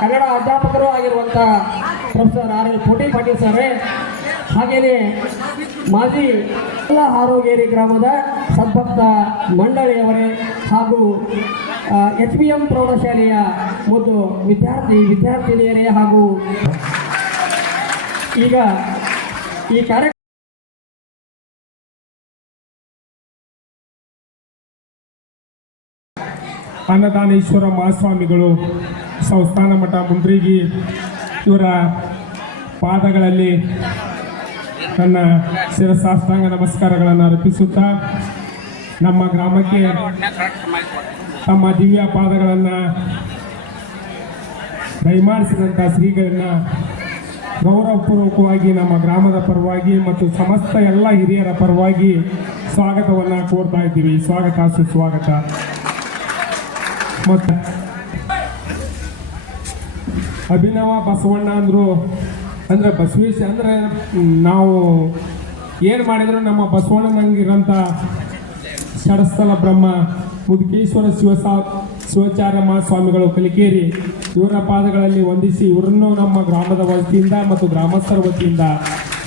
ಕನ್ನಡ ಅಧ್ಯಾಪಕರು ಆಗಿರುವಂಥ professor RL ಕೋಟಿ ಪಾಟೀಲ್ ಸರ್, ಹಾಗೆಯೇ ಮಾಜಿ ಹಾರೋಗೇರಿ ಗ್ರಾಮದ ಸದ್ಭಕ್ತ ಮಂಡಳಿಯವರೇ ಹಾಗೂ HBM ಪ್ರೌಢಶಾಲೆಯ ಒಂದು ವಿದ್ಯಾರ್ಥಿನಿಯರೇ ಹಾಗೂ ಈಗ ಈ ಕಾರ್ಯಕ್ರಮ ಅನ್ನದಾನೇಶ್ವರ ಮಹಾಸ್ವಾಮಿಗಳು ಸಂಸ್ಥಾನ ಮಠ ಮುಂಡ್ರಿಗಿ ಇವರ ಪಾದಗಳಲ್ಲಿ ನನ್ನ ಶಿರಸಾಷ್ಟಾಂಗ ನಮಸ್ಕಾರಗಳನ್ನು ಅರ್ಪಿಸುತ್ತಾ ನಮ್ಮ ಗ್ರಾಮಕ್ಕೆ ತಮ್ಮ ದಿವ್ಯ ಪಾದಗಳನ್ನು ದಯಮಾಡಿಸಿದಂಥ ಶ್ರೀಗಳನ್ನ ಗೌರವಪೂರ್ವಕವಾಗಿ ನಮ್ಮ ಗ್ರಾಮದ ಪರವಾಗಿ ಮತ್ತು ಸಮಸ್ತ ಎಲ್ಲ ಹಿರಿಯರ ಪರವಾಗಿ ಸ್ವಾಗತವನ್ನು ಕೋರ್ತಾ ಇದ್ದೀವಿ. ಸ್ವಾಗತ ಸುಸ್ವಾಗತ. ಮತ್ತು ಅಭಿನವ ಬಸವಣ್ಣ ಅಂದರೆ ಬಸವೇಶ ಅಂದರೆ ನಾವು ಏನು ಮಾಡಿದ್ರು ನಮ್ಮ ಬಸವಣ್ಣನಂಗಿರೋಂಥ ಷಡಸ್ಥಲ ಬ್ರಹ್ಮ ಮುದುಕೇಶ್ವರ ಶಿವಾಚಾರ್ಯ ಮಹಾಸ್ವಾಮಿಗಳು ಕಲಿಕೇರಿ ಇವರ ಪಾದಗಳಲ್ಲಿ ವಂದಿಸಿ ಇವರನ್ನು ನಮ್ಮ ಗ್ರಾಮದ ವತಿಯಿಂದ ಮತ್ತು ಗ್ರಾಮಸ್ಥರ ವತಿಯಿಂದ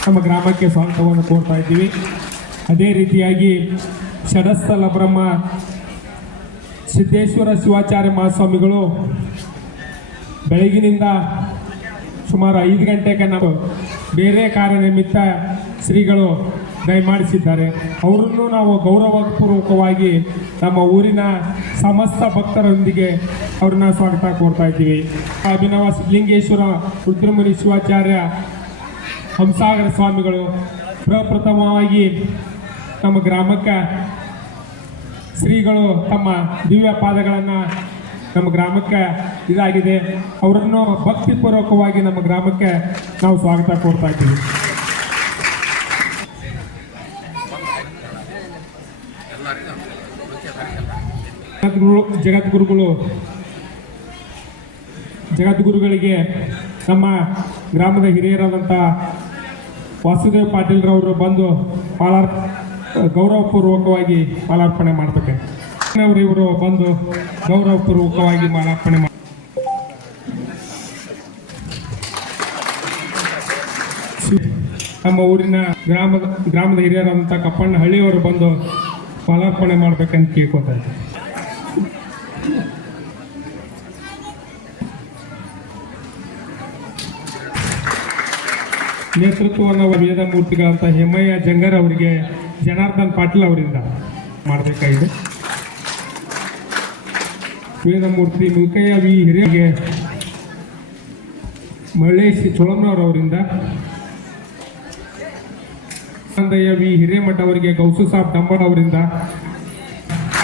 ನಮ್ಮ ಗ್ರಾಮಕ್ಕೆ ಸ್ವಾಗತವನ್ನು ಕೋರ್ತಾ ಇದ್ದೀವಿ. ಅದೇ ರೀತಿಯಾಗಿ ಷಡಸ್ಥಲ ಬ್ರಹ್ಮ ಸಿದ್ದೇಶ್ವರ ಶಿವಾಚಾರ್ಯ ಮಹಾಸ್ವಾಮಿಗಳು ಬೆಳಗಿನಿಂದ ಸುಮಾರು 5 ಗಂಟೆಗೆ ನಾವು ಬೇರೆ ಕಾರ್ಯನಿಮಿತ್ತ ಶ್ರೀಗಳು ದಯಮಾಡಿಸಿದ್ದಾರೆ. ಅವರನ್ನು ನಾವು ಗೌರವಪೂರ್ವಕವಾಗಿ ನಮ್ಮ ಊರಿನ ಸಮಸ್ತ ಭಕ್ತರೊಂದಿಗೆ ಅವ್ರನ್ನ ಸ್ವಾಗತ ಕೋರ್ತಾ ಇದ್ದೀವಿ. ಅಭಿನವ ಸಿದ್ಧಲಿಂಗೇಶ್ವರ ರುದ್ರಮುನಿ ಶಿವಾಚಾರ್ಯ ಹಂಸಾಗರ ಸ್ವಾಮಿಗಳು ಪ್ರಪ್ರಥಮವಾಗಿ ನಮ್ಮ ಗ್ರಾಮಕ್ಕೆ ಶ್ರೀಗಳು ತಮ್ಮ ದಿವ್ಯ ಪಾದಗಳನ್ನು ನಮ್ಮ ಗ್ರಾಮಕ್ಕೆ ಇದಾಗಿದೆ. ಅವರನ್ನು ಭಕ್ತಿಪೂರ್ವಕವಾಗಿ ನಮ್ಮ ಗ್ರಾಮಕ್ಕೆ ನಾವು ಸ್ವಾಗತ ಕೋರ್ತಾ ಇದ್ದೀವಿ. ಜಗದ್ಗುರುಗಳಿಗೆ ನಮ್ಮ ಗ್ರಾಮದ ಹಿರಿಯರಾದಂಥ ವಾಸುದೇವ್ ಪಾಟೀಲ್ರವರು ಬಂದು ಗೌರವಪೂರ್ವಕವಾಗಿ ಮಾಲಾರ್ಪಣೆ ಮಾಡ್ತಾರೆ. ಇವರು ಬಂದು ಗೌರವಪೂರ್ವಕವಾಗಿ ಮಾಲಾರ್ಪಣೆ ನಮ್ಮ ಊರಿನ ಗ್ರಾಮದ ಹಿರಿಯರಾದಂಥ ಕಪ್ಪಣ್ಣ ಹಳ್ಳಿಯವರು ಬಂದು ಮಾಲಾರ್ಪಣೆ ಮಾಡ್ಬೇಕಂತ ಕೇಳ್ಕೊತಾ ಇದ್ದಾರೆ. ನೇತೃತ್ವವನ್ನು ವೇದ ಮೂರ್ತಿಗಳಂತ ಹೇಮಯ್ಯ ಜಂಗರ್ ಅವರಿಗೆ ಜನಾರ್ದನ್ ಪಾಟೀಲ್ ಅವರಿಂದ ಮಾಡಬೇಕಾಗಿದೆ. ವೇದಮೂರ್ತಿ ಮುಲ್ಕಯ್ಯ ವಿ ಹಿರಿಯಗೆ ಮಳ್ಳೇಶ್ ಚೋಳಮ್ನವರವರಿಂದ, ಆನಂದಯ್ಯ ವಿ ಹಿರೇಮಠ ಅವರಿಗೆ ಗೌಸು ಸಾಬ್ ಡಂಬರ್ ಅವರಿಂದ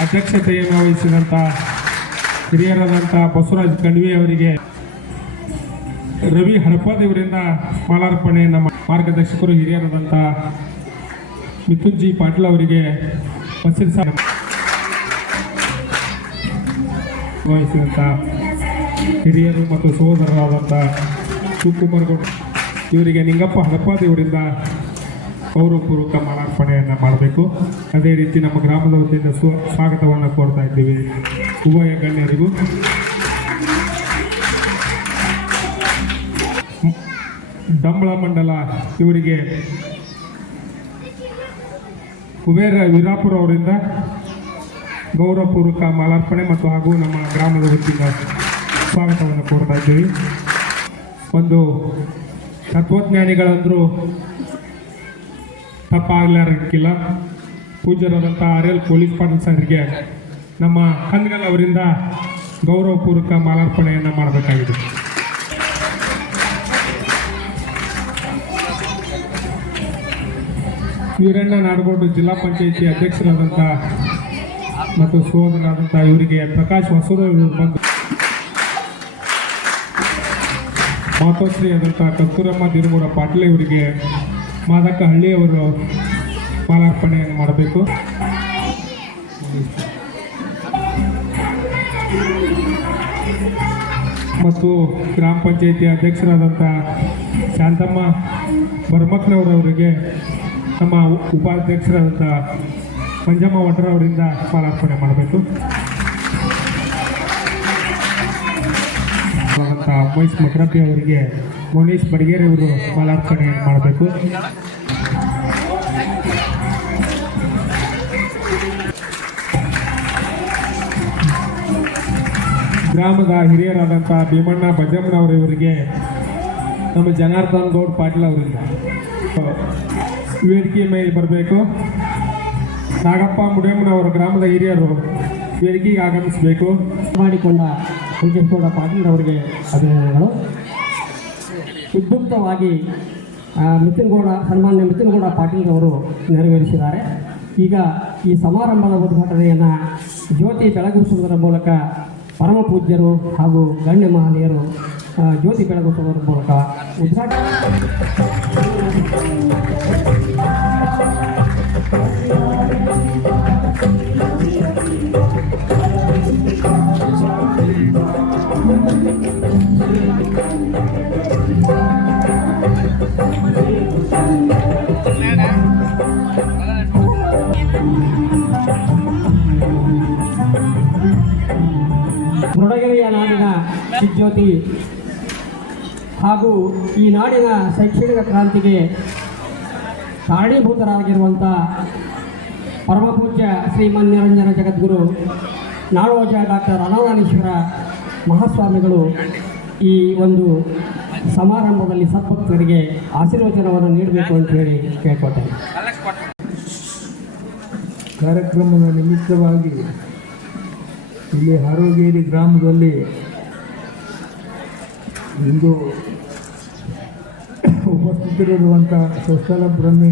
ಅಧ್ಯಕ್ಷತೆಯನ್ನು ವಹಿಸಿದಂಥ ಹಿರಿಯರಾದಂಥ ಬಸವರಾಜ್ ಕಣ್ವಿ ಅವರಿಗೆ, ರವಿ ಹಡಪದ್ ಇವರಿಂದ ಮಾಲಾರ್ಪಣೆ, ನಮ್ಮ ಮಾರ್ಗದರ್ಶಕರು ಹಿರಿಯರಾದಂಥ ಮಿಥುನ್ಜಿ ಪಾಟೀಲ್ ಅವರಿಗೆ ವಹಿಸಿದಂಥ ಹಿರಿಯರು ಮತ್ತು ಸಹೋದರರಾದಂಥ ಶಿವಕುಮಾರ್ ಗೌಡ ಇವರಿಗೆ ನಿಂಗಪ್ಪ ಹಡಪದ್ ಇವರಿಂದ ಗೌರವಪೂರ್ವಕ ಮಾಲಾರ್ಪಣೆಯನ್ನು ಮಾಡಬೇಕು. ಅದೇ ರೀತಿ ನಮ್ಮ ಗ್ರಾಮದ ವತಿಯಿಂದ ಸ್ವಾಗತವನ್ನು ಕೋರ್ತಾ ಇದ್ದೀವಿ ಉಭಯ ಗಣ್ಯರಿಗೂ. ಡಂಬಳ ಮಂಡಲ ಇವರಿಗೆ ಕುಬೇರ ವೀರಾಪುರ ಅವರಿಂದ ಗೌರವಪೂರ್ವಕ ಮಾಲಾರ್ಪಣೆ ಮತ್ತು ಹಾಗೂ ನಮ್ಮ ಗ್ರಾಮದ ವತಿಯಿಂದ ಸ್ವಾಗತವನ್ನು ಕೋರ್ತಾ ಇದ್ದೀವಿ. ಒಂದು ತತ್ವಜ್ಞಾನಿಗಳಂದರೂ ತಪ್ಪಾಗಲಾರಕ್ಕಿಲ್ಲ. ಪೂಜ್ಯರಾದಂಥ RL ಪೊಲೀಸ್ ಪಾಟೀಲ್ ಸಾರಿಗೆ ನಮ್ಮ ಕಂದಗಲ್ ಅವರಿಂದ ಗೌರವಪೂರ್ವಕ ಮಾಲಾರ್ಪಣೆಯನ್ನು ಮಾಡಬೇಕಾಗಿದೆ. ವೀರಣ್ಣ ನಾಡಗೌಡ ಜಿಲ್ಲಾ ಪಂಚಾಯಿತಿ ಅಧ್ಯಕ್ಷರಾದಂಥ ಮತ್ತು ಸಹೋದರರಾದಂಥ ಇವರಿಗೆ ಪ್ರಕಾಶ್ ಹೊಸೂರು ಬಂದು ಮಾತೋಶ್ರೀ ಆದಂಥ ಕಸ್ತೂರಮ್ಮ ದಿನಮೂಡ ಪಾಟೀಲ್ ಇವರಿಗೆ ಮಾದಕ್ಕ ಹಳ್ಳಿಯವರು ಮಾಲಾರ್ಪಣೆಯನ್ನು ಮಾಡಬೇಕು. ಮತ್ತು ಗ್ರಾಮ ಪಂಚಾಯಿತಿ ಅಧ್ಯಕ್ಷರಾದಂಥ ಶಾಂತಮ್ಮ ಬರ್ಮಕ್ನವರವರಿಗೆ ನಮ್ಮ ಉಪಾಧ್ಯಕ್ಷರಾದಂಥ ಮಂಜಮ್ಮ ವಟ್ರ ಅವರಿಂದ ಮಾಲಾರ್ಪಣೆ ಮಾಡಬೇಕು. ಮಹೇಶ್ ಮಕ್ರಪ್ಪಿ ಅವರಿಗೆ ಮೌನೇಶ್ ಬಡಗೇರಿ ಅವರು ಮಾಲಾರ್ಪಣೆ ಮಾಡಬೇಕು. ಗ್ರಾಮದ ಹಿರಿಯರಾದಂಥ ಭೀಮಣ್ಣ ಬಜಮ್ಮನವರಿಗೆ ನಮ್ಮ ಜನಾರ್ದನ್ ಗೌಡ್ ಪಾಟೀಲ್ ಅವರಿಂದ ವೇದಿಕೆ ಮೇಲೆ ಬರಬೇಕು. ನಾಗಪ್ಪ ಮುಡಿಯಮ್ಮನವರು ಗ್ರಾಮದ ಹಿರಿಯರು ವೇದಿಕೆಗೆ ಆಗಮಿಸಬೇಕು. ಮಾಡಿಕೊಂಡ ಹುಂಚೇಗೌಡ ಪಾಟೀಲ್ ಅವರಿಗೆ ಅಭಿನಂದನೆಗಳು. ಉದ್ಯುಕ್ತವಾಗಿ ಸನ್ಮಾನ್ಯ ಮಿಥುನಗೌಡ ಪಾಟೀಲ್ ಅವರು ನೆರವೇರಿಸಿದ್ದಾರೆ. ಈಗ ಈ ಸಮಾರಂಭದ ಉದ್ಘಾಟನೆಯನ್ನು ಜ್ಯೋತಿ ಬೆಳಗಿಸುವುದರ ಮೂಲಕ ಪರಮ ಪೂಜ್ಯರು ಹಾಗೂ ಗಣ್ಯ ಮಹನೀಯರು ಜ್ಯೋತಿ ಬೆಳಗಿಸುವುದರ ಮೂಲಕ ಉದ್ಘಾಟನೆ. ಕೊಡಗೆರೆಯ ನಾಡಿನ ಚಿಜ್ಯೋತಿ ಹಾಗೂ ಈ ನಾಡಿನ ಶೈಕ್ಷಣಿಕ ಕ್ರಾಂತಿಗೆ ಕಾರಣೀಭೂತರಾಗಿರುವಂಥ ಪರಮಪೂಜ್ಯ ಶ್ರೀಮನ್ ನಿರಂಜನ ಜಗದ್ಗುರು ನಾಡೋಜ ಡಾಕ್ಟರ್ ಅನಾದಾನೇಶ್ವರ ಮಹಾಸ್ವಾಮಿಗಳು ಈ ಒಂದು ಸಮಾರಂಭದಲ್ಲಿ ಸದ್ಭಕ್ತರಿಗೆ ಆಶೀರ್ವಚನವನ್ನು ನೀಡಬೇಕು ಅಂತ ಹೇಳಿ ಕೇಳ್ಕೊಟ್ಟೆ. ಕಾರ್ಯಕ್ರಮದ ನಿಮಿತ್ತವಾಗಿ ಇಲ್ಲಿ ಹಾರೋಗೇರಿ ಗ್ರಾಮದಲ್ಲಿ ಇಂದು ಉಪಸ್ಥಿತರಿರುವಂಥ ಸ್ವಸ್ಥಲ ಬ್ರಹ್ಮಿ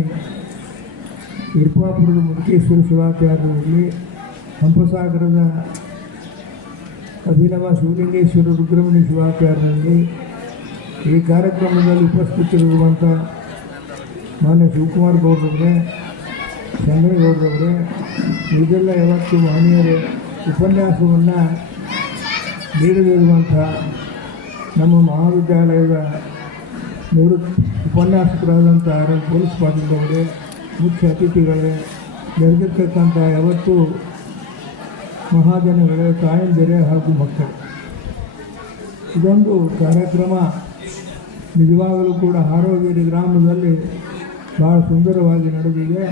ಇರ್ಪಾಪುರದ ಮುರುಕೇಶ್ವರ ಶಿವಾಚಾರ್ಯರಲ್ಲಿ, ಹಂಪಸಾಗರದ ಅಭಿನವ ಶಿವಲಿಂಗೇಶ್ವರ ರುದ್ರಮಣಿ ಶಿವಾಚಾರ್ಯರಲ್ಲಿ, ಈ ಕಾರ್ಯಕ್ರಮದಲ್ಲಿ ಉಪಸ್ಥಿತರಿರುವಂಥ ಮಾನ್ಯ ಶಿವಕುಮಾರ್ ಗೌಡ್ರವರೇ, ಚಂದ್ರೇಗೌಡರವರೇ, ಇದೆಲ್ಲ ಯಾವತ್ತು ಮಹನೀಯರೇ ಉಪನ್ಯಾಸವನ್ನು ನೀಡಲಿರುವಂಥ ನಮ್ಮ ಮಹಾವಿದ್ಯಾಲಯದ ನಿವೃತ್ತ ಉಪನ್ಯಾಸಕರಾದಂಥ ಪೊಲೀಸ್ ಪಾಟೀಲ್ರವರೇ, ಮುಖ್ಯ ಅತಿಥಿಗಳೇ, ಬೆಳೆದಿರ್ತಕ್ಕಂಥ ಯಾವತ್ತು ಮಹಾಜನಗಳೇ, ತಾಯಂದಿರೇ ಹಾಗೂ ಮಕ್ಕಳು, ಇದೊಂದು ಕಾರ್ಯಕ್ರಮ ನಿಜವಾಗಲೂ ಕೂಡ ಹಾರೋಗೇರಿ ಗ್ರಾಮದಲ್ಲಿ ಭಾಳ ಸುಂದರವಾಗಿ ನಡೆದಿದೆ.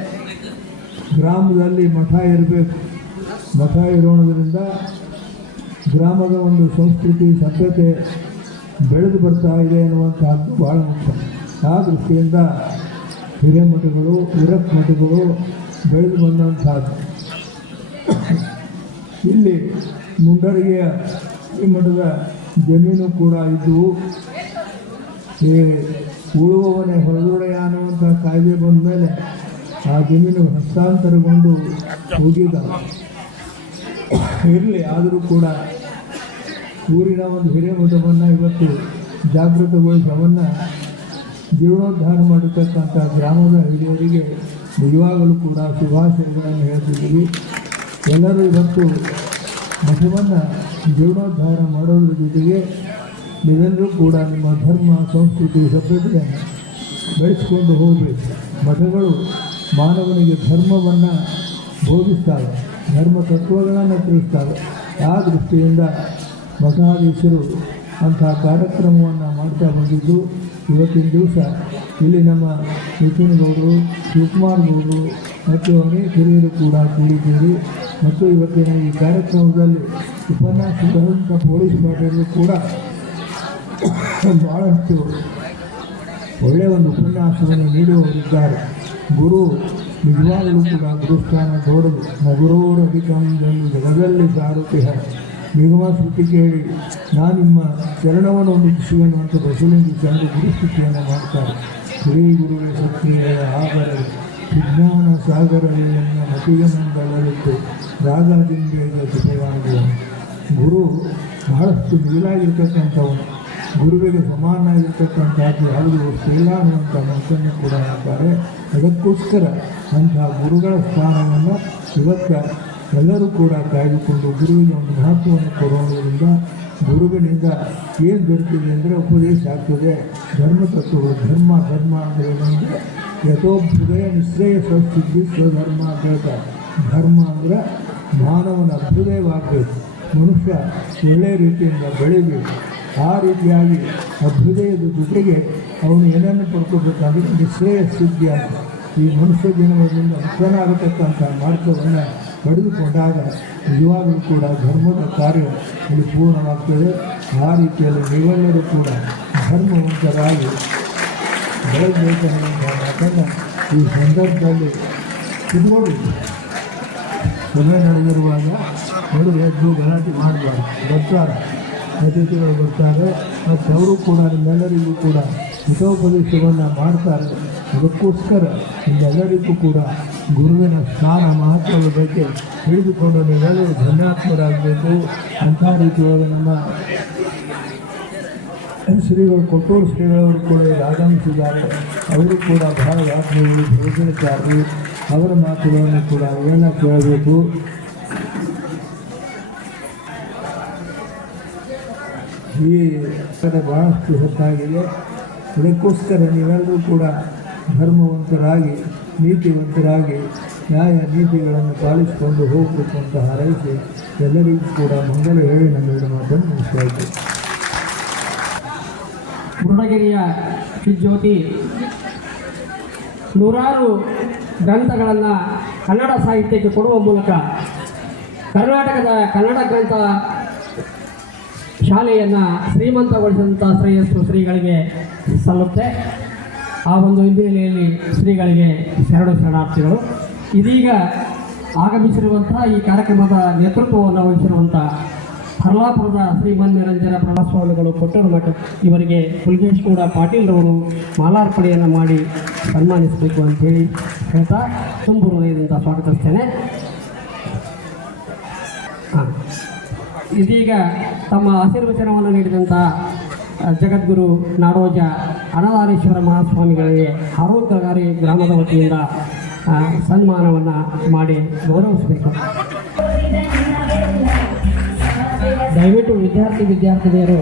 ಗ್ರಾಮದಲ್ಲಿ ಮಠ ಇರಬೇಕು, ಮಠ ಇರೋಣದ್ರಿಂದ ಗ್ರಾಮದ ಒಂದು ಸಂಸ್ಕೃತಿ ಸಭ್ಯತೆ ಬೆಳೆದು ಬರ್ತಾ ಇದೆ ಅನ್ನುವಂಥದ್ದು ಭಾಳ ಮುಖ್ಯ. ಆ ದೃಷ್ಟಿಯಿಂದ ಹಿರೇಮಠಗಳು, ವಿರಕ್ತ ಮಠಗಳು ಬೆಳೆದು ಬಂದಂಥದ್ದು. ಇಲ್ಲಿ ಮುಂಡರಿಗೆಯ ಈ ಮಠದ ಜಮೀನು ಕೂಡ ಇದ್ದವು. ಈ ಉಳುವವನೇ ಹೊರದೊಡೆಯ ಅನ್ನುವಂಥ ಕಾಯ್ದೆ ಬಂದ ಮೇಲೆ ಆ ಜಮೀನು ಹಸ್ತಾಂತರಗೊಂಡು ಹೋಗಿದ್ದಾವೆ. ಇರಲಿ, ಆದರೂ ಕೂಡ ಊರಿನ ಒಂದು ಹಿರೇಮಠವನ್ನು ಇವತ್ತು ಜಾಗೃತಗೊಳಿಸಿ ಅವನ್ನು ಜೀರ್ಣೋದ್ಧಾರ ಮಾಡಿರ್ತಕ್ಕಂಥ ಗ್ರಾಮದ ಹಿರಿಯರಿಗೆ ನಿಜವಾಗಲೂ ಕೂಡ ಶುಭಾಶಯಗಳನ್ನು ಹೇಳ್ತಿದ್ದೀವಿ. ಎಲ್ಲರೂ ಇವತ್ತು ಮಠವನ್ನು ಜೀರ್ಣೋದ್ಧಾರ ಮಾಡೋದ್ರ ಜೊತೆಗೆ ನೀವೆಲ್ಲರೂ ಕೂಡ ನಿಮ್ಮ ಧರ್ಮ, ಸಂಸ್ಕೃತಿ, ಸಭ್ಯತೆಯನ್ನು ಬೆಳೆಸ್ಕೊಂಡು ಹೋಗಬೇಕು. ಮಠಗಳು ಮಾನವನಿಗೆ ಧರ್ಮವನ್ನು ಬೋಧಿಸ್ತವೆ, ಧರ್ಮ ತತ್ವಗಳನ್ನು ತಿಳಿಸ್ತವೆ. ಆ ದೃಷ್ಟಿಯಿಂದ ಮಠಾಧೀಶರು ಅಂಥ ಕಾರ್ಯಕ್ರಮವನ್ನು ಮಾಡ್ತಾ ಬಂದಿದ್ದು, ಇವತ್ತಿನ ದಿವಸ ಇಲ್ಲಿ ನಮ್ಮ ಮಿಥುನಗೌಡರು, ಶಿವಕುಮಾರ್ ಗೌಡರು ಮತ್ತು ಅನೇಕ ಹಿರಿಯರು ಕೂಡ ಕೂಡಿದ್ದೀರಿ. ಮತ್ತು ಇವತ್ತಿನ ಈ ಕಾರ್ಯಕ್ರಮದಲ್ಲಿ ಉಪನ್ಯಾಸಕರಂಥ ಪೊಲೀಸ್ ಪಾಟೀಲರು ಕೂಡ ಭಾಳಷ್ಟು ಒಳ್ಳೆಯ ಒಂದು ಉಪನ್ಯಾಸವನ್ನು ನೀಡುವವರಿದ್ದಾರೆ. ಗುರು ನಿಜವಾಗಲೂ ಕೂಡ ಗುರುಸ್ಥಾನ ದೊಡ್ಡದು. ನಗುರೋರಧಿಕಂದನ್ನು ಜಗದಲ್ಲಿ ಸಾರುತ್ತಿಹ ನಿಗಮ ಶ್ರುತಿ ಕೇಳಿ ನಾನು ನಿಮ್ಮ ಚರಣವನ್ನು ಮುಗಿಸುವೆನು ಅಂತ ಬಸವಲಿಂಗ ಚಂದ್ರ ಗುರುಸ್ಥಿತಿಯನ್ನು ಮಾಡ್ತಾರೆ. ಶ್ರೀ ಗುರುವೇ ಸಕ್ರಿಯ ಆಗರಲಿ ವಿಜ್ಞಾನ ಸಾಗರಲಿಯನ್ನು ಮತಿಗೆ ಮಂಡಲವಿತ್ತು ರಾಗದಿಂದೇದ ಜೊತೆಯಾಗುವ. ಗುರು ಬಹಳಷ್ಟು ಮಿಗಿಲಾಗಿರ್ತಕ್ಕಂಥವನು. ಗುರುವಿಗೆ ಸಮಾನವಾಗಿರ್ತಕ್ಕಂಥದ್ದು ಯಾವುದು ವಸ್ತು ಅನ್ನುವಂಥ ಮಾತನ್ನು ಕೂಡ ಹೇಳ್ತಾರೆ. ಅದಕ್ಕೋಸ್ಕರ ಅಂಥ ಗುರುಗಳ ಸ್ಥಾನವನ್ನು ಇವತ್ತು ಎಲ್ಲರೂ ಕೂಡ ಕಾಯ್ದುಕೊಂಡು ಗುರುವಿಗೆ ಒಂದು ಮಹತ್ವವನ್ನು ಕೊಡೋದ್ರಿಂದ ಗುರುವಿನಿಂದ ಏನು ದೊರಕಿದೆ ಅಂದರೆ ಉಪದೇಶ ಆಗ್ತದೆ. ಧರ್ಮತತ್ವಗಳು ಧರ್ಮ ಅಂದರೆ ಯಥೋಭ್ಯುದಯ ನಿಶ್ಚಯ ಸ್ವಸ್ಥಿತಿ ಸ್ವಧರ್ಮ ಅಂತ ಹೇಳ್ತಾರೆ. ಧರ್ಮ ಅಂದರೆ ಮಾನವನ ಅಭ್ಯುದಯವಾಗಬೇಕು, ಮನುಷ್ಯ ಒಳ್ಳೆಯ ರೀತಿಯಿಂದ ಬೆಳಿಬೇಕು. ಆ ರೀತಿಯಾಗಿ ಅಭ್ಯುದಯದ ಜೊತೆಗೆ ಅವನು ಏನನ್ನು ಪಡ್ಕೋಬೇಕಾದ್ರೆ ನಿಶ್ರೇಯ ಸಿದ್ಧಿ ಅಂತ ಈ ಮನುಷ್ಯ ಜನ್ಮದಿಂದ ಮುಕ್ತನಾಗತಕ್ಕಂಥ ಮಾರ್ಗವನ್ನು ಪಡೆದುಕೊಂಡಾಗ ನಿಜವಾಗಲೂ ಕೂಡ ಧರ್ಮದ ಕಾರ್ಯ ಇಲ್ಲಿ ಪೂರ್ಣವಾಗ್ತದೆ. ಆ ರೀತಿಯಲ್ಲಿ ನೀವೆಲ್ಲರೂ ಕೂಡ ಧರ್ಮವಂತರಾಗಿ ಬೆಳಗಬೇಕನ್ನುವಂಥ ಮಾತನ್ನು ಈ ಸಂದರ್ಭದಲ್ಲಿ ತಿಳ್ಕೊಂಡು ಸಭೆ ನಡೆದಿರುವಾಗ ಹೊರಗೆ ಎದ್ದು ಗಲಾಟೆ ಮಾಡಬಾರ್ದು. ಬರ್ತಾರೆ ಅತಿಥಿಗಳು ಬರ್ತಾರೆ ಮತ್ತು ಅವರು ಕೂಡ ನಿಮ್ಮೆಲ್ಲರಿಗೂ ಕೂಡ ಹಿತೋಪದೇಶವನ್ನು ಮಾಡ್ತಾರೆ. ಅದಕ್ಕೋಸ್ಕರ ನಿಮ್ಮೆಲ್ಲರಿಗೂ ಕೂಡ ಗುರುವಿನ ಸ್ಥಾನ ಮಹತ್ವದ ಬಗ್ಗೆ ತಿಳಿದುಕೊಂಡು ನೀವೆಲ್ಲರೂ ಧನ್ಯಾತ್ಮರಾಗಬೇಕು. ಅಂಥ ರೀತಿಯಾಗಿ ನಮ್ಮ ಶ್ರೀಗಳು ಕೊಟ್ಟೂರು ಶ್ರೀಗಳವರು ಕೂಡ ಇಲ್ಲಿ ಆಗಮಿಸಿದ್ದಾರೆ. ಅವರು ಕೂಡ ಬಹಳ ಆತ್ಮೀಯಗಳು ಪ್ರಯೋಜನಕಾರರು. ಅವರ ಮಾತುಗಳನ್ನು ಕೂಡ ಅವೆಲ್ಲ ಕೇಳಬೇಕು. ಈ ಕಡೆ ಬಹಳಷ್ಟು ಹೊತ್ತಾಗಿದೆ. ಅದಕ್ಕೋಸ್ಕರ ನೀವೆಲ್ಲರೂ ಕೂಡ ಧರ್ಮವಂತರಾಗಿ ನೀತಿವಂತರಾಗಿ ನ್ಯಾಯ ನೀತಿಗಳನ್ನು ಪಾಲಿಸಿಕೊಂಡು ಹೋಗಬೇಕು ಅಂತ ಹಾರೈಸಿ ಎಲ್ಲರಿಗೂ ಕೂಡ ಮಂಗಲ ಹೇಳಿ ನಮ್ಮೆರಡು ಮಾತನ್ನು ಮುಗಿಸ್ತಾಯಿತು. ಬುರುಡಗಿರಿಯ ಜ್ಯೋತಿ ನೂರಾರು ಗ್ರಂಥಗಳನ್ನು ಕನ್ನಡ ಸಾಹಿತ್ಯಕ್ಕೆ ಕೊಡುವ ಮೂಲಕ ಕರ್ನಾಟಕದ ಕನ್ನಡ ಗ್ರಂಥ ಶಾಲೆಯನ್ನು ಶ್ರೀಮಂತಗೊಳಿಸಿದಂಥ ಶ್ರೇಯಸ್ಸು ಶ್ರೀಗಳಿಗೆ ಸಲ್ಲುತ್ತೆ. ಆ ಒಂದು ಹಿನ್ನೆಲೆಯಲ್ಲಿ ಶ್ರೀಗಳಿಗೆ ಶರಣಾರ್ಥಿಗಳು. ಇದೀಗ ಆಗಮಿಸಿರುವಂಥ ಈ ಕಾರ್ಯಕ್ರಮದ ನೇತೃತ್ವವನ್ನು ವಹಿಸಿರುವಂಥ ಹರ್ಲಾಪುರದ ಶ್ರೀಮನ್ ನಿರಂಜನ ಪ್ರಭಾಸ್ವಾಮಿಗಳು ಕೊಟ್ಟೂರು ಮಠ ಇವರಿಗೆ ಪುಲ್ಗೇಶ್ ಕೂಡ ಪಾಟೀಲ್ರವರು ಮಾಲಾರ್ಪಣೆಯನ್ನು ಮಾಡಿ ಸನ್ಮಾನಿಸಬೇಕು ಅಂತೇಳಿ ಹೇಳ್ತಾ ತುಂಬು ಹೃದಯದಿಂದ ಸ್ವಾಗತಿಸ್ತೇನೆ. ಇದೀಗ ತಮ್ಮ ಆಶೀರ್ವಚನವನ್ನು ನೀಡಿದಂಥ ಜಗದ್ಗುರು ನಾಡೋಜ ಅನಲಾರೇಶ್ವರ ಮಹಾಸ್ವಾಮಿಗಳಿಗೆ ಆರೋಗ್ಯಕಾರಿ ಗ್ರಾಮದ ವತಿಯಿಂದ ಸನ್ಮಾನವನ್ನು ಮಾಡಿ ಗೌರವಿಸಬೇಕು. ದಯವಿಟ್ಟು ವಿದ್ಯಾರ್ಥಿನಿಯರು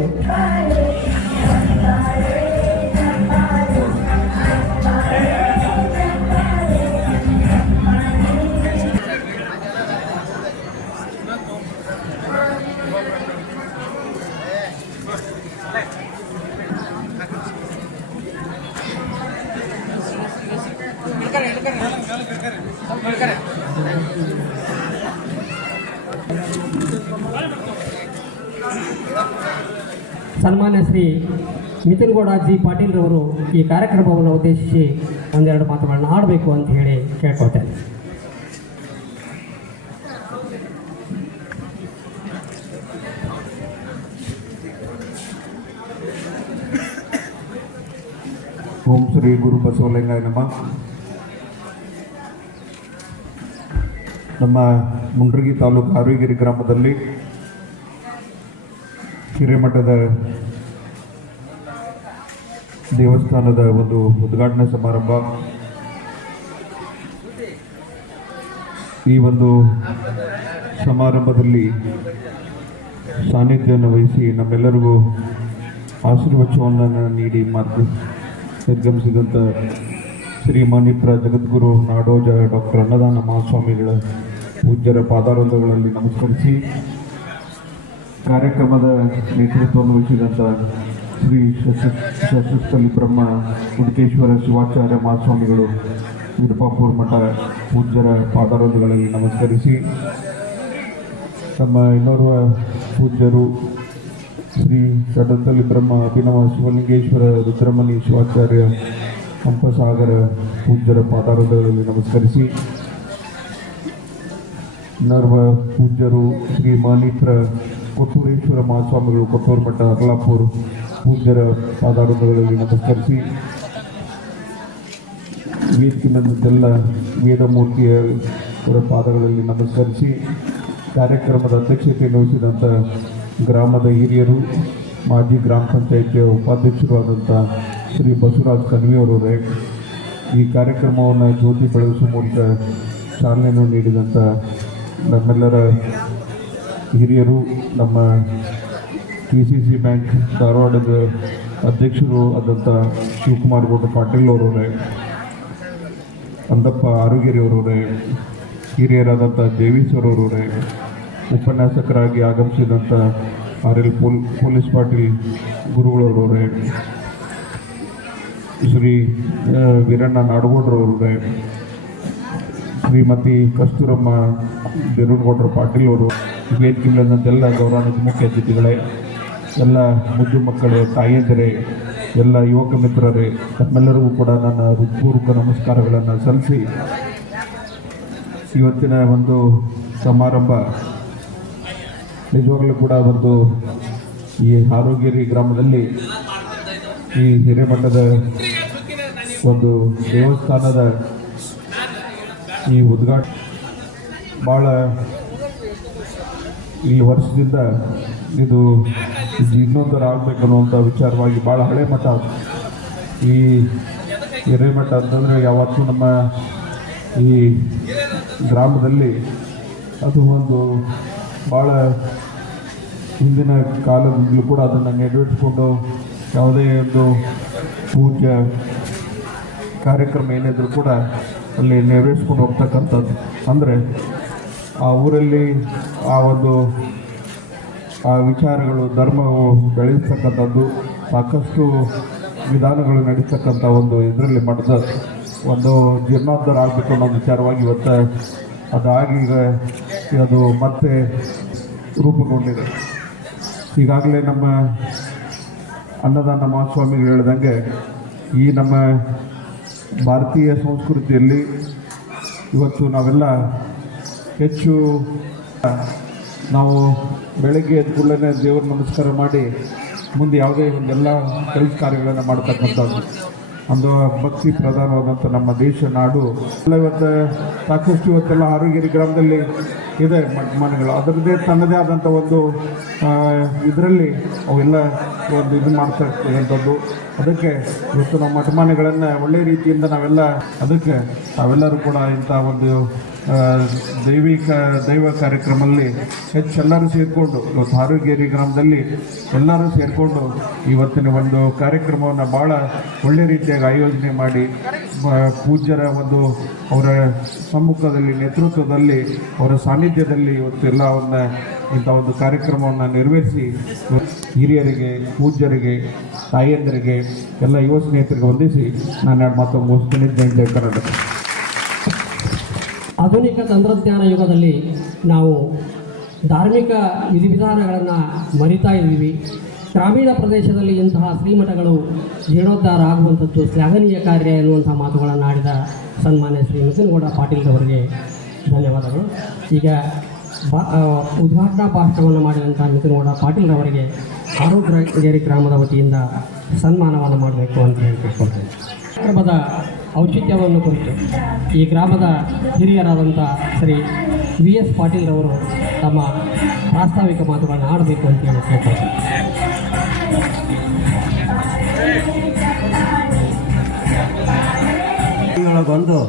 ಸನ್ಮಾನ್ಯ ಶ್ರೀ ಮಿಥುನ್ಗೌಡ ಜಿ ಪಾಟೀಲ್ರವರು ಈ ಕಾರ್ಯಕ್ರಮವನ್ನು ಉದ್ದೇಶಿಸಿ ಒಂದೆರಡು ಮಾತುಗಳನ್ನು ಆಡಬೇಕು ಅಂತ ಹೇಳಿ ಕೇಳ್ಕೊಳ್ತೇನೆ. ಓಂ ಶ್ರೀ ಗುರು ಬಸವಲಿಂಗಾಯ ನಮಃ. ನಮ್ಮ ಮುಂಡ್ರಗಿ ತಾಲೂಕು ಆರೋಗಿರಿ ಗ್ರಾಮದಲ್ಲಿ ಹಿರೇಮಠದ ದೇವಸ್ಥಾನದ ಒಂದು ಉದ್ಘಾಟನಾ ಸಮಾರಂಭ. ಈ ಒಂದು ಸಮಾರಂಭದಲ್ಲಿ ಸಾನ್ನಿಧ್ಯವನ್ನು ವಹಿಸಿ ನಮ್ಮೆಲ್ಲರಿಗೂ ಆಶೀರ್ವಚನವನ್ನು ನೀಡಿ ನಿರ್ಗಮಿಸಿದಂಥ ಶ್ರೀಮಾನ್ಯಪ್ರ ಜಗದ್ಗುರು ನಾಡೋಜ ಡಾಕ್ಟರ್ ಅನ್ನದಾನ ಮಹಾಸ್ವಾಮಿಗಳ ಪೂಜ್ಯರ ಪಾದಾರಗಳಲ್ಲಿ ನಮಸ್ಕರಿಸಿ ಕಾರ್ಯಕ್ರಮದ ನೇತೃತ್ವವನ್ನು ವಹಿಸಿದಂಥ ಶ್ರೀ ಶಶಸ್ಥಲಿ ಬ್ರಹ್ಮ ಹುಡುಕೇಶ್ವರ ಶಿವಾಚಾರ್ಯ ಮಹಾಸ್ವಾಮಿಗಳು ವಿರುಪಾಪುರ ಮಠ ಪೂಜ್ಯರ ಪಾದಾರಗಳಲ್ಲಿ ನಮಸ್ಕರಿಸಿ ತಮ್ಮ ಇನ್ನೋರ್ವ ಪೂಜ್ಯರು ಶ್ರೀ ಷಡಂತಲಿ ಬ್ರಹ್ಮ ಅಭಿನವ ಶಿವಲಿಂಗೇಶ್ವರ ರುದ್ರಮಣಿ ಶಿವಾಚಾರ್ಯ ಹಂಪಸಾಗರ ಪೂಜ್ಯರ ಪಾದಾರಗಳಲ್ಲಿ ನಮಸ್ಕರಿಸಿ ಇನ್ನೋರ್ವ ಪೂಜ್ಯರು ಶ್ರೀ ಮಾನಿಪ್ರ ಕೊಟ್ಟೂರೇಶ್ವರ ಮಹಾಸ್ವಾಮಿಗಳು ಕೊಟ್ಟೂರು ಮಠ ಹರ್ಲಾಪುರ ಪೂಜ್ಯರ ಪಾದಾರಗಳಲ್ಲಿ ನಮಸ್ಕರಿಸಿ ವೇದಿಕೆಯಲ್ಲೆಲ್ಲ ವೇದಮೂರ್ತಿಯವರ ಪಾದಗಳಲ್ಲಿ ನಮಸ್ಕರಿಸಿ ಕಾರ್ಯಕ್ರಮದ ಅಧ್ಯಕ್ಷತೆಯನ್ನು ವಹಿಸಿದಂಥ ಗ್ರಾಮದ ಹಿರಿಯರು ಮಾಜಿ ಗ್ರಾಮ ಪಂಚಾಯಿತಿಯ ಉಪಾಧ್ಯಕ್ಷರು ಆದಂಥ ಶ್ರೀ ಬಸವರಾಜ್ ಕನ್ವಿಯವರವರೇ, ಈ ಕಾರ್ಯಕ್ರಮವನ್ನು ಜ್ಯೋತಿ ಬೆಳಗಿಸುವ ಮೂಲಕ ಚಾಲನೆಯನ್ನು ನೀಡಿದಂಥ ನಮ್ಮೆಲ್ಲರ ಹಿರಿಯರು, ನಮ್ಮ KCC ಬ್ಯಾಂಕ್ ಧಾರವಾಡದ ಅಧ್ಯಕ್ಷರು ಆದಂಥ ಶಿವಕುಮಾರ್ ಗೌಡ ಪಾಟೀಲ್ ಅವರವರೇ, ಅಂದಪ್ಪ ಆರೋಗ್ಯರವರವರೇ, ಹಿರಿಯರಾದಂಥ ದೇವೀಶ್ವರವರವರೇ, ಉಪನ್ಯಾಸಕರಾಗಿ ಆಗಮಿಸಿದಂಥ RL ಪೊಲೀಸ್ ಪಾಟೀಲ್ ಗುರುಗಳವರವರೇ, ಶ್ರೀ ವೀರಣ್ಣ ನಾಡಗೌಡ್ರವರೇ, ಶ್ರೀಮತಿ ಕಸ್ತೂರಮ್ಮ ದೇರೂರಗೌಡ್ರ ಪಾಟೀಲ್ ಅವರು, ವೇದಿಕೆ ಮೇಲಿನಂತೆಲ್ಲ ಗೌರವಾನ್ವಿತ ಮುಖ್ಯ ಅತಿಥಿಗಳೇ, ಎಲ್ಲ ಮುದ್ದು ಮಕ್ಕಳೇ, ತಾಯಿಯಂದಿರೇ, ಎಲ್ಲ ಯುವಕ ಮಿತ್ರರೇ, ತಮ್ಮೆಲ್ಲರಿಗೂ ಕೂಡ ನನ್ನ ಹೃತ್ಪೂರ್ವಕ ನಮಸ್ಕಾರಗಳನ್ನು ಸಲ್ಲಿಸಿ ಇವತ್ತಿನ ಒಂದು ಸಮಾರಂಭ ನಿಜವಾಗಲೂ ಕೂಡ ಒಂದು ಈ ಹಾರೋಗೇರಿ ಗ್ರಾಮದಲ್ಲಿ ಈ ಹಿರೇಮಠದ ಒಂದು ದೇವಸ್ಥಾನದ ಈ ಉದ್ಘಾಟನೆ ಭಾಳ ಈ ವರ್ಷದಿಂದ ಇದು ಜೀರ್ಣೋದ್ಧಾರ ಆಗಬೇಕು ಅನ್ನುವಂಥ ವಿಚಾರವಾಗಿ ಭಾಳ ಹಳೆ ಮಠ. ಈ ಹಿರೇಮಠ ಅಂತಂದರೆ ಯಾವತ್ತೂ ನಮ್ಮ ಈ ಗ್ರಾಮದಲ್ಲಿ ಅದು ಒಂದು ಭಾಳ ಹಿಂದಿನ ಕಾಲದಿಂದಲೂ ಕೂಡ ಅದನ್ನು ನೆರವೇರಿಸಿಕೊಂಡು ಯಾವುದೇ ಒಂದು ಪೂಜೆ ಕಾರ್ಯಕ್ರಮ ಏನಿದ್ರು ಕೂಡ ಅಲ್ಲಿ ನೆರವೇರಿಸ್ಕೊಂಡು ಹೋಗ್ತಕ್ಕಂಥದ್ದು. ಅಂದರೆ ಆ ಊರಲ್ಲಿ ಆ ವಿಚಾರಗಳು, ಧರ್ಮವು ಬೆಳೆಸ್ತಕ್ಕಂಥದ್ದು, ಸಾಕಷ್ಟು ವಿಧಾನಗಳು ನಡೀತಕ್ಕಂಥ ಒಂದು ಇದರಲ್ಲಿ ಮಠದ ಒಂದು ಜೀರ್ಣೋದ್ಧಾರ ಆಗಬೇಕು ಅನ್ನೋ ವಿಚಾರವಾಗಿ ಇವತ್ತು ಅದಾಗೀಗ ಅದು ಮತ್ತೆ ರೂಪುಗೊಂಡಿದೆ. ಈಗಾಗಲೇ ನಮ್ಮ ಅನ್ನದಾನ ಮಹಾಸ್ವಾಮಿಗಳು ಹೇಳಿದಂಗೆ ಈ ನಮ್ಮ ಭಾರತೀಯ ಸಂಸ್ಕೃತಿಯಲ್ಲಿ ಇವತ್ತು ನಾವೆಲ್ಲ ಹೆಚ್ಚು ನಾವು ಬೆಳಗ್ಗೆ ಎದ್ದ ಕೂಡಲೇ ದೇವ್ರ ನಮಸ್ಕಾರ ಮಾಡಿ ಮುಂದೆ ಯಾವುದೇ ಒಂದೆಲ್ಲ ಕೆಲಸ ಕಾರ್ಯಗಳನ್ನು ಮಾಡ್ತಕ್ಕಂಥದ್ದು ಒಂದು ಭಕ್ತಿ ಪ್ರಧಾನವಾದಂಥ ನಮ್ಮ ದೇಶ ನಾಡು ಎಲ್ಲ ಇವತ್ತು ಸಾಕಷ್ಟು ಇವತ್ತೆಲ್ಲ ಹಾರೋಗೇರಿ ಗ್ರಾಮದಲ್ಲಿ ಇದೆ ಮಠಮಾನ್ಯಗಳು. ಅದರದ್ದೇ ತನ್ನದೇ ಆದಂಥ ಒಂದು ಇದರಲ್ಲಿ ಅವೆಲ್ಲ ಒಂದು ಇದು ಮಾಡ್ತಾ ಇರ್ತಕ್ಕಂಥದ್ದು. ಅದಕ್ಕೆ ಇವತ್ತು ನಮ್ಮ ಮಠಮಾನ್ಯಗಳನ್ನು ಒಳ್ಳೆಯ ರೀತಿಯಿಂದ ನಾವೆಲ್ಲರೂ ಕೂಡ ಇಂಥ ಒಂದು ದೈವ ಕಾರ್ಯಕ್ರಮದಲ್ಲಿ ಹೆಚ್ಚೆಲ್ಲರೂ ಸೇರಿಕೊಂಡು ಇವತ್ತು ಹಾರೋಗೇರಿ ಗ್ರಾಮದಲ್ಲಿ ಎಲ್ಲರೂ ಸೇರಿಕೊಂಡು ಇವತ್ತಿನ ಒಂದು ಕಾರ್ಯಕ್ರಮವನ್ನು ಭಾಳ ಒಳ್ಳೆಯ ರೀತಿಯಾಗಿ ಆಯೋಜನೆ ಮಾಡಿ ಪೂಜ್ಯರ ಒಂದು ಅವರ ಸಮ್ಮುಖದಲ್ಲಿ, ನೇತೃತ್ವದಲ್ಲಿ, ಅವರ ಸಾನ್ನಿಧ್ಯದಲ್ಲಿ ಇವತ್ತೆಲ್ಲ ಇಂಥ ಒಂದು ಕಾರ್ಯಕ್ರಮವನ್ನು ನೆರವೇರಿಸಿ ಹಿರಿಯರಿಗೆ, ಪೂಜ್ಯರಿಗೆ, ತಾಯಿಯಂದರಿಗೆ, ಎಲ್ಲ ಯುವ ಸ್ನೇಹಿತರಿಗೆ ವಂದಿಸಿ ನಾನು ಎರಡು ಮಾತು ಮುಗಿಸ್ತೀನಿ. ಜೈ ಕರ್ನಾಟಕ. ಆಧುನಿಕ ತಂತ್ರಜ್ಞಾನ ಯುಗದಲ್ಲಿ ನಾವು ಧಾರ್ಮಿಕ ವಿಧಿವಿಧಾನಗಳನ್ನು ಮರಿತಾ ಇದ್ದೀವಿ. ಗ್ರಾಮೀಣ ಪ್ರದೇಶದಲ್ಲಿ ಇಂತಹ ಶ್ರೀಮಠಗಳು ಜೀರ್ಣೋದ್ಧಾರ ಆಗುವಂಥದ್ದು ಶ್ಲಾಘನೀಯ ಕಾರ್ಯ ಎನ್ನುವಂಥ ಮಾತುಗಳನ್ನು ಆಡಿದ ಸನ್ಮಾನ್ಯ ಶ್ರೀ ನಿತಿನ್ಗೌಡ ಪಾಟೀಲ್ ಅವರಿಗೆ ಧನ್ಯವಾದಗಳು. ಈಗ ಉದ್ಘಾಟನಾ ಭಾಷಣವನ್ನು ಮಾಡಿದಂಥ ನಿತಿನ್ಗೌಡ ಪಾಟೀಲ್ ಅವರಿಗೆ ಹಾರೋಗೇರಿ ಗ್ರಾಮದ ವತಿಯಿಂದ ಸನ್ಮಾನವನ್ನು ಮಾಡಬೇಕು ಅಂತ ಹೇಳ್ಕೊಳ್ತೇನೆ. ಕಾರ್ಯಕ್ರಮದ ಔಚಿತ್ಯವನ್ನು ಕುರಿತು ಈ ಗ್ರಾಮದ ಹಿರಿಯರಾದಂಥ ಶ್ರೀ VS ಪಾಟೀಲ್ ಅವರು ತಮ್ಮ ಪ್ರಾಸ್ತಾವಿಕ ಮಾತುಗಳನ್ನು ಆಡಬೇಕು ಅಂತ ಹೇಳಿ ಕೇಳ್ತಾರೆ. ಒಳಗೊಂದು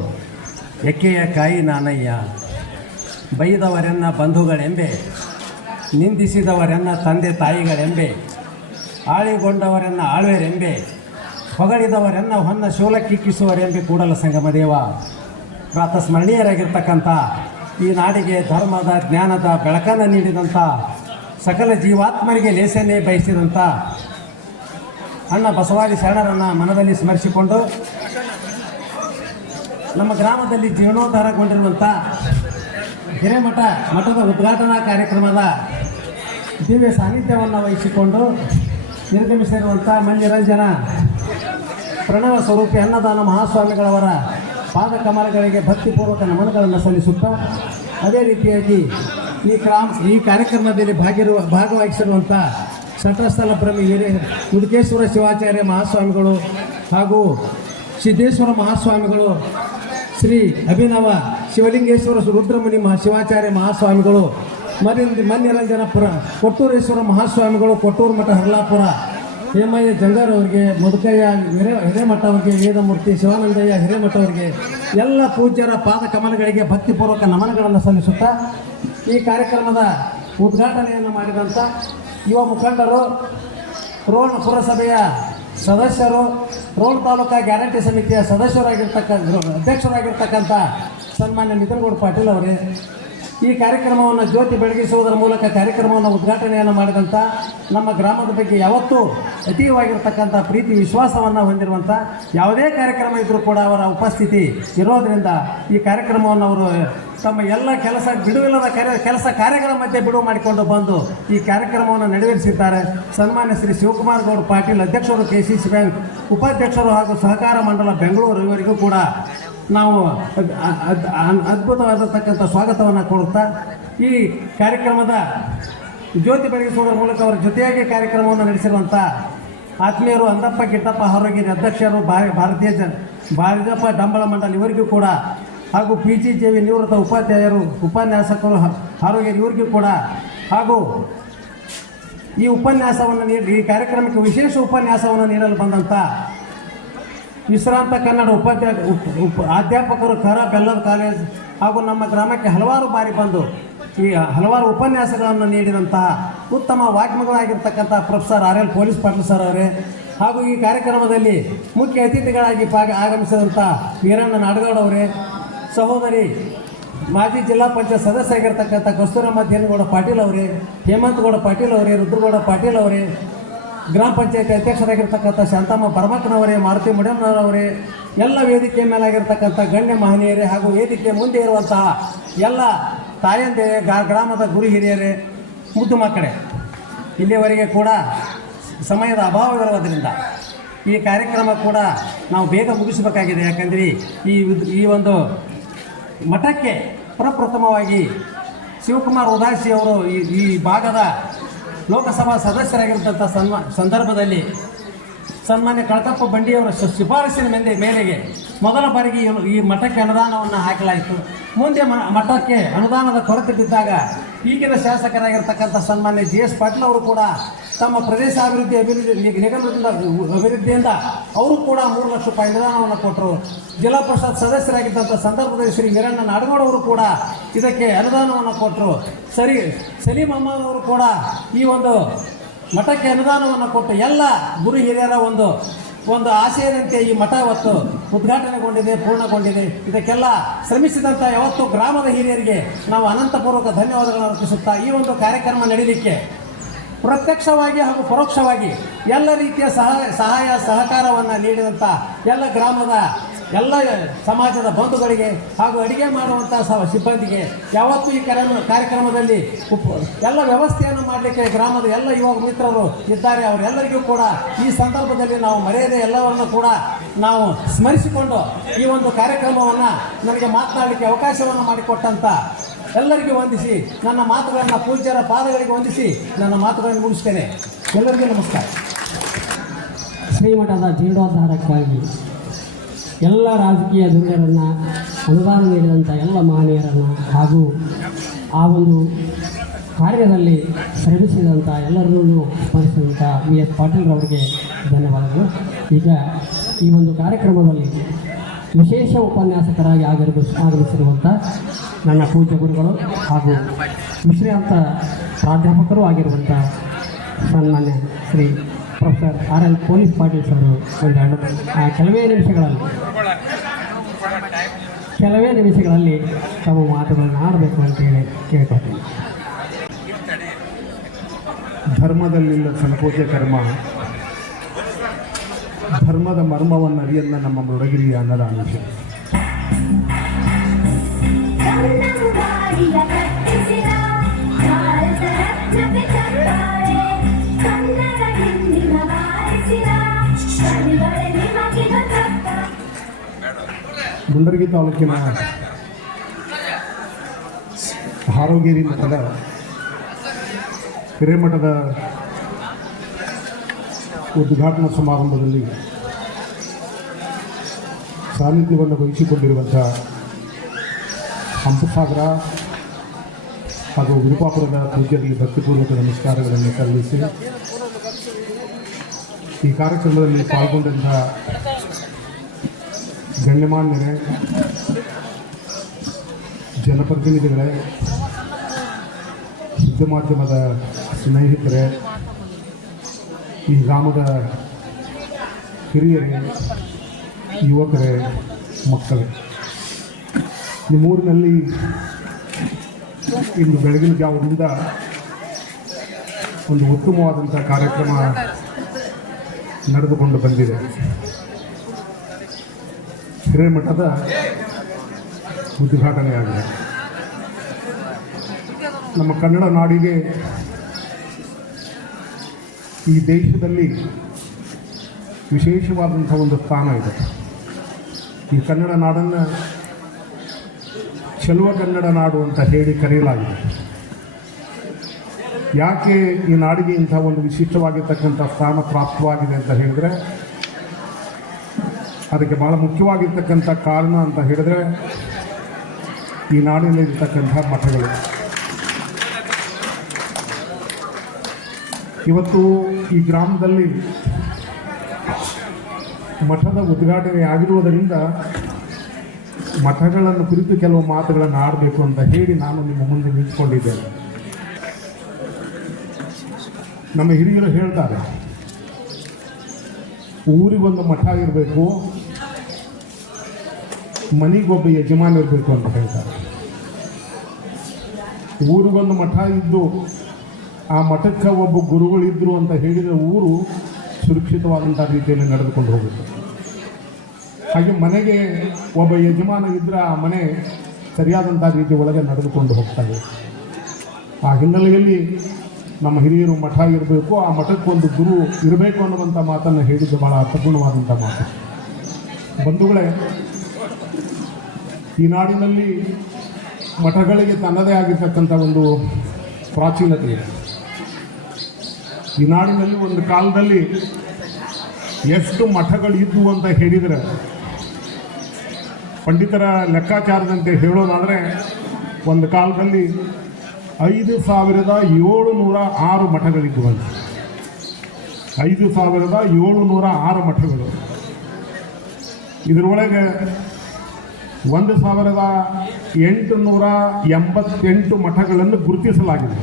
ಎಕ್ಕೆಯ ಕಾಯಿ ನಾನಯ್ಯ, ಬೈದವರೆನ್ನ ಬಂಧುಗಳೆಂಬೆ, ನಿಂದಿಸಿದವರೆನ್ನ ತಂದೆ ತಾಯಿಗಳೆಂಬೆ, ಆಳಿಗೊಂಡವರೆನ್ನ ಆಳ್ವೆರೆಂಬೆ, ಹೊಗಳಿದವರೆನ್ನ ಹೊನ್ನ ಶೂಲಕ್ಕಿಕ್ಕಿಸುವರೆಂಬೆ ಕೂಡಲ ಸಂಗಮ ದೇವ. ಪ್ರಾತಸ್ಮರಣೀಯರಾಗಿರ್ತಕ್ಕಂಥ ಈ ನಾಡಿಗೆ ಧರ್ಮದ, ಜ್ಞಾನದ ಬೆಳಕನ್ನು ನೀಡಿದಂಥ, ಸಕಲ ಜೀವಾತ್ಮರಿಗೆ ಲೇಸನ್ನೇ ಬಯಸಿದಂಥ ಅಣ್ಣ ಬಸವಾದಿ ಶರಣರನ್ನು ಮನದಲ್ಲಿ ಸ್ಮರಿಸಿಕೊಂಡು ನಮ್ಮ ಗ್ರಾಮದಲ್ಲಿ ಜೀರ್ಣೋದ್ಧಾರಗೊಂಡಿರುವಂಥ ಮಠದ ಉದ್ಘಾಟನಾ ಕಾರ್ಯಕ್ರಮದ ದಿವ್ಯ ಸಾನ್ನಿಧ್ಯವನ್ನು ವಹಿಸಿಕೊಂಡು ನಿರ್ಗಮಿಸಿರುವಂಥ ಮನ್ನಿರಂಜನ ಪ್ರಣವ ಸ್ವರೂಪಿ ಅನ್ನದಾನ ಮಹಾಸ್ವಾಮಿಗಳವರ ಪಾದ ಕಮಲಗಳಿಗೆ ಭಕ್ತಿಪೂರ್ವಕ ನಮನಗಳನ್ನು ಸಲ್ಲಿಸುತ್ತಾ, ಅದೇ ರೀತಿಯಾಗಿ ಈ ಕಾರ್ಯಕ್ರಮದಲ್ಲಿ ಭಾಗವಹಿಸಿರುವಂಥ ಸಟಸ್ಥಲ ಬ್ರಹ್ಮಿ ಉಡುಕೇಶ್ವರ ಶಿವಾಚಾರ್ಯ ಮಹಾಸ್ವಾಮಿಗಳು ಹಾಗೂ ಸಿದ್ದೇಶ್ವರ ಮಹಾಸ್ವಾಮಿಗಳು, ಶ್ರೀ ಅಭಿನವ ಶಿವಲಿಂಗೇಶ್ವರ ರುದ್ರಮುನಿ ಶಿವಾಚಾರ್ಯ ಮಹಾಸ್ವಾಮಿಗಳು, ಮನ್ನಿರಂಜನಪುರ ಕೊಟ್ಟೂರೇಶ್ವರ ಮಹಾಸ್ವಾಮಿಗಳು, ಕೊಟ್ಟೂರು ಮಠ ಹರ್ಲಾಪುರ, ಹೇಮಯ್ಯ ಜಂಗಾರ್ ಅವರಿಗೆ, ಮುದುಕಯ್ಯ ಹಿರೇಮಠ ಅವರಿಗೆ, ವೇದಮೂರ್ತಿ ಶಿವಾನಂದಯ್ಯ ಹಿರೇಮಠ ಅವರಿಗೆ, ಎಲ್ಲ ಪೂಜ್ಯರ ಪಾದ ಕಮಲಗಳಿಗೆ ಭಕ್ತಿಪೂರ್ವಕ ನಮನಗಳನ್ನು ಸಲ್ಲಿಸುತ್ತಾ ಈ ಕಾರ್ಯಕ್ರಮದ ಉದ್ಘಾಟನೆಯನ್ನು ಮಾಡಿದಂಥ ಯುವ ಮುಖಂಡರು, ರೋಣ ಪುರಸಭೆಯ ಸದಸ್ಯರು, ರೋಣ ತಾಲೂಕಾ ಗ್ಯಾರಂಟಿ ಸಮಿತಿಯ ಅಧ್ಯಕ್ಷರಾಗಿರ್ತಕ್ಕಂಥ ಸನ್ಮಾನ್ಯ ನಿತಿನ್ಗೌಡ ಪಾಟೀಲ್ ಅವರೇ, ಈ ಕಾರ್ಯಕ್ರಮವನ್ನು ಜ್ಯೋತಿ ಬೆಳಗಿಸುವುದರ ಮೂಲಕ ಕಾರ್ಯಕ್ರಮವನ್ನು ಉದ್ಘಾಟನೆಯನ್ನು ಮಾಡಿದಂಥ ನಮ್ಮ ಗ್ರಾಮದ ಬಗ್ಗೆ ಯಾವತ್ತೂ ಅತೀವಾಗಿರ್ತಕ್ಕಂಥ ಪ್ರೀತಿ ವಿಶ್ವಾಸವನ್ನು ಹೊಂದಿರುವಂಥ ಯಾವುದೇ ಕಾರ್ಯಕ್ರಮ ಇದ್ದರೂ ಕೂಡ ಅವರ ಉಪಸ್ಥಿತಿ ಇರೋದರಿಂದ ಈ ಕಾರ್ಯಕ್ರಮವನ್ನು ಅವರು ತಮ್ಮ ಎಲ್ಲ ಬಿಡುವಿಲ್ಲದ ಕೆಲಸ ಕಾರ್ಯಗಳ ಮಧ್ಯೆ ಬಿಡುವು ಮಾಡಿಕೊಂಡು ಬಂದು ಈ ಕಾರ್ಯಕ್ರಮವನ್ನು ನೆರವೇರಿಸಿದ್ದಾರೆ. ಸನ್ಮಾನ್ಯ ಶ್ರೀ ಶಿವಕುಮಾರ್ ಗೌಡ ಪಾಟೀಲ್ ಅಧ್ಯಕ್ಷರು KCC ಬ್ಯಾಂಕ್ ಉಪಾಧ್ಯಕ್ಷರು ಹಾಗೂ ಸಹಕಾರ ಮಂಡಲ ಬೆಂಗಳೂರು ಇವರಿಗೂ ಕೂಡ ನಾವು ಅದ್ಭುತವಾದತಕ್ಕಂಥ ಸ್ವಾಗತವನ್ನು ಕೊಡುತ್ತಾ ಈ ಕಾರ್ಯಕ್ರಮದ ಜ್ಯೋತಿ ಬೆಳಗಿಸುವುದರ ಮೂಲಕ ಅವರ ಜೊತೆಯಾಗಿ ಕಾರ್ಯಕ್ರಮವನ್ನು ನಡೆಸಿರುವಂಥ ಆತ್ಮೀಯರು ಅಂದಪ್ಪ ಗಿಟ್ಟಪ್ಪ ಹಾರೋಗಿರಿ ಅಧ್ಯಕ್ಷರು ಭಾರತೀಯ ಡಂಬಳ ಮಂಡಲ ಇವರಿಗೂ ಕೂಡ ಹಾಗೂ PGJV ನಿವೃತ್ತ ಉಪನ್ಯಾಸಕರು ಹಾರೋಗಿರಿ ಇವರಿಗೂ ಕೂಡ ಹಾಗೂ ಈ ಉಪನ್ಯಾಸವನ್ನು ಈ ಕಾರ್ಯಕ್ರಮಕ್ಕೆ ವಿಶೇಷ ಉಪನ್ಯಾಸವನ್ನು ನೀಡಲು ಬಂದಂಥ ವಿಶ್ರಾಂತ ಕನ್ನಡ ಅಧ್ಯಾಪಕರು ಬೆಲ್ಲದ ಕಾಲೇಜ್ ಹಾಗೂ ನಮ್ಮ ಗ್ರಾಮಕ್ಕೆ ಹಲವಾರು ಬಾರಿ ಬಂದು ಈ ಹಲವಾರು ಉಪನ್ಯಾಸಗಳನ್ನು ನೀಡಿದಂತಹ ಉತ್ತಮ ವಾಗ್ಮಿಗಳಾಗಿರ್ತಕ್ಕಂಥ professor RL Police Patil sir ಅವರೇ ಹಾಗೂ ಈ ಕಾರ್ಯಕ್ರಮದಲ್ಲಿ ಮುಖ್ಯ ಅತಿಥಿಗಳಾಗಿ ಆಗಮಿಸಿದಂಥ ವೀರಣ್ಣ ನಾಡಗೌಡ ಅವರೇ, ಸಹೋದರಿ ಮಾಜಿ ಜಿಲ್ಲಾ ಪಂಚಾಯತ್ ಸದಸ್ಯರಾಗಿರ್ತಕ್ಕಂಥ ಕಸ್ತೂರಮ್ಮ ದೇನಗೌಡ ಪಾಟೀಲ್ ಅವರೇ, ಹೇಮಂತಗೌಡ ಪಾಟೀಲ್ ಅವರೇ, ರುದ್ರಗೌಡ ಪಾಟೀಲ್ ಅವರೇ, ಗ್ರಾಮ ಪಂಚಾಯತಿ ಅಧ್ಯಕ್ಷರಾಗಿರ್ತಕ್ಕಂಥ ಶಾಂತಮ್ಮ ಪರಮಕ್ಕನವರೇ, ಮಾರುತಿ ಮುಡಿಯಮ್ಮನವರೇ, ಎಲ್ಲ ವೇದಿಕೆ ಮೇಲಾಗಿರ್ತಕ್ಕಂಥ ಗಣ್ಯ ಮಹನೀಯರೇ ಹಾಗೂ ವೇದಿಕೆ ಮುಂದೆ ಇರುವಂತಹ ಎಲ್ಲ ತಾಯಂದಿರೇ, ಗ್ರಾಮದ ಗುರು ಹಿರಿಯರೇ, ಮುದ್ದು ಮಕ್ಕಳೇ, ಇಲ್ಲಿಯವರೆಗೆ ಕೂಡ ಸಮಯದ ಅಭಾವವಿರುವುದರಿಂದ ಈ ಕಾರ್ಯಕ್ರಮ ಕೂಡ ನಾವು ಬೇಗ ಮುಗಿಸಬೇಕಾಗಿದೆ. ಯಾಕಂದರೆ ಈ ಒಂದು ಮಠಕ್ಕೆ ಪ್ರಪ್ರಥಮವಾಗಿ ಶಿವಕುಮಾರ್ ಉದಾಸಿ ಅವರು ಈ ಭಾಗದ ಲೋಕಸಭಾ ಸದಸ್ಯರಾಗಿರ್ತಂಥ ಸಂದರ್ಭದಲ್ಲಿ ಸನ್ಮಾನ್ಯ ಕಳಕಪ್ಪ ಬಂಡಿಯವರ ಶಿಫಾರಸಿನ ಮೇರೆಗೆ ಮೊದಲ ಬಾರಿಗೆ ಈ ಮಠಕ್ಕೆ ಅನುದಾನವನ್ನು ಹಾಕಲಾಯಿತು. ಮುಂದೆ ಮಠಕ್ಕೆ ಅನುದಾನದ ಕೊರತೆ ಬಿದ್ದಾಗ ಈಗಿನ ಶಾಸಕರಾಗಿರ್ತಕ್ಕಂಥ ಸನ್ಮಾನ್ಯ GS ಪಾಟೀಲ್ ಅವರು ಕೂಡ ತಮ್ಮ ಪ್ರದೇಶ ಅಭಿವೃದ್ಧಿ ನಿಗಮದಿಂದ ಅಭಿವೃದ್ಧಿಯಿಂದ ಅವರು ಕೂಡ 3 ಲಕ್ಷ ರೂಪಾಯಿ ಅನುದಾನವನ್ನು ಕೊಟ್ಟರು. ಜಿಲ್ಲಾ ಪರಿಷತ್ ಸದಸ್ಯರಾಗಿದ್ದಂಥ ಸಂದರ್ಭದಲ್ಲಿ ಶ್ರೀ ವೀರಣ್ಣ ನಾಡಗೌಡ ಅವರು ಕೂಡ ಇದಕ್ಕೆ ಅನುದಾನವನ್ನು ಕೊಟ್ಟರು. ಸಲೀಂ ಅಹ್ಮದ್ ಅವರು ಕೂಡ ಈ ಒಂದು ಮಠಕ್ಕೆ ಅನುದಾನವನ್ನು ಕೊಟ್ಟು ಎಲ್ಲ ಗುರು ಹಿರಿಯರ ಒಂದು ಆಶಯದಂತೆ ಈ ಮಠ ಇವತ್ತು ಉದ್ಘಾಟನೆಗೊಂಡಿದೆ, ಪೂರ್ಣಗೊಂಡಿದೆ. ಇದಕ್ಕೆಲ್ಲ ಶ್ರಮಿಸಿದಂಥ ಯಾವತ್ತು ಗ್ರಾಮದ ಹಿರಿಯರಿಗೆ ನಾವು ಅನಂತಪೂರ್ವಕ ಧನ್ಯವಾದಗಳನ್ನು ಅರ್ಪಿಸುತ್ತಾ ಈ ಒಂದು ಕಾರ್ಯಕ್ರಮ ನಡೀಲಿಕ್ಕೆ ಪ್ರತ್ಯಕ್ಷವಾಗಿ ಹಾಗೂ ಪರೋಕ್ಷವಾಗಿ ಎಲ್ಲ ರೀತಿಯ ಸಹಾಯ ಸಹಕಾರವನ್ನು ನೀಡಿದಂಥ ಎಲ್ಲ ಗ್ರಾಮದ ಎಲ್ಲ ಸಮಾಜದ ಬಂಧುಗಳಿಗೆ ಹಾಗೂ ಅಡಿಗೆ ಮಾಡುವಂಥ ಸಿಬ್ಬಂದಿಗೆ ಯಾವತ್ತೂ ಈ ಕಾರ್ಯಕ್ರಮದಲ್ಲಿ ಎಲ್ಲ ವ್ಯವಸ್ಥೆಯನ್ನು ಮಾಡಲಿಕ್ಕೆ ಗ್ರಾಮದ ಎಲ್ಲ ಯುವ ಮಿತ್ರರು ಇದ್ದಾರೆ. ಅವರೆಲ್ಲರಿಗೂ ಕೂಡ ಈ ಸಂದರ್ಭದಲ್ಲಿ ನಾವು ಮರೆಯದೆ ಎಲ್ಲವನ್ನೂ ಕೂಡ ನಾವು ಸ್ಮರಿಸಿಕೊಂಡು ಈ ಒಂದು ಕಾರ್ಯಕ್ರಮವನ್ನು ನನಗೆ ಮಾತನಾಡಲಿಕ್ಕೆ ಅವಕಾಶವನ್ನು ಮಾಡಿಕೊಟ್ಟಂಥ ಎಲ್ಲರಿಗೂ ವಂದಿಸಿ ನನ್ನ ಮಾತುಗಳನ್ನು ಪೂಜ್ಯರ ಪಾದಗಳಿಗೆ ವಂದಿಸಿ ನನ್ನ ಮಾತುಗಳನ್ನು ಮುಗಿಸ್ತೇನೆ. ಎಲ್ಲರಿಗೂ ನಮಸ್ಕಾರ. ಶ್ರೀಮಠದ ಜೀರ್ಣೋದ್ಧಾರಕ್ಕಾಗಿ ಎಲ್ಲ ರಾಜಕೀಯ ಧುರೀಣರನ್ನು, ಅನುದಾನ ನೀಡಿದಂಥ ಎಲ್ಲ ಮಹನೀಯರನ್ನು ಹಾಗೂ ಆ ಒಂದು ಕಾರ್ಯದಲ್ಲಿ ಶ್ರಮಿಸಿದಂಥ ಎಲ್ಲರನ್ನೂ ಸ್ಮರಿಸಿದಂಥ VS ಪಾಟೀಲ್ರವರಿಗೆ ಧನ್ಯವಾದಗಳು. ಈಗ ಈ ಒಂದು ಕಾರ್ಯಕ್ರಮದಲ್ಲಿ ವಿಶೇಷ ಉಪನ್ಯಾಸಕರಾಗಿ ಆಗಮಿಸಿರುವಂಥ ನನ್ನ ಪೂಜ್ಯ ಗುರುಗಳು ಹಾಗೂ ವಿಶ್ರಾಂತ ಪ್ರಾಧ್ಯಾಪಕರೂ ಆಗಿರುವಂಥ ಸನ್ಮಾನ್ಯ Shri professor RL Police Patil sir ಒಂದೆರಡು ಕೆಲವೇ ನಿಮಿಷಗಳಲ್ಲಿ ತಮ್ಮ ಮಾತುಗಳನ್ನು ಆಡಬೇಕು ಅಂತೇಳಿ ಕೇಳ್ಕೊಳ್ತೀನಿ. ಧರ್ಮದಲ್ಲಿಲ್ಲ ಸಂಕೋಚ ಕರ್ಮ, ಧರ್ಮದ ಮರ್ಮವನ್ನು ಅರಿಯನ್ನ ನಮ್ಮ ಮೃಡಗಿರಿಯ ಅನ್ನದ ಅಂಶ. ಮುಂಡರಗಿ ತಾಲೂಕಿನ ಹಾರೋಗೇರಿ ಮಠದ ಹಿರೇಮಠದ ಉದ್ಘಾಟನಾ ಸಮಾರಂಭದಲ್ಲಿ ಸಾನ್ನಿಧ್ಯವನ್ನು ವಹಿಸಿಕೊಂಡಿರುವಂಥ ಹಂಪಸಾಗರ ಹಾಗೂ ವಿರುಪಾಪುರದ ಪೂಜ್ಯರಿಗೆ ಭಕ್ತಿಪೂರ್ವಕ ನಮಸ್ಕಾರಗಳನ್ನು ಸಲ್ಲಿಸಿ ಈ ಕಾರ್ಯಕ್ರಮದಲ್ಲಿ ಪಾಲ್ಗೊಂಡಂಥ ಗಣ್ಯಮಾನ್ಯರೇ, ಜನಪ್ರತಿನಿಧಿಗಳೇ, ಸುದ್ದಿ ಮಾಧ್ಯಮದ ಸ್ನೇಹಿತರೇ, ಈ ಗ್ರಾಮದ ಹಿರಿಯರೇ, ಯುವಕರೇ, ಮಕ್ಕಳೇ, ನಿಮ್ಮೂರಿನಲ್ಲಿ ಇಂದು ಬೆಳಗಿನ ಜಾವದಿಂದ ಒಂದು ಉತ್ತಮವಾದಂಥ ಕಾರ್ಯಕ್ರಮ ನಡೆದುಕೊಂಡು ಬಂದಿದೆ. ಹಿರೇಮಠದ ಉದ್ಘಾಟನೆಯಾಗಿದೆ. ನಮ್ಮ ಕನ್ನಡ ನಾಡಿಗೆ ಈ ದೇಶದಲ್ಲಿ ವಿಶೇಷವಾದಂಥ ಒಂದು ಸ್ಥಾನ ಇದೆ. ಈ ಕನ್ನಡ ನಾಡನ್ನು ಚೆಲುವ ಕನ್ನಡ ನಾಡು ಅಂತ ಹೇಳಿ ಕರೆಯಲಾಗಿದೆ. ಯಾಕೆ ಈ ನಾಡಿಗೆ ಇಂಥ ಒಂದು ವಿಶಿಷ್ಟವಾಗಿರ್ತಕ್ಕಂಥ ಸ್ಥಾನ ಪ್ರಾಪ್ತವಾಗಿದೆ ಅಂತ ಹೇಳಿದರೆ, ಅದಕ್ಕೆ ಭಾಳ ಮುಖ್ಯವಾಗಿರ್ತಕ್ಕಂಥ ಕಾರಣ ಅಂತ ಹೇಳಿದರೆ ಈ ನಾಡಿನಲ್ಲಿರ್ತಕ್ಕಂಥ ಮಠಗಳು. ಇವತ್ತು ಈ ಗ್ರಾಮದಲ್ಲಿ ಮಠದ ಉದ್ಘಾಟನೆ ಆಗಿರುವುದರಿಂದ ಮಠಗಳನ್ನು ಕುರಿತು ಕೆಲವು ಮಾತುಗಳನ್ನು ಆಡಬೇಕು ಅಂತ ಹೇಳಿ ನಾನು ನಿಮ್ಮ ಮುಂದೆ ನಿಂತ್ಕೊಂಡಿದ್ದೇನೆ. ನಮ್ಮ ಹಿರಿಯರು ಹೇಳ್ತಾರೆ, ಊರಿಗೊಂದು ಮಠ ಇರಬೇಕು, ಮನೆಗೊಬ್ಬ ಯಜಮಾನ ಇರಬೇಕು ಅಂತ ಹೇಳ್ತಾರೆ. ಊರಿಗೊಂದು ಮಠ ಇದ್ದು ಆ ಮಠಕ್ಕೆ ಒಬ್ಬ ಗುರುಗಳಿದ್ದರು ಅಂತ ಹೇಳಿದರೆ ಊರು ಸುರಕ್ಷಿತವಾದಂಥ ರೀತಿಯಲ್ಲಿ ನಡೆದುಕೊಂಡು ಹೋಗುತ್ತೆ. ಹಾಗೆ ಮನೆಗೆ ಒಬ್ಬ ಯಜಮಾನ ಇದ್ದರೆ ಆ ಮನೆ ಸರಿಯಾದಂಥ ರೀತಿ ಒಳಗೆ ನಡೆದುಕೊಂಡು ಹೋಗ್ತದೆ. ಆ ಹಿನ್ನೆಲೆಯಲ್ಲಿ ನಮ್ಮ ಹಿರಿಯರು ಮಠ ಇರಬೇಕು, ಆ ಮಠಕ್ಕೊಂದು ಗುರು ಇರಬೇಕು ಅನ್ನುವಂಥ ಮಾತನ್ನು ಹೇಳಿದ್ದು ಭಾಳ ಅರ್ಥಪೂರ್ಣವಾದಂಥ ಮಾತು. ಬಂಧುಗಳೇ, ಈ ನಾಡಿನಲ್ಲಿ ಮಠಗಳಿಗೆ ತನ್ನದೇ ಆಗಿರ್ತಕ್ಕಂಥ ಒಂದು ಪ್ರಾಚೀನತೆ ಇದೆ. ಈ ನಾಡಿನಲ್ಲಿ ಒಂದು ಕಾಲದಲ್ಲಿ ಎಷ್ಟು ಮಠಗಳು ಇದ್ದವು ಅಂತ ಹೇಳಿದರೆ, ಪಂಡಿತರ ಲೆಕ್ಕಾಚಾರದಂತೆ ಹೇಳೋದಾದರೆ ಒಂದು ಕಾಲದಲ್ಲಿ 5,706 ಮಠಗಳಿದ್ದವಂತೆ. 5,706 ಮಠಗಳು. ಇದರೊಳಗೆ 1,888 ಮಠಗಳನ್ನು ಗುರುತಿಸಲಾಗಿದೆ.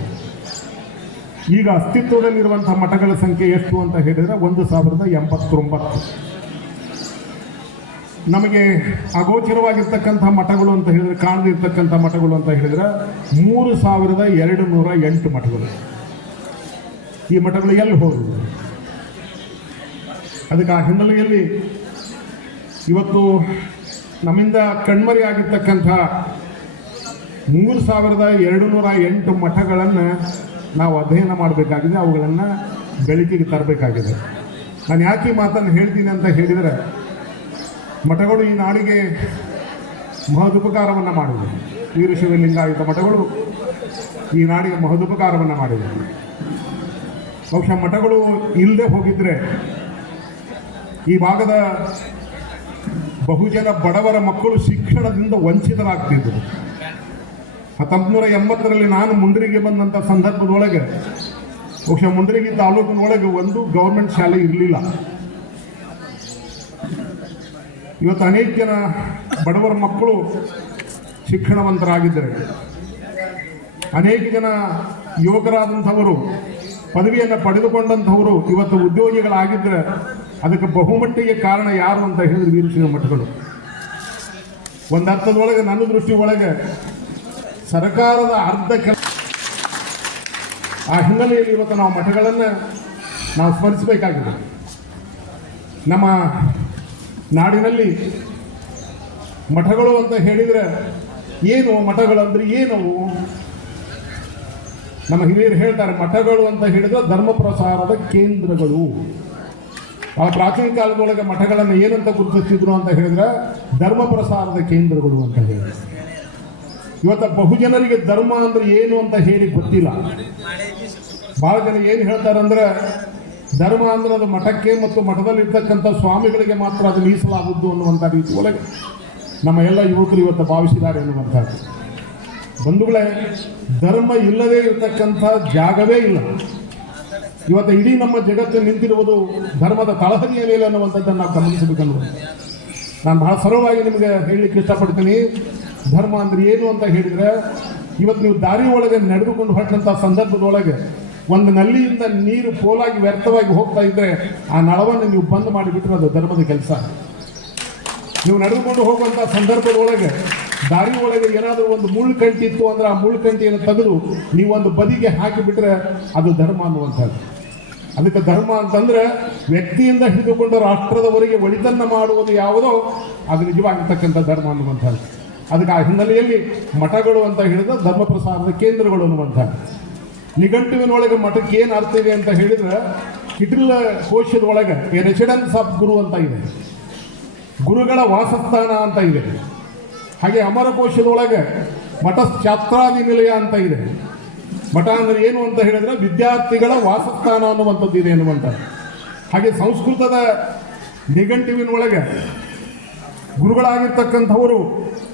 ಈಗ ಅಸ್ತಿತ್ವದಲ್ಲಿರುವಂಥ ಮಠಗಳ ಸಂಖ್ಯೆ ಎಷ್ಟು ಅಂತ ಹೇಳಿದರೆ 1,089. ನಮಗೆ ಅಗೋಚರವಾಗಿರ್ತಕ್ಕಂಥ ಮಠಗಳು ಅಂತ ಹೇಳಿದರೆ, ಕಾಣದಿರ್ತಕ್ಕಂಥ ಮಠಗಳು ಅಂತ ಹೇಳಿದರೆ 3,208 ಮಠಗಳು. ಈ ಮಠಗಳು ಎಲ್ಲಿ ಹೋದವು? ಅದಕ್ಕೆ ಆ ಹಿನ್ನೆಲೆಯಲ್ಲಿ ಇವತ್ತು ನಮ್ಮಿಂದ ಕಣ್ಮರೆ ಆಗಿರ್ತಕ್ಕಂಥ 3,208 ಮಠಗಳನ್ನು ನಾವು ಅಧ್ಯಯನ ಮಾಡಬೇಕಾಗಿದೆ, ಅವುಗಳನ್ನು ಬೆಳಕಿಗೆ ತರಬೇಕಾಗಿದೆ. ನಾನು ಯಾಕೆ ಈ ಮಾತನ್ನು ಹೇಳ್ತೀನಿ ಅಂತ ಹೇಳಿದರೆ, ಮಠಗಳು ಈ ನಾಡಿಗೆ ಮಹದುಪಕಾರವನ್ನು ಮಾಡಿವೆ. ವೀರಶೈವ ಲಿಂಗಾಯತ ಮಠಗಳು ಈ ನಾಡಿಗೆ ಮಹದುಪಕಾರವನ್ನು ಮಾಡಿವೆ. ಬಹುಶಃ ಮಠಗಳು ಇಲ್ಲದೆ ಹೋಗಿದ್ರೆ ಈ ಭಾಗದ ಬಹುಜನ ಬಡವರ ಮಕ್ಕಳು ಶಿಕ್ಷಣದಿಂದ ವಂಚಿತರಾಗ್ತಿದ್ದರು. 1980ರಲ್ಲಿ ನಾನು ಮುಂಡ್ರಿಗೆ ಬಂದಂಥ ಸಂದರ್ಭದೊಳಗೆ ಬಹುಶಃ ಮುಂಡ್ರಿಗೆ ತಾಲೂಕಿನೊಳಗೆ ಒಂದು ಗೌರ್ಮೆಂಟ್ ಶಾಲೆ ಇರಲಿಲ್ಲ. ಇವತ್ತು ಅನೇಕ ಜನ ಬಡವರ ಮಕ್ಕಳು ಶಿಕ್ಷಣವಂತರಾಗಿದ್ದಾರೆ. ಅನೇಕ ಜನ ಯುವಕರಾದಂಥವರು, ಪದವಿಯನ್ನು ಪಡೆದುಕೊಂಡಂಥವರು ಇವತ್ತು ಉದ್ಯೋಗಿಗಳಾಗಿದ್ದರೆ ಅದಕ್ಕೆ ಬಹುಮಟ್ಟಿಗೆ ಕಾರಣ ಯಾರು ಅಂತ ಹೇಳಿದ್ರೆ ವೀರಶೈವ ಮಠಗಳು. ಒಂದು ಅರ್ಥದೊಳಗೆ, ನನ್ನ ದೃಷ್ಟಿ ಒಳಗೆ ಸರ್ಕಾರದ ಅರ್ಧ ಆ ಹಿನ್ನೆಲೆಯಲ್ಲಿ ಇವತ್ತು ನಾವು ಮಠಗಳನ್ನು ನಾವು ಸ್ಮರಿಸಬೇಕಾಗಿದೆ. ನಮ್ಮ ನಾಡಿನಲ್ಲಿ ಮಠಗಳು ಅಂತ ಹೇಳಿದರೆ ಏನು? ಮಠಗಳಂದ್ರೆ ಏನವು? ನಮ್ಮ ಹಿರಿಯರು ಹೇಳ್ತಾರೆ, ಮಠಗಳು ಅಂತ ಹೇಳಿದ್ರೆ ಧರ್ಮ ಪ್ರಸಾರದ ಕೇಂದ್ರಗಳು. ಆ ಪ್ರಾಚೀನ ಕಾಲದೊಳಗೆ ಮಠಗಳನ್ನು ಏನಂತ ಗುರುತಿಸ್ತಿದ್ರು ಅಂತ ಹೇಳಿದ್ರೆ ಧರ್ಮ ಪ್ರಸಾರದ ಕೇಂದ್ರಗಳು ಅಂತ ಹೇಳಿ. ಇವತ್ತು ಬಹುಜನರಿಗೆ ಧರ್ಮ ಅಂದ್ರೆ ಏನು ಅಂತ ಹೇಳಿ ಗೊತ್ತಿಲ್ಲ. ಭಾಳ ಜನ ಏನು ಹೇಳ್ತಾರೆ ಅಂದ್ರೆ, ಧರ್ಮ ಅಂದ್ರೆ ಅದು ಮಠಕ್ಕೆ ಮತ್ತು ಮಠದಲ್ಲಿರ್ತಕ್ಕಂಥ ಸ್ವಾಮಿಗಳಿಗೆ ಮಾತ್ರ ಅದು ಮೀಸಲಾಗುವುದು ಅನ್ನುವಂಥ ರೀತಿ ಒಳಗೆ ನಮ್ಮ ಎಲ್ಲ ಯುವಕರು ಇವತ್ತು ಭಾವಿಸಿದ್ದಾರೆ ಅನ್ನುವಂಥದ್ದು. ಬಂಧುಗಳೇ, ಧರ್ಮ ಇಲ್ಲದೇ ಇರತಕ್ಕಂಥ ಜಾಗವೇ ಇಲ್ಲ. ಇವತ್ತು ಇಡೀ ನಮ್ಮ ಜಗತ್ತು ನಿಂತಿರುವುದು ಧರ್ಮದ ತಳಹದಿಯ ಮೇಲೆ ಅನ್ನುವಂಥದ್ದನ್ನು ನಾವು ಗಮನಿಸಬೇಕನ್ನುವುದು. ನಾನು ಬಹಳ ಸರಳವಾಗಿ ನಿಮಗೆ ಹೇಳಲಿಕ್ಕೆ ಇಷ್ಟಪಡ್ತೀನಿ. ಧರ್ಮ ಅಂದ್ರೆ ಏನು ಅಂತ ಹೇಳಿದರೆ, ಇವತ್ತು ನೀವು ದಾರಿ ಒಳಗೆ ನಡೆದುಕೊಂಡು ಹೊರಟಂಥ ಸಂದರ್ಭದೊಳಗೆ ಒಂದು ನಲ್ಲಿಯಿಂದ ನೀರು ಪೋಲಾಗಿ ವ್ಯರ್ಥವಾಗಿ ಹೋಗ್ತಾ ಇದ್ದರೆ ಆ ನಳವನ್ನು ನೀವು ಬಂದ್ ಮಾಡಿಬಿಟ್ರೆ ಅದು ಧರ್ಮದ ಕೆಲಸ. ನೀವು ನಡೆದುಕೊಂಡು ಹೋಗುವಂಥ ಸಂದರ್ಭದೊಳಗೆ ದಾರಿ ಒಳಗೆ ಏನಾದರೂ ಒಂದು ಮುಳ್ಳು ಕಂಟಿ ಇತ್ತು ಅಂದ್ರೆ ಆ ಮುಳ್ಳು ಕಂಟಿಯನ್ನು ತೆಗೆದು ನೀವು ಒಂದು ಬದಿಗೆ ಹಾಕಿಬಿಟ್ರೆ ಅದು ಧರ್ಮ ಅನ್ನುವಂಥದ್ದು. ಅದಕ್ಕೆ ಧರ್ಮ ಅಂತಂದ್ರೆ ವ್ಯಕ್ತಿಯಿಂದ ಹಿಡಿದುಕೊಂಡು ರಾಷ್ಟ್ರದವರೆಗೆ ಒಳಿತನ್ನ ಮಾಡುವುದು ಯಾವುದೋ ಅದು ನಿಜವಾಗಿರ್ತಕ್ಕಂಥ ಧರ್ಮ ಅನ್ನುವಂಥದ್ದು. ಅದಕ್ಕೆ ಆ ಹಿನ್ನೆಲೆಯಲ್ಲಿ ಮಠಗಳು ಅಂತ ಹೇಳಿದ್ರೆ ಧರ್ಮ ಪ್ರಸಾರದ ಕೇಂದ್ರಗಳು ಅನ್ನುವಂಥದ್ದು. ನಿಘಂಟುವಿನೊಳಗೆ ಮಠಕ್ಕೆ ಏನು ಅರ್ಥ ಇದೆ ಅಂತ ಹೇಳಿದ್ರೆ ಕಿಟಿಲ್ ಕೋಶದ ಒಳಗೆ ಎ ರೆಸಿಡೆನ್ಸ್ ಆಫ್ ಗುರು ಅಂತ ಇದೆ, ಗುರುಗಳ ವಾಸಸ್ಥಾನ ಅಂತ ಇದೆ. ಹಾಗೆ ಅಮರಕೋಶದೊಳಗೆ ಮಠ ಛಾತ್ರಾದಿ ನಿಲಯ ಅಂತ ಇದೆ. ಮಠ ಅಂದ್ರೆ ಏನು ಅಂತ ಹೇಳಿದ್ರೆ ವಿದ್ಯಾರ್ಥಿಗಳ ವಾಸಸ್ಥಾನ ಅನ್ನುವಂಥದ್ದು ಇದೆ ಅನ್ನುವಂಥದ್ದು. ಹಾಗೆ ಸಂಸ್ಕೃತದ ನಿಘಂಟುವಿನೊಳಗೆ ಗುರುಗಳಾಗಿರ್ತಕ್ಕಂಥವರು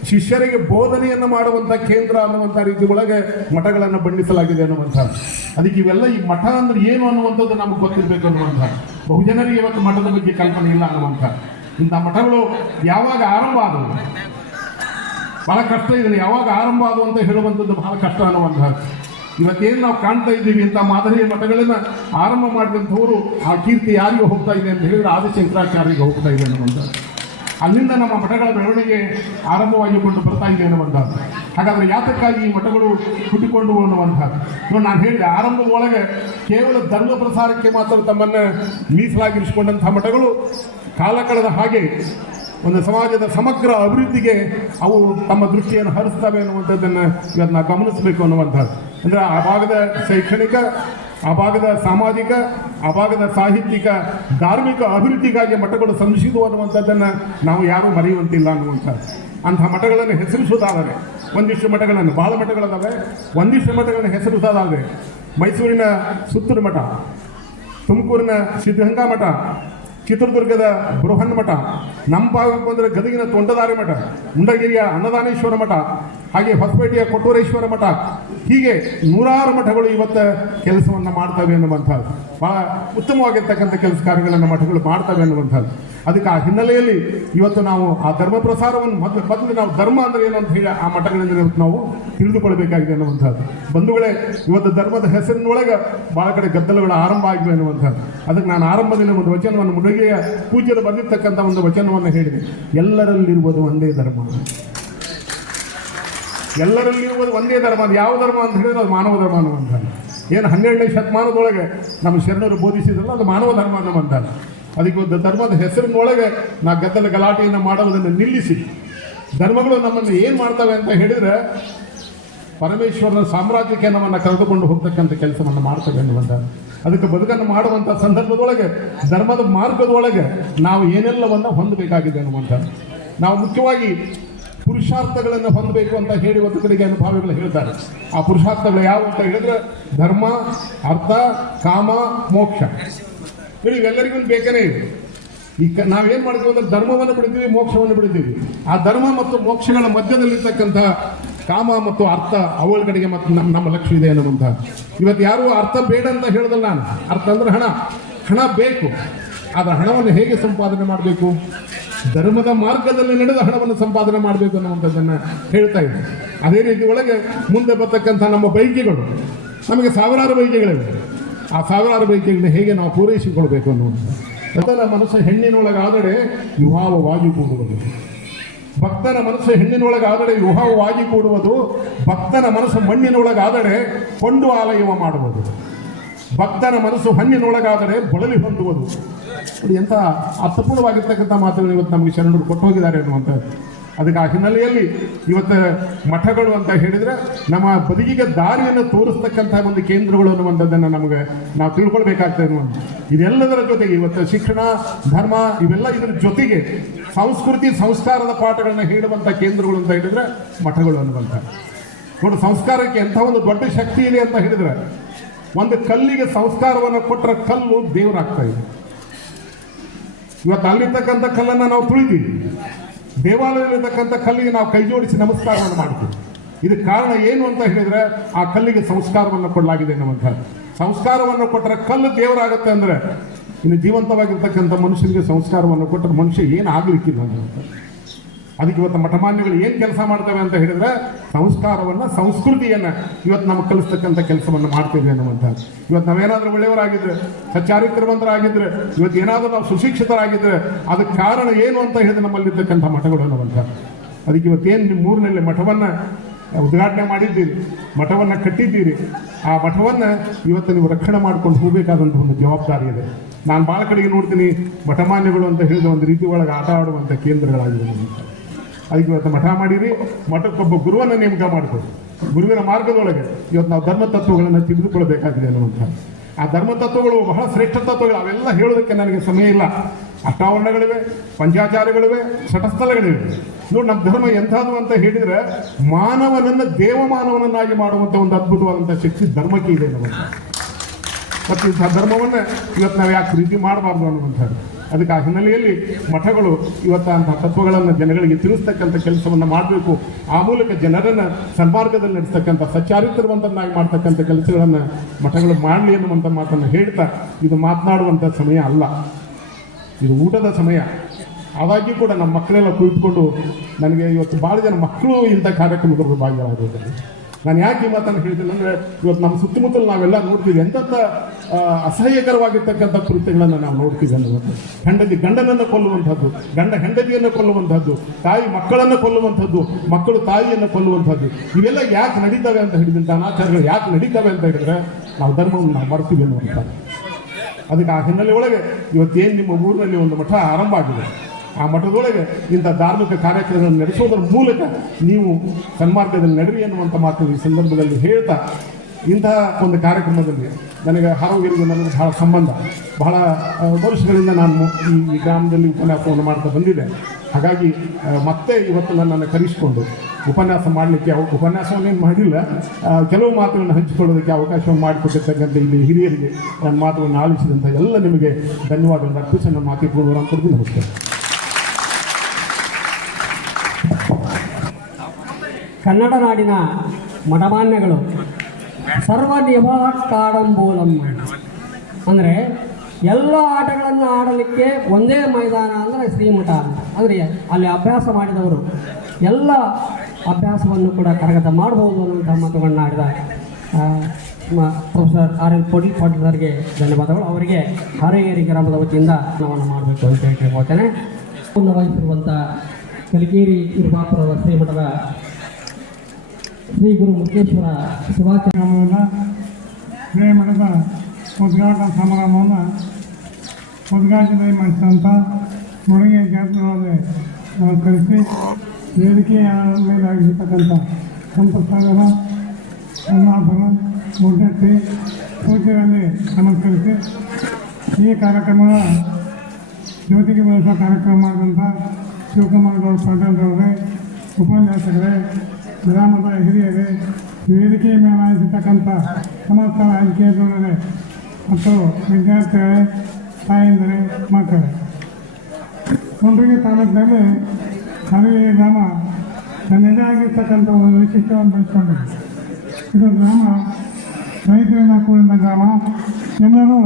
ಶಿಷ್ಯರಿಗೆ ಬೋಧನೆಯನ್ನು ಮಾಡುವಂಥ ಕೇಂದ್ರ ಅನ್ನುವಂಥ ರೀತಿ ಒಳಗೆ ಮಠಗಳನ್ನು ಬಣ್ಣಿಸಲಾಗಿದೆ ಅನ್ನುವಂಥದ್ದು. ಅದಕ್ಕೆ ಇವೆಲ್ಲ ಈ ಮಠ ಅಂದ್ರೆ ಏನು ಅನ್ನುವಂಥದ್ದು ನಮಗೆ ಗೊತ್ತಿರಬೇಕು ಅನ್ನುವಂಥದ್ದು. ಬಹುಜನರಿಗೆ ಇವತ್ತು ಮಠದ ಬಗ್ಗೆ ಕಲ್ಪನೆ ಇಲ್ಲ ಅನ್ನುವಂಥದ್ದು. ಇಂಥ ಮಠಗಳು ಯಾವಾಗ ಆರಂಭ ಆದವು ಬಹಳ ಕಷ್ಟ ಇದೆ. ಯಾವಾಗ ಆರಂಭ ಆದವು ಅಂತ ಹೇಳುವಂಥದ್ದು ಬಹಳ ಕಷ್ಟ ಅನ್ನುವಂಥದ್ದು. ಇವತ್ತೇನು ನಾವು ಕಾಣ್ತಾ ಇದ್ದೀವಿ ಇಂಥ ಮಾದರಿಯ ಮಠಗಳನ್ನ ಆರಂಭ ಮಾಡಿದಂಥವರು ಆ ಕೀರ್ತಿ ಯಾರಿಗೆ ಹೋಗ್ತಾ ಇದೆ ಅಂತ ಹೇಳಿದ್ರೆ ಆದಿಶಂಕರಾಚಾರ್ಯರಿಗೆ ಹೋಗ್ತಾ ಇದೆ ಅನ್ನುವಂಥದ್ದು. ಅಲ್ಲಿಂದ ನಮ್ಮ ಮಠಗಳ ಬೆಳವಣಿಗೆ ಆರಂಭವಾಗಿಕೊಂಡು ಬರ್ತಾ ಇದೆ ಅನ್ನುವಂಥದ್ದು. ಹಾಗಾದ್ರೆ ಯಾತಕ್ಕಾಗಿ ಈ ಮಠಗಳು ಹುಟ್ಟಿಕೊಂಡು ಅನ್ನುವಂಥದ್ದು ನೋಡಿ, ನಾನು ಹೇಳಿದೆ ಆರಂಭದ ಒಳಗೆ ಕೇವಲ ಧರ್ಮ ಪ್ರಸಾರಕ್ಕೆ ಮಾತ್ರ ತಮ್ಮನ್ನು ಮೀಸಲಾಗಿರಿಸಿಕೊಂಡಂತಹ ಮಠಗಳು ಕಾಲ ಕಳೆದ ಹಾಗೆ ಒಂದು ಸಮಾಜದ ಸಮಗ್ರ ಅಭಿವೃದ್ಧಿಗೆ ಅವು ತಮ್ಮ ದೃಷ್ಟಿಯನ್ನು ಹರಿಸ್ತವೆ ಅನ್ನುವಂಥದ್ದನ್ನು ಇವತ್ತು ನಾವು ಗಮನಿಸಬೇಕು ಅನ್ನುವಂಥದ್ದು. ಅಂದರೆ ಆ ಭಾಗದ ಶೈಕ್ಷಣಿಕ, ಆ ಭಾಗದ ಸಾಮಾಜಿಕ, ಆ ಭಾಗದ ಸಾಹಿತ್ಯಿಕ, ಧಾರ್ಮಿಕ ಅಭಿವೃದ್ಧಿಗಾಗಿ ಮಠಗಳು ಶ್ರಮಿಸಿದವು ಅನ್ನುವಂಥದ್ದನ್ನು ನಾವು ಯಾರೂ ಮರೆಯುವಂತಿಲ್ಲ ಅನ್ನುವಂಥದ್ದು. ಅಂತಹ ಮಠಗಳನ್ನು ಹೆಸರಿಸುವುದಾದರೆ ಒಂದಿಷ್ಟು ಮಠಗಳನ್ನು, ಭಾಳ ಮಠಗಳದಾವೆ, ಒಂದಿಷ್ಟು ಮಠಗಳನ್ನು ಹೆಸರಿಸೋದಾದರೆ ಮೈಸೂರಿನ ಸುತ್ತೂರು ಮಠ, ತುಮಕೂರಿನ ಸಿದ್ಧಗಂಗಾ ಮಠ, ಚಿತ್ರದುರ್ಗದ ಬೃಹನ್ ಮಠ, ನಮ್ಮ ಭಾಗಕ್ಕೆ ಬಂದರೆ ಗದಗಿನ ತೊಂಡದಾರಿ ಮಠ, ಮುಂಡಗಿರಿಯ ಅನ್ನದಾನೇಶ್ವರ ಮಠ, ಹಾಗೆ ಹೊಸಪೇಟೆಯ ಕೊಟ್ಟೂರೇಶ್ವರ ಮಠ, ಹೀಗೆ ನೂರಾರು ಮಠಗಳು ಇವತ್ತು ಕೆಲಸವನ್ನು ಮಾಡ್ತವೆ ಅನ್ನುವಂಥದ್ದು. ಬಹಳ ಉತ್ತಮವಾಗಿರ್ತಕ್ಕಂಥ ಕೆಲಸ ಕಾರ್ಯಗಳನ್ನು ಮಠಗಳು ಮಾಡ್ತವೆ ಅನ್ನುವಂಥದ್ದು. ಅದಕ್ಕೆ ಆ ಹಿನ್ನೆಲೆಯಲ್ಲಿ ಇವತ್ತು ನಾವು ಆ ಧರ್ಮ ಪ್ರಸಾರವನ್ನು ಮೊದಲು ನಾವು ಧರ್ಮ ಅಂದರೆ ಏನು ಅಂತ ಹೇಳಿ ಆ ಮಠಗಳಿಂದ ಇವತ್ತು ನಾವು ತಿಳಿದುಕೊಳ್ಬೇಕಾಗಿದೆ ಅನ್ನುವಂಥದ್ದು. ಬಂಧುಗಳೇ, ಇವತ್ತು ಧರ್ಮದ ಹೆಸರಿನೊಳಗೆ ಭಾಳ ಕಡೆ ಗದ್ದಲಗಳು ಆರಂಭ ಆಗಿವೆ ಅನ್ನುವಂಥದ್ದು. ಅದಕ್ಕೆ ನಾನು ಆರಂಭದಲ್ಲಿ ಒಂದು ವಚನವನ್ನು ಮುಡುಗೆಯ ಪೂಜ್ಯರು ಬಂದಿರ್ತಕ್ಕಂಥ ಒಂದು ವಚನವನ್ನು ಹೇಳಿದೆ, ಎಲ್ಲರಲ್ಲಿರುವುದು ಒಂದೇ ಧರ್ಮ. ಎಲ್ಲರಲ್ಲಿರುವುದು ಒಂದೇ ಧರ್ಮ. ಅದು ಯಾವ ಧರ್ಮ ಅಂತ ಹೇಳಿದ್ರೆ ಅದು ಮಾನವ ಧರ್ಮ ಅನ್ನುವಂಥದ್ದು. ಏನು 12ನೇ ಶತಮಾನದೊಳಗೆ ನಮ್ಮ ಶರಣರು ಬೋಧಿಸಿದ್ರಲ್ಲ ಅದು ಮಾನವ ಧರ್ಮ ಅನ್ನುವಂಥದ್ದು. ಅದಕ್ಕೆ ಒಂದು ಧರ್ಮದ ಹೆಸರಿನೊಳಗೆ ನಾವು ಗದ್ದಲ ಗಲಾಟೆಯನ್ನು ಮಾಡೋದನ್ನು ನಿಲ್ಲಿಸಿ ಧರ್ಮಗಳು ನಮ್ಮನ್ನು ಏನು ಮಾಡ್ತವೆ ಅಂತ ಹೇಳಿದರೆ ಪರಮೇಶ್ವರನ ಸಾಮ್ರಾಜ್ಯಕ್ಕೆ ನಮ್ಮನ್ನು ಕರೆದುಕೊಂಡು ಹೋಗ್ತಕ್ಕಂಥ ಕೆಲಸವನ್ನು ಮಾಡ್ತವೆ ಅನ್ನುವಂಥದ್ದು. ಅದಕ್ಕೆ ಬದುಕನ್ನು ಮಾಡುವಂಥ ಸಂದರ್ಭದೊಳಗೆ ಧರ್ಮದ ಮಾರ್ಗದೊಳಗೆ ನಾವು ಏನೆಲ್ಲವನ್ನು ಹೊಂದಬೇಕಾಗಿದೆ ಅನ್ನುವಂಥದ್ದು. ನಾವು ಮುಖ್ಯವಾಗಿ ಪುರುಷಾರ್ಥಗಳನ್ನು ಹೊಂದಬೇಕು ಅಂತ ಹೇಳಿ ಒಂದು ಕಡೆಗೆ ಅನುಭಾವಿಗಳು ಹೇಳ್ತಾರೆ. ಆ ಪುರುಷಾರ್ಥಗಳು ಯಾವ ಅಂತ ಹೇಳಿದ್ರೆ ಧರ್ಮ, ಅರ್ಥ, ಕಾಮ, ಮೋಕ್ಷ. ಇವೆಲ್ಲರಿಗೂ ಬೇಕೇ ಇದೆ. ಈಗ ನಾವೇನು ಮಾಡ್ತೀವಿ ಅಂದ್ರೆ ಧರ್ಮವನ್ನು ಬಿಡ್ತೀವಿ, ಮೋಕ್ಷವನ್ನು ಬಿಡ್ತೀವಿ. ಆ ಧರ್ಮ ಮತ್ತು ಮೋಕ್ಷಗಳ ಮಧ್ಯದಲ್ಲಿರ್ತಕ್ಕಂಥ ಕಾಮ ಮತ್ತು ಅರ್ಥ ಅವುಗಳ ಕಡೆಗೆ ಮತ್ತು ನಮ್ಮ ಲಕ್ಷ್ಯ ಇದೆ ಅನ್ನುವಂಥ. ಇವತ್ತು ಯಾರು ಅರ್ಥ ಬೇಡ ಅಂತ ಹೇಳಿದಲ್ಲ ನಾನು. ಅರ್ಥ ಅಂದ್ರೆ ಹಣ ಬೇಕು. ಆದರೆ ಹಣವನ್ನು ಹೇಗೆ ಸಂಪಾದನೆ ಮಾಡಬೇಕು? ಧರ್ಮದ ಮಾರ್ಗದಲ್ಲಿ ನಡೆದ ಹಣವನ್ನು ಸಂಪಾದನೆ ಮಾಡಬೇಕು ಅನ್ನುವಂಥದ್ದನ್ನು ಹೇಳ್ತಾ ಇದೆ. ಅದೇ ರೀತಿ ಒಳಗೆ ಮುಂದೆ ಬರ್ತಕ್ಕಂಥ ನಮ್ಮ ಬೈಕಿಗಳು, ನಮಗೆ ಸಾವಿರಾರು ಬೈಕಿಗಳಿವೆ. ಆ ಸಾವಿರಾರು ಬೈಕಿಗಳನ್ನ ಹೇಗೆ ನಾವು ಪೂರೈಸಿಕೊಳ್ಬೇಕು ಅನ್ನುವಂಥ. ಭಕ್ತನ ಮನಸ್ಸು ಹೆಣ್ಣಿನೊಳಗಾದರೆ ವಿವಾಹವಾಗಿ ಕೂಡುವುದು. ಭಕ್ತನ ಮನಸ್ಸು ಹೆಣ್ಣಿನೊಳಗಾದರೆ ವಿವಾಹವಾಗಿ ಕೂಡುವುದು. ಭಕ್ತನ ಮನಸ್ಸು ಮಣ್ಣಿನೊಳಗಾದರೆ ಕೊಂಡು ಆಲಯವ ಮಾಡುವುದು. ಭಕ್ತನ ಮನಸ್ಸು ಹಣ್ಣಿನೊಳಗಾದರೆ ಬಳಲಿ ಹೊಂದುವುದು. ಎಂಥ ಅರ್ಥಪೂರ್ಣವಾಗಿರ್ತಕ್ಕಂಥ ಮಾತುಗಳು ಇವತ್ತು ನಮಗೆ ಶರಣರು ಕೊಟ್ಟು ಹೋಗಿದ್ದಾರೆ ಅನ್ನುವಂಥದ್ದು. ಅದಕ್ಕೆ ಆ ಹಿನ್ನೆಲೆಯಲ್ಲಿ ಇವತ್ತು ಮಠಗಳು ಅಂತ ಹೇಳಿದರೆ ನಮ್ಮ ಬದುಕಿಗೆ ದಾರಿಯನ್ನು ತೋರಿಸ್ತಕ್ಕಂಥ ಒಂದು ಕೇಂದ್ರಗಳು ಅನ್ನುವಂಥದ್ದನ್ನು ನಮಗೆ ನಾವು ತಿಳ್ಕೊಳ್ಬೇಕಾಗ್ತದೆ ಅನ್ನುವಂಥ. ಇದೆಲ್ಲದರ ಜೊತೆಗೆ ಇವತ್ತು ಶಿಕ್ಷಣ, ಧರ್ಮ ಇವೆಲ್ಲ ಇದರ ಜೊತೆಗೆ ಸಂಸ್ಕೃತಿ, ಸಂಸ್ಕಾರದ ಪಾಠಗಳನ್ನ ಹೇಳುವಂಥ ಕೇಂದ್ರಗಳು ಅಂತ ಹೇಳಿದರೆ ಮಠಗಳು ಅನ್ನುವಂಥ. ನೋಡಿ, ಸಂಸ್ಕಾರಕ್ಕೆ ಎಂಥ ಒಂದು ದೊಡ್ಡ ಶಕ್ತಿ ಇದೆ ಅಂತ ಹೇಳಿದರೆ, ಒಂದು ಕಲ್ಲಿಗೆ ಸಂಸ್ಕಾರವನ್ನು ಕೊಟ್ಟರೆ ಕಲ್ಲು ದೇವರಾಗ್ತಾ ಇದೆ. ಇವತ್ತು ಅಲ್ಲಿರ್ತಕ್ಕಂಥ ಕಲ್ಲನ್ನು ನಾವು ತುಳಿತೀವಿ, ದೇವಾಲಯದಲ್ಲಿರ್ತಕ್ಕಂಥ ಕಲ್ಲಿಗೆ ನಾವು ಕೈ ಜೋಡಿಸಿ ನಮಸ್ಕಾರವನ್ನು ಮಾಡ್ತೀವಿ. ಇದಕ್ಕೆ ಕಾರಣ ಏನು ಅಂತ ಹೇಳಿದರೆ ಆ ಕಲ್ಲಿಗೆ ಸಂಸ್ಕಾರವನ್ನು ಕೊಡಲಾಗಿದೆ ಅನ್ನುವಂಥದ್ದು. ಸಂಸ್ಕಾರವನ್ನು ಕೊಟ್ಟರೆ ಕಲ್ಲು ದೇವರಾಗುತ್ತೆ ಅಂದರೆ ಇನ್ನು ಜೀವಂತವಾಗಿರ್ತಕ್ಕಂಥ ಮನುಷ್ಯನಿಗೆ ಸಂಸ್ಕಾರವನ್ನು ಕೊಟ್ಟರೆ ಮನುಷ್ಯ ಏನು ಆಗಲಿಕ್ಕಿಲ್ಲ ಅನ್ನುವಂಥದ್ದು. ಅದಕ್ಕೆ ಇವತ್ತು ಮಠಮಾನ್ಯಗಳು ಏನು ಕೆಲಸ ಮಾಡ್ತವೆ ಅಂತ ಹೇಳಿದ್ರೆ ಸಂಸ್ಕಾರವನ್ನು, ಸಂಸ್ಕೃತಿಯನ್ನು ಇವತ್ತು ನಮಗೆ ಕಲಿಸ್ತಕ್ಕಂಥ ಕೆಲಸವನ್ನು ಮಾಡ್ತೇವೆ ಅನ್ನುವಂಥದ್ದು. ಇವತ್ತು ನಾವೇನಾದರೂ ಒಳ್ಳೆಯವರಾಗಿದ್ದರೆ, ಸಚ್ಚಾರಿತ್ರವಂತರಾಗಿದ್ದರೆ, ಇವತ್ತು ಏನಾದರೂ ನಾವು ಸುಶಿಕ್ಷಿತರಾಗಿದ್ದರೆ ಅದಕ್ಕೆ ಕಾರಣ ಏನು ಅಂತ ಹೇಳಿದ್ರೆ ನಮ್ಮಲ್ಲಿರ್ತಕ್ಕಂಥ ಮಠಗಳು ಅನ್ನುವಂಥದ್ದು. ಅದಕ್ಕೆ ಇವತ್ತೇನು ನಿಮ್ಮ ಊರಿನಲ್ಲಿ ಮಠವನ್ನು ಉದ್ಘಾಟನೆ ಮಾಡಿದ್ದೀರಿ, ಮಠವನ್ನು ಕಟ್ಟಿದ್ದೀರಿ, ಆ ಮಠವನ್ನು ಇವತ್ತು ನೀವು ರಕ್ಷಣೆ ಮಾಡ್ಕೊಂಡು ಹೋಗಬೇಕಾದಂಥ ಒಂದು ಜವಾಬ್ದಾರಿ ಇದೆ. ನಾನು ಭಾಳ ಕಡೆಗೆ ನೋಡ್ತೀನಿ ಮಠಮಾನ್ಯಗಳು ಅಂತ ಹೇಳಿದ ಒಂದು ರೀತಿ ಒಳಗೆ ಆಟ ಆಡುವಂಥ ಕೇಂದ್ರಗಳಾಗಿದೆ ನಮಗೆ. ಅದಕ್ಕೆ ಇವತ್ತು ಮಠ ಮಾಡಿರಿ, ಮಠಕ್ಕೊಬ್ಬ ಗುರುವನ್ನು ನೇಮಕ ಮಾಡಿಕೊಡಿ. ಗುರುವಿನ ಮಾರ್ಗದೊಳಗೆ ಇವತ್ತು ನಾವು ಧರ್ಮ ತತ್ವಗಳನ್ನು ತಿಳಿದುಕೊಳ್ಳಬೇಕಾಗಿದೆ ಅನ್ನುವಂಥ ಆ ಧರ್ಮ ತತ್ವಗಳು ಬಹಳ ಶ್ರೇಷ್ಠ ತತ್ವಗಳು. ಅವೆಲ್ಲ ಹೇಳೋದಕ್ಕೆ ನನಗೆ ಸಮಯ ಇಲ್ಲ. ಅಷ್ಟಾವರಣಗಳಿವೆ, ಪಂಚಾಚಾರಗಳಿವೆ, ಶಟಸ್ಥಲಗಳಿವೆ. ನೋಡಿ, ನಮ್ಮ ಧರ್ಮ ಎಂಥದ್ದು ಅಂತ ಹೇಳಿದರೆ ಮಾನವನನ್ನು ದೇವಮಾನವನನ್ನಾಗಿ ಮಾಡುವಂಥ ಒಂದು ಅದ್ಭುತವಾದಂಥ ಶಕ್ತಿ ಧರ್ಮಕ್ಕೆ ಇದೆ ನಮಗೆ. ಮತ್ತು ಇಂಥ ಧರ್ಮವನ್ನು ಇವತ್ತು ನಾವು ಯಾಕೆ ಪ್ರೀತಿ ಮಾಡಬಾರ್ದು ಅನ್ನುವಂಥದ್ದು. ಅದಕ್ಕೆ ಆ ಹಿನ್ನೆಲೆಯಲ್ಲಿ ಮಠಗಳು ಇವತ್ತು ಅಂಥ ತತ್ವಗಳನ್ನು ಜನಗಳಿಗೆ ತಿಳಿಸ್ತಕ್ಕಂಥ ಕೆಲಸವನ್ನು ಮಾಡಬೇಕು. ಆ ಮೂಲಕ ಜನರನ್ನು ಸನ್ಮಾರ್ಗದಲ್ಲಿ ನಡೆಸ್ತಕ್ಕಂಥ ಸಚ್ಚಾರಿತ್ರವಂತನ್ನಾಗಿ ಮಾಡ್ತಕ್ಕಂಥ ಕೆಲಸಗಳನ್ನು ಮಠಗಳು ಮಾಡಲಿ ಅನ್ನುವಂಥ ಮಾತನ್ನು ಹೇಳ್ತಾ, ಇದು ಮಾತನಾಡುವಂಥ ಸಮಯ ಅಲ್ಲ, ಇದು ಊಟದ ಸಮಯ. ಆದಾಗ್ಯೂ ಕೂಡ ನಮ್ಮ ಮಕ್ಕಳೆಲ್ಲ ಕುಳಿತುಕೊಂಡು ನನಗೆ ಇವತ್ತು ಭಾಳ ಜನ ಮಕ್ಕಳು ಇಂಥ ಕಾರ್ಯಕ್ರಮದಲ್ಲಿ ಭಾಗಿಯಾಗಿದ್ದಾರೆ. ನಾನು ಯಾಕೆ ಈ ಮಾತನ್ನು ಹೇಳ್ತೀನಿ ಅಂದರೆ, ಇವತ್ತು ನಮ್ಮ ಸುತ್ತಮುತ್ತಲು ನಾವೆಲ್ಲ ನೋಡ್ತೀವಿ ಎಂಥಂಥ ಅಸಹ್ಯಕರವಾಗಿರ್ತಕ್ಕಂಥ ಕೃತ್ಯಗಳನ್ನು ನಾವು ನೋಡ್ತೀವಿ ಅನ್ನುವಂಥ. ಹೆಂಡತಿ ಗಂಡನನ್ನು ಕೊಲ್ಲುವಂಥದ್ದು, ಗಂಡ ಹೆಂಡತಿಯನ್ನು ಕೊಲ್ಲುವಂಥದ್ದು, ತಾಯಿ ಮಕ್ಕಳನ್ನು ಕೊಲ್ಲುವಂಥದ್ದು, ಮಕ್ಕಳು ತಾಯಿಯನ್ನು ಕೊಲ್ಲುವಂಥದ್ದು, ಇವೆಲ್ಲ ಯಾಕೆ ನಡೀತವೆ ಅಂತ ಹೇಳಿದಂಥ ಅನಾಚಾರಗಳು ಯಾಕೆ ನಡೀತವೆ ಅಂತ ಹೇಳಿದ್ರೆ ನಾವು ಧರ್ಮವನ್ನು ನಾವು ಮರ್ತೀವಿ ಅನ್ನುವಂಥದ್ದು. ಅದಕ್ಕೆ ಆ ಹಿನ್ನೆಲೆ ಒಳಗೆ ಇವತ್ತೇನು ನಿಮ್ಮ ಊರಿನಲ್ಲಿ ಒಂದು ಮಠ ಆರಂಭ ಆಗಿದೆ, ಆ ಮಠದೊಳಗೆ ಇಂಥ ಧಾರ್ಮಿಕ ಕಾರ್ಯಕ್ರಮಗಳನ್ನು ನಡೆಸೋದರ ಮೂಲಕ ನೀವು ಸನ್ಮಾರ್ಗದಲ್ಲಿ ನಡೆರಿ ಎನ್ನುವಂಥ ಮಾತು ಈ ಸಂದರ್ಭದಲ್ಲಿ ಹೇಳ್ತಾ, ಇಂತಹ ಒಂದು ಕಾರ್ಯಕ್ರಮದಲ್ಲಿ ನನಗೆ ಹರವಗಿರಿಗೂ ನನಗೆ ಬಹಳ ಸಂಬಂಧ. ಬಹಳ ವರ್ಷಗಳಿಂದ ನಾನು ಈ ಗ್ರಾಮದಲ್ಲಿ ಉಪನ್ಯಾಸವನ್ನು ಮಾಡ್ತಾ ಬಂದಿದ್ದೆ. ಹಾಗಾಗಿ ಮತ್ತೆ ಇವತ್ತು ನನ್ನನ್ನು ಕರೆಸಿಕೊಂಡು ಉಪನ್ಯಾಸ ಮಾಡಲಿಕ್ಕೆ ಉಪನ್ಯಾಸವನ್ನೇನು ಮಾಡಿಲ್ಲ, ಕೆಲವು ಮಾತುಗಳನ್ನು ಹಂಚಿಕೊಳ್ಳೋದಕ್ಕೆ ಅವಕಾಶವನ್ನು ಮಾಡಿಕೊಟ್ಟಿರ್ತಕ್ಕಂಥ ಇಲ್ಲಿ ಹಿರಿಯರಿಗೆ ನನ್ನ ಮಾತುಗಳನ್ನು ಆಲಿಸಿದಂಥ ಎಲ್ಲ ನಿಮಗೆ ಧನ್ಯವಾದಗಳನ್ನು ಅರ್ಪಿಸಿ ನನ್ನ ಮಾತಿಗೆ ಕೊಡ್ತೀನಿ. ನಮಸ್ಕಾರ. ಕನ್ನಡ ನಾಡಿನ ಮಠಮಾನ್ಯಗಳು ಸರ್ವ ನಿಭಾಕಾಡಂಬೋಲಂ ಅಂದರೆ ಎಲ್ಲ ಆಟಗಳನ್ನು ಆಡಲಿಕ್ಕೆ ಒಂದೇ ಮೈದಾನ ಅಂದರೆ ಶ್ರೀಮಠ. ಅಂದರೆ ಅಲ್ಲಿ ಅಭ್ಯಾಸ ಮಾಡಿದವರು ಎಲ್ಲ ಅಭ್ಯಾಸವನ್ನು ಕೂಡ ಕರಗತ ಮಾಡಬಹುದು ಅನ್ನುವಂಥ ಮಾತುಗಳನ್ನ ಆಡಿದ ಪ್ರೊಫೆಸರ್ RL ಪಾಟೀಲ್ರಿಗೆ ಧನ್ಯವಾದಗಳು. ಅವರಿಗೆ ಹಾರೇಗೇರಿ ಗ್ರಾಮದ ವತಿಯಿಂದ ನಾವು ಮಾಡಬೇಕು ಅಂತ ಹೇಳ್ತೇನೆ. ವಹಿಸಿರುವಂಥ ಕಲಿಕೇರಿ ಇರುವಾಪುರದ ಶ್ರೀಮಠದ ಶ್ರೀ ಗುರು ಮುರುಡೇಶ್ವರ ಶಿವಾಚಾರ್ಯವನ್ನು ಶ್ರೀಮಠದ ಉದ್ಘಾಟನಾ ಸಮಾರಂಭವನ್ನು ಉದ್ಘಾಟನೆ ಮಾಡಿಸಿದಂಥ ಮುಳುಗೆ ಜಾತಿಗಳಿಗೆ ನಮಸ್ಕರಿಸಿ, ವೇದಿಕೆಯ ಮೇಲೆ ಆಗಿರ್ತಕ್ಕಂಥ ಸಂಪತ್ಸಾಗರ, ಕನ್ನಾಪುರ, ಮುಡ್ಡಟ್ಟಿ ಪೂಜೆಯಲ್ಲಿ ನಮಸ್ಕರಿಸಿ, ಈ ಕಾರ್ಯಕ್ರಮದ ಜ್ಯೋತಿಗೆ ಬೆಳೆಸುವ ಕಾರ್ಯಕ್ರಮ ಮಾಡಿದಂಥ ಶಿವಕುಮಾರ್ ಗೌಡ ಪಾಟೀಲ್ರವರೇ, ಉಪನ್ಯಾಸಕರೇ, ಗ್ರಾಮದ ಹಿರಿಯರೇ, ವೇದಿಕೆಯ ಮೇಲೆ ಆಗಿರ್ತಕ್ಕಂಥ ಸಮಸ್ತ ರಾಜಕೀಯದವರೇ ಮತ್ತು ವಿದ್ಯಾರ್ಥಿಗಳೇ, ತಾಯಂದಿರೇ, ಮಕ್ಕಳೇ, ಕುಂಡ್ರಿಗೆ ತಾಲೂಕಿನಲ್ಲಿ ಹಾವೇರಿ ಗ್ರಾಮ ತನ್ನದೇ ಆಗಿರ್ತಕ್ಕಂಥ ಒಂದು ವಿಶಿಷ್ಟವನ್ನು ಬೆಳೆಸ್ಕೊಂಡಿದೆ. ಇದು ಗ್ರಾಮ ರೈತರಿಂದ ಕೂಡಿದ ಗ್ರಾಮ. ಎಲ್ಲರೂ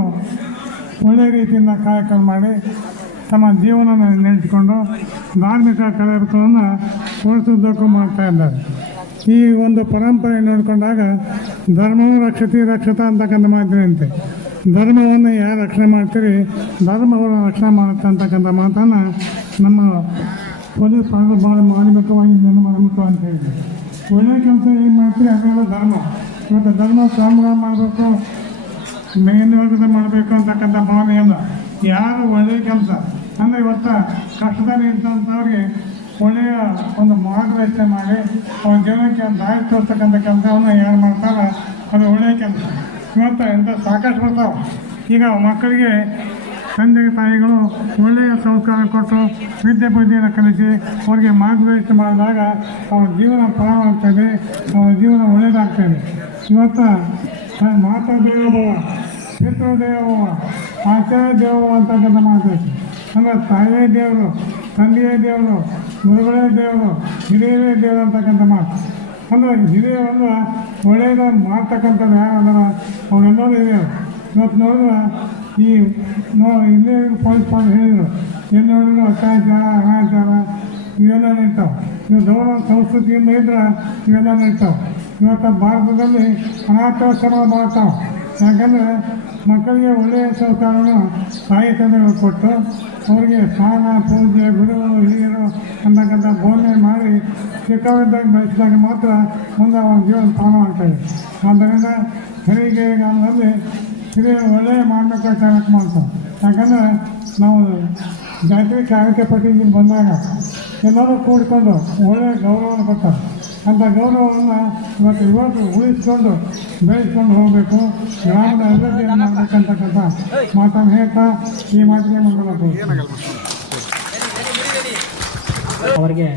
ಒಳ್ಳೆಯ ರೀತಿಯಿಂದ ಕಾರ್ಯಕ್ರಮ ಮಾಡಿ ತಮ್ಮ ಜೀವನ ನಡೆಸಿಕೊಂಡು ಧಾರ್ಮಿಕ ಕಾರ್ಯಕ್ರಮವನ್ನು ತೋರಿಸುವುದಕ್ಕೂ ಮಾಡ್ತಾ ಇದ್ದಾರೆ. ಈ ಒಂದು ಪರಂಪರೆ ನೋಡಿಕೊಂಡಾಗ ಧರ್ಮವು ರಕ್ಷತಾ ಅಂತಕ್ಕಂಥ ಮಾತಿನಂತೆ ಧರ್ಮವನ್ನು ಯಾರು ರಕ್ಷಣೆ ಮಾಡ್ತೀರಿ, ಧರ್ಮವನ್ನು ರಕ್ಷಣೆ ಮಾಡುತ್ತೆ ಅಂತಕ್ಕಂಥ ಮಾತನ್ನು ನಮ್ಮ ಪೊಲೀಸ್ ಭಾಳ ಮಾರ್ಮಿಕವಾಗಿ ಮಾಡಬೇಕು ಅಂತ ಹೇಳಿದೆ. ಒಳ್ಳೆಯ ಕೆಲಸ ಏನು ಮಾಡ್ತೀರಿ ಅದೆಲ್ಲ ಧರ್ಮ. ಇವತ್ತು ಧರ್ಮ ಸಂಗ್ರಹ ಮಾಡಬೇಕು, ಮೇಲ್ವರ್ಗದ ಮಾಡಬೇಕು ಅಂತಕ್ಕಂಥ ಭಾವನೆ ಇಲ್ಲ. ಯಾರು ಒಳ್ಳೆಯ ಕೆಲಸ ಅಂದರೆ ಇವತ್ತು ಕಷ್ಟದಲ್ಲಿ ಇದ್ದಂಥವ್ರಿಗೆ ಒಳ್ಳೆಯ ಒಂದು ಮಾರ್ಗದರ್ಶನ ಮಾಡಿ ಅವ್ರ ಜೀವನಕ್ಕೆ ದಾರಿ ತೋರಿಸ್ತಕ್ಕಂಥ ಕೆಲಸವನ್ನು ಯಾರು ಮಾಡ್ತಾರೋ ಅದು ಒಳ್ಳೆಯ ಕೆಲಸ. ಇವತ್ತು ಇಂಥ ಸಾಕಷ್ಟು ಬರ್ತಾವೆ. ಈಗ ಮಕ್ಕಳಿಗೆ ತಂದೆ ತಾಯಿಗಳು ಒಳ್ಳೆಯ ಸಂಸ್ಕಾರ ಕೊಟ್ಟು ವಿದ್ಯೆ ಬುದ್ಧಿಯನ್ನು ಕಲಿಸಿ ಅವರಿಗೆ ಮಾರ್ಗದರ್ಶನ ಮಾಡಿದಾಗ ಅವ್ರ ಜೀವನ ಪ್ರಾರಂಭವಾಗ್ತದೆ, ಅವರ ಜೀವನ ಒಳ್ಳೆಯದಾಗ್ತದೆ. ಇವತ್ತು ಮಾತಾ ದೇವೋಭವ, ಪಿತೃದೇವೋಭವ, ಆಚಾರ್ಯ ದೇವೋಭವ ಅಂತಕ್ಕಂಥ ಮಾತಾಡ್ತೀವಿ. ಅಂದರೆ ತಾಯಿಯೇ ದೇವರು, ತಂದೆಯೇ ದೇವರು, ಗುರುಗಳೇ ದೇವರು, ಹಿರಿಯರೇ ದೇವರು ಅಂತಕ್ಕಂಥ ಮಾತು. ಅಂದರೆ ಹಿರಿಯರನ್ನು ಒಳ್ಳೆಯದ ಮಾಡ್ತಕ್ಕಂಥದ್ದು ಯಾರಂದ್ರೆ ಅವರೆಲ್ಲರೂ ಹಿರಿಯರು. ಇವತ್ತು ನೋಡಿದ್ರೆ ಇಲ್ಲೇ ಪೊಲೀಸ್ ಹೇಳಿದರು, ಎಲ್ಲಿ ನೋಡಿದ್ರು ಅತ್ಯಾಚಾರ, ಅನಾಚಾರ ಇವೆಲ್ಲ ನಡೀತಾವೆ. ಇವು ಗೌರವ ಸಂಸ್ಕೃತಿಯಿಂದ ಇದ್ರೆ ಇವೆಲ್ಲ ನಡೀತಾವೆ. ಇವತ್ತು ಭಾರತದಲ್ಲಿ ಅನಾಥಾಶ್ರಮ ಮಾಡ್ತಾವೆ. ಯಾಕಂದರೆ ಮಕ್ಕಳಿಗೆ ಒಳ್ಳೆಯ ಸಹಕಾರವನ್ನು ತಾಯಿ ತಂದೆಗಳು ಕೊಟ್ಟು ಅವರಿಗೆ ಸ್ನಾನ ಪೂಜೆ ಗುರುಗಳು ಹಿರಿಯರು ಅಂತಕ್ಕಂಥ ಬೋಧನೆ ಮಾಡಿ ಚಿಕ್ಕವರಿದ್ದಾಗ ಬೆಳೆಸಿದಾಗ ಮಾತ್ರ ಮುಂದೆ ಅವನ ಜೀವನ ಪ್ರಾರಂಭ ಆಗ್ತದೆ. ಆದ್ದರಿಂದ ಹೆರಿಗೆ ಗ್ರಾಮದಲ್ಲಿ ಹಿರಿಯರು ಒಳ್ಳೆಯ ಮಾಡಬೇಕು ಕಾರ್ಯಕ್ರಮ ಅಂತ. ಯಾಕಂದರೆ ನಾವು ಜಾತ್ರೆ ಕಾರ್ಯಕ್ಕೆ ಪಟ್ಟಿಗೆ ಬಂದಾಗ ಎಲ್ಲರೂ ಕೂಡಿಕೊಂಡು ಒಳ್ಳೆಯ ಗೌರವವನ್ನು ಕೊಡ್ತಾರೆ. ಅಂಥ ಗೌರವವನ್ನು ಇವತ್ತು ಉಳಿಸ್ಕೊಂಡು ಬೆಳೆಸ್ಕೊಂಡು ಹೋಗಬೇಕು, ಗ್ರಾಮದ ಅಭಿವೃದ್ಧಿಯನ್ನು ಮಾಡಬೇಕಂತಕ್ಕಂಥ ಮಾತನ್ನು ಹೇಳ್ತಾ ಈ ಮಾತಿಗೆ ಮಾಡಬೇಕು. ಅವರಿಗೆ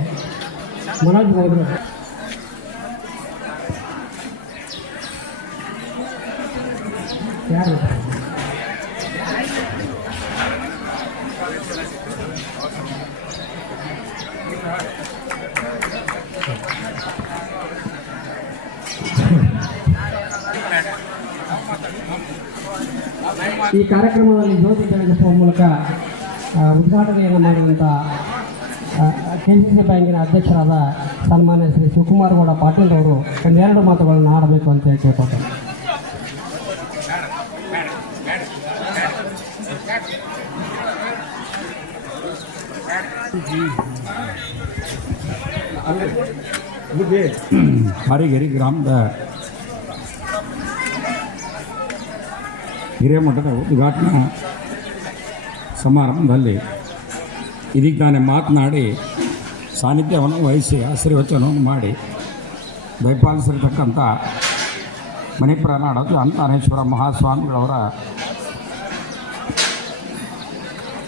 ಮನೋಜ್ ಹೋದರು. ಯಾರು ಈ ಕಾರ್ಯಕ್ರಮದಲ್ಲಿ ಜ್ಯೋತಿ ಬೆಳಗಿಸುವ ಮೂಲಕ ಉದ್ಘಾಟನೆಯನ್ನು ಮಾಡಿದಂಥ KCC ಬ್ಯಾಂಕಿನ ಅಧ್ಯಕ್ಷರಾದ ಸನ್ಮಾನ್ಯ ಶ್ರೀ ಶಿವಕುಮಾರ್ ಗೌಡ ಪಾಟೀಲ್ ಅವರು ಒಂದೆರಡು ಮಾತುಗಳನ್ನು ಆಡಬೇಕು ಅಂತ ಕೇಳ್ಕೊತಾರೆ. ಹಾರಿಗೆರೆ ಗ್ರಾಮದ ಹಿರೇಮಠದ ಉದ್ಘಾಟನಾ ಸಮಾರಂಭದಲ್ಲಿ ಇದೀಗ ತಾನೇ ಮಾತನಾಡಿ ಸಾನ್ನಿಧ್ಯವನ್ನು ವಹಿಸಿ ಆಶೀರ್ವಚನವನ್ನು ಮಾಡಿ ದಯಪಾಲಿಸಿರ್ತಕ್ಕಂಥ ಮಣಿಪ್ರನಾಡೋದು ಅಂತಾನೇಶ್ವರ ಮಹಾಸ್ವಾಮಿಗಳವರ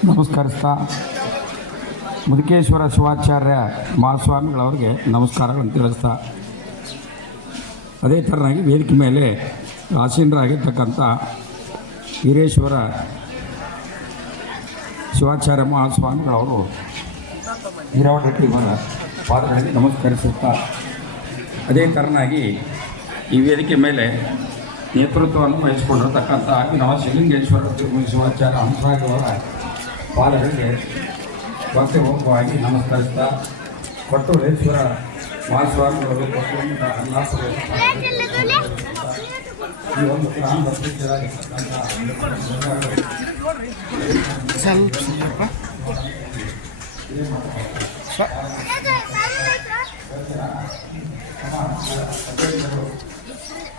ನಮಸ್ಕರಿಸ್ತಾ ಮುದುಕೇಶ್ವರ ಶಿವಾಚಾರ್ಯ ಮಹಾಸ್ವಾಮಿಗಳವ್ರಿಗೆ ನಮಸ್ಕಾರಗಳನ್ನು ತಿಳಿಸ್ತಾ ಅದೇ ಥರನಾಗಿ ವೇದಿಕೆ ಮೇಲೆ ಆಸೀನರಾಗಿರ್ತಕ್ಕಂಥ ವೀರೇಶ್ವರ ಶಿವಾಚಾರ್ಯ ಮಹಾಸ್ವಾಮಿಗಳವರು ನೀರಾವರಿಯವರ ಪಾದಗಳಿಗೆ ನಮಸ್ಕರಿಸುತ್ತಾ ಅದೇ ಥರನಾಗಿ ಈ ವೇದಿಕೆ ಮೇಲೆ ನೇತೃತ್ವವನ್ನು ವಹಿಸಿಕೊಂಡಿರತಕ್ಕಂಥ ನಾವು ಶಿವಲಿಂಗೇಶ್ವರ ಶಿವಾಚಾರ್ಯ ಹಂಸರಾಜವರ ಪಾದಗಳಿಗೆ ಭಕ್ತಿಪೂರ್ವಕವಾಗಿ ನಮಸ್ಕರಿಸ್ತಾ ಕೊಟ್ಟೂರೇಶ್ವರ ಮಹಾಸ್ವಾಮಿಗಳು ಕೊಟ್ಟೂರಿನ ಅನ್ನಾಪುರ ಈ ಒಂದು ಗ್ರಾಮದ ಪ್ರೀತಿಯಾಗಿರ್ತಕ್ಕಂಥ